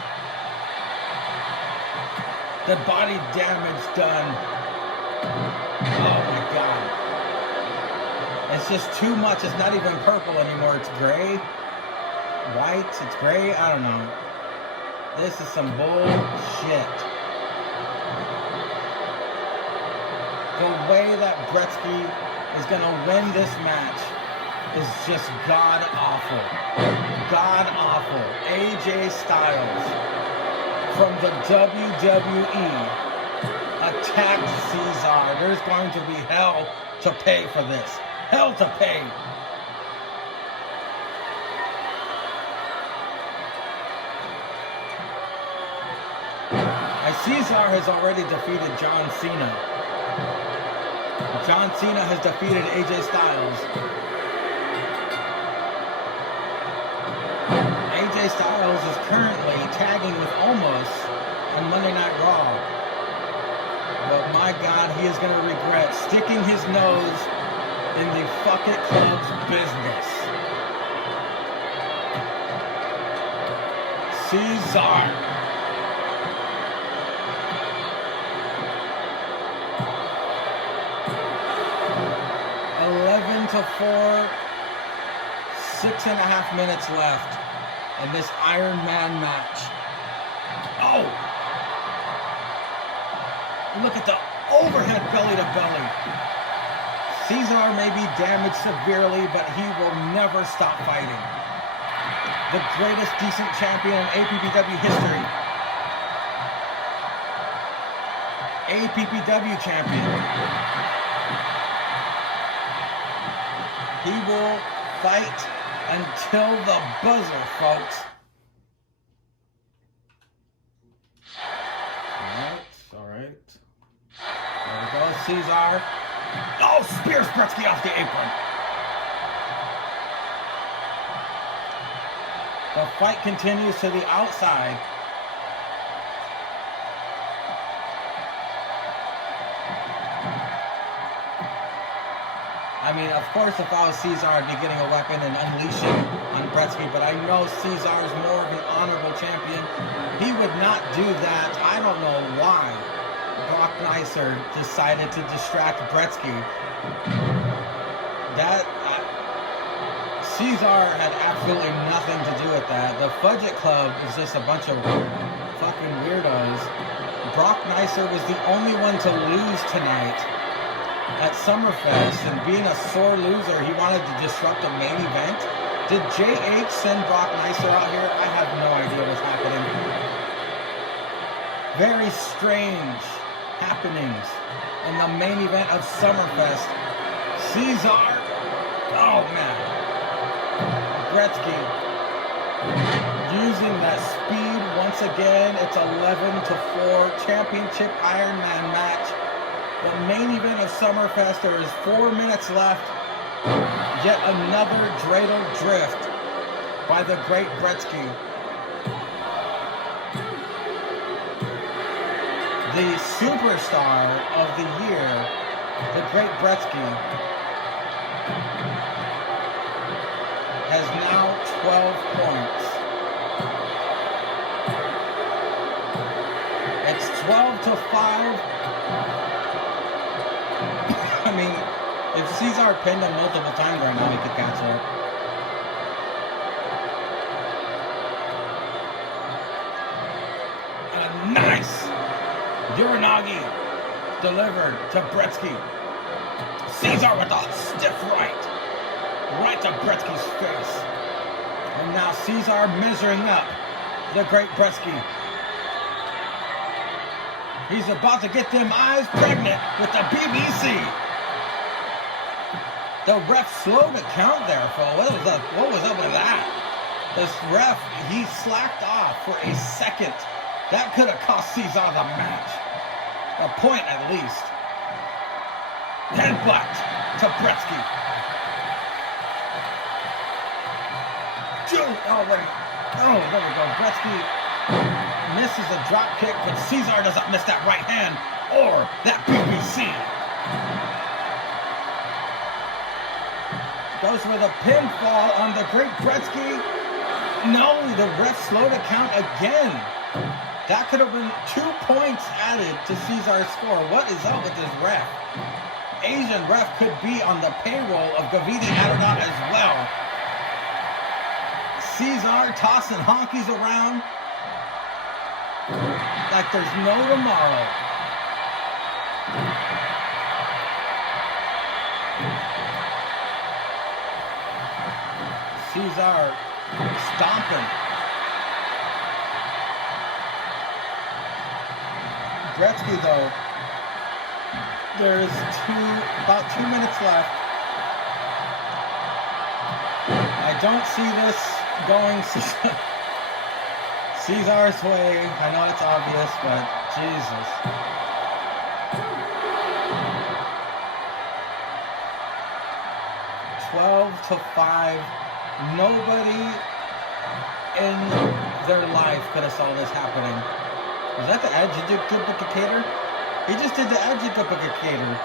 The body damage done. Oh my God. It's just too much. It's not even purple anymore. It's gray. White. It's gray. I don't know. This is some bullshit. The way that Brettzky is going to win this match is just god-awful. God-awful. AJ Styles from the WWE attacked Ceizar. There's going to be hell to pay for this. Hell to pay. Ceizar has already defeated John Cena. John Cena has defeated AJ Styles. AJ Styles is currently tagging with Omos on Monday Night Raw. But my God, he is going to regret sticking his nose in the Fuck It Club's business. Ceizar. To 4, 6.5 minutes left in this Iron Man match. Oh! Look at the overhead belly to belly. Ceizar may be damaged severely, but he will never stop fighting. The greatest decent champion in APPW history. APPW champion. He will fight until the buzzer, folks. All right. There we go, Ceizar. Oh, spears Brettzky off the apron. The fight continues to the outside. I mean, of course, if I was Ceizar, I'd be getting a weapon and unleashing on Brettzky, but I know Ceizar is more of an honorable champion. He would not do that. I don't know why Brock Neisser decided to distract Brettzky. Ceizar had absolutely nothing to do with that. The Fudge Club is just a bunch of fucking weirdos. Brock Nicer was the only one to lose tonight at SummerFest, and being a sore loser, he wanted to disrupt the main event. Did JH send Brock Nicer out here? I have no idea what's happening. Very strange happenings in the main event of SummerFest. Ceizar, oh man, Brettzky using that speed once again. It's 11-4 championship Ironman match. The main event of SummerFest. There is 4 minutes left. Yet another dreidel drift by the great Brettzky. The superstar of the year, the great Brettzky, has now 12 points. It's 12-5. I mean, if Ceizar pinned him multiple times right now, he could catch up. A nice Uranagi delivered to Brettzky. Ceizar with a stiff right to Brettzky's face. And now Ceizar measuring up the great Brettzky. He's about to get them eyes pregnant with the BBC. The ref slowed the count there, Phil. What was up with that? This ref, he slacked off for a second. That could have cost Ceizar the match. A point at least. Headbutt to Brettzky. Oh, wait. Oh, there we go. Brettzky misses a drop kick, but Ceizar doesn't miss that right hand or that BBC. Goes with a pinfall on the great Brettzky. No, the ref slowed the count again. That could have been 2 points added to Ceizar's score. What is up with this ref? Asian ref could be on the payroll of Gaviti Adonat as well. Ceizar tossing honkies around like there's no tomorrow. Ceizar stomping. Brettzky, though, there's about 2 minutes left. I don't see this going Ceizar's way. I know it's obvious, but Jesus. (12-5). Nobody in their life could have saw this happening. Was that the adjudicator? He just did the adjudicator.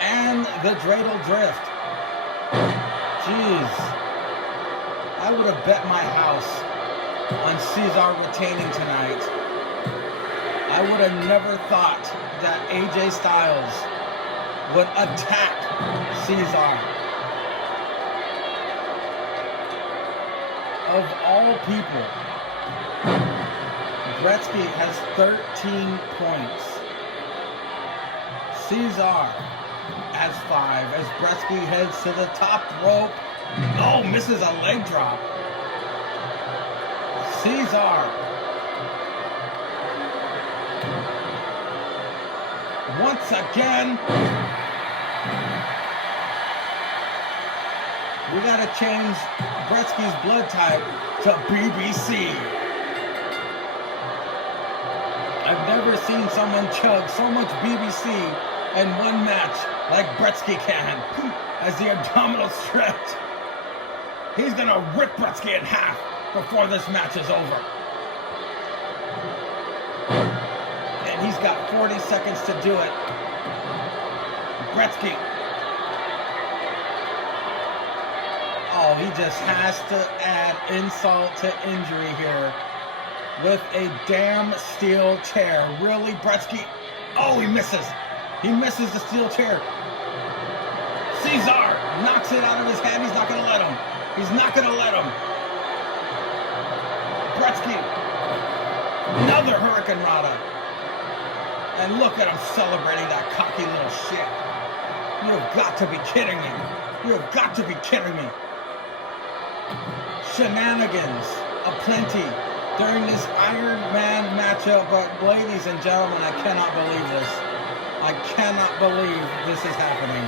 And the dreidel drift. Jeez. I would have bet my house on Ceizar retaining tonight. I would have never thought that AJ Styles would attack Ceizar. Of all people, Brettzky has 13 points. Ceizar has 5 as Brettzky heads to the top rope. Oh, misses a leg drop. Ceizar. Once again. We gotta change Brettzky's blood type to BBC. I've never seen someone chug so much BBC in one match like Brettzky can. As the abdominal stretch. He's gonna rip Brettzky in half before this match is over. And he's got 40 seconds to do it. Brettzky. Oh, he just has to add insult to injury here with a damn steel chair. Really, Brettzky? Oh, he misses. He misses the steel chair. Ceizar knocks it out of his hand. He's not going to let him. He's not going to let him. Brettzky. Another Hurricane Rana. And look at him celebrating that cocky little shit. You have got to be kidding me. You have got to be kidding me. Shenanigans aplenty during this Iron Man matchup. But ladies and gentlemen, I cannot believe this. I cannot believe this is happening.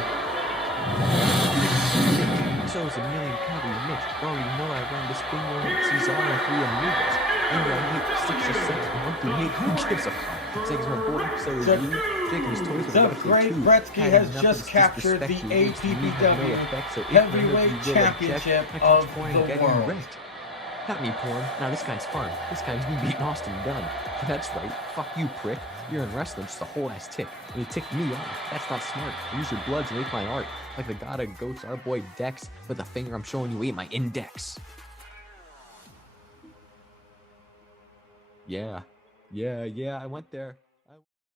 So is a million calorie mix. You already know I run this thing on Ceizar and 3 amigos. And I hate 6 or 7. 1 through 8. Who gives a fuck? Zane's my boy, so is you. Jacob's toys The great Brettzky has just captured the APPW Heavyweight Championship of the world. Not me porn. Now this guy's fun. This guy's me beating Austin Dunn. That's right. Fuck you, prick. You're in wrestling just a whole ass tick. And you ticked me off. That's not smart. Use your blood to make my art. Like the god of goats, our boy Dex. With the finger I'm showing you ate my index. Yeah, I went there.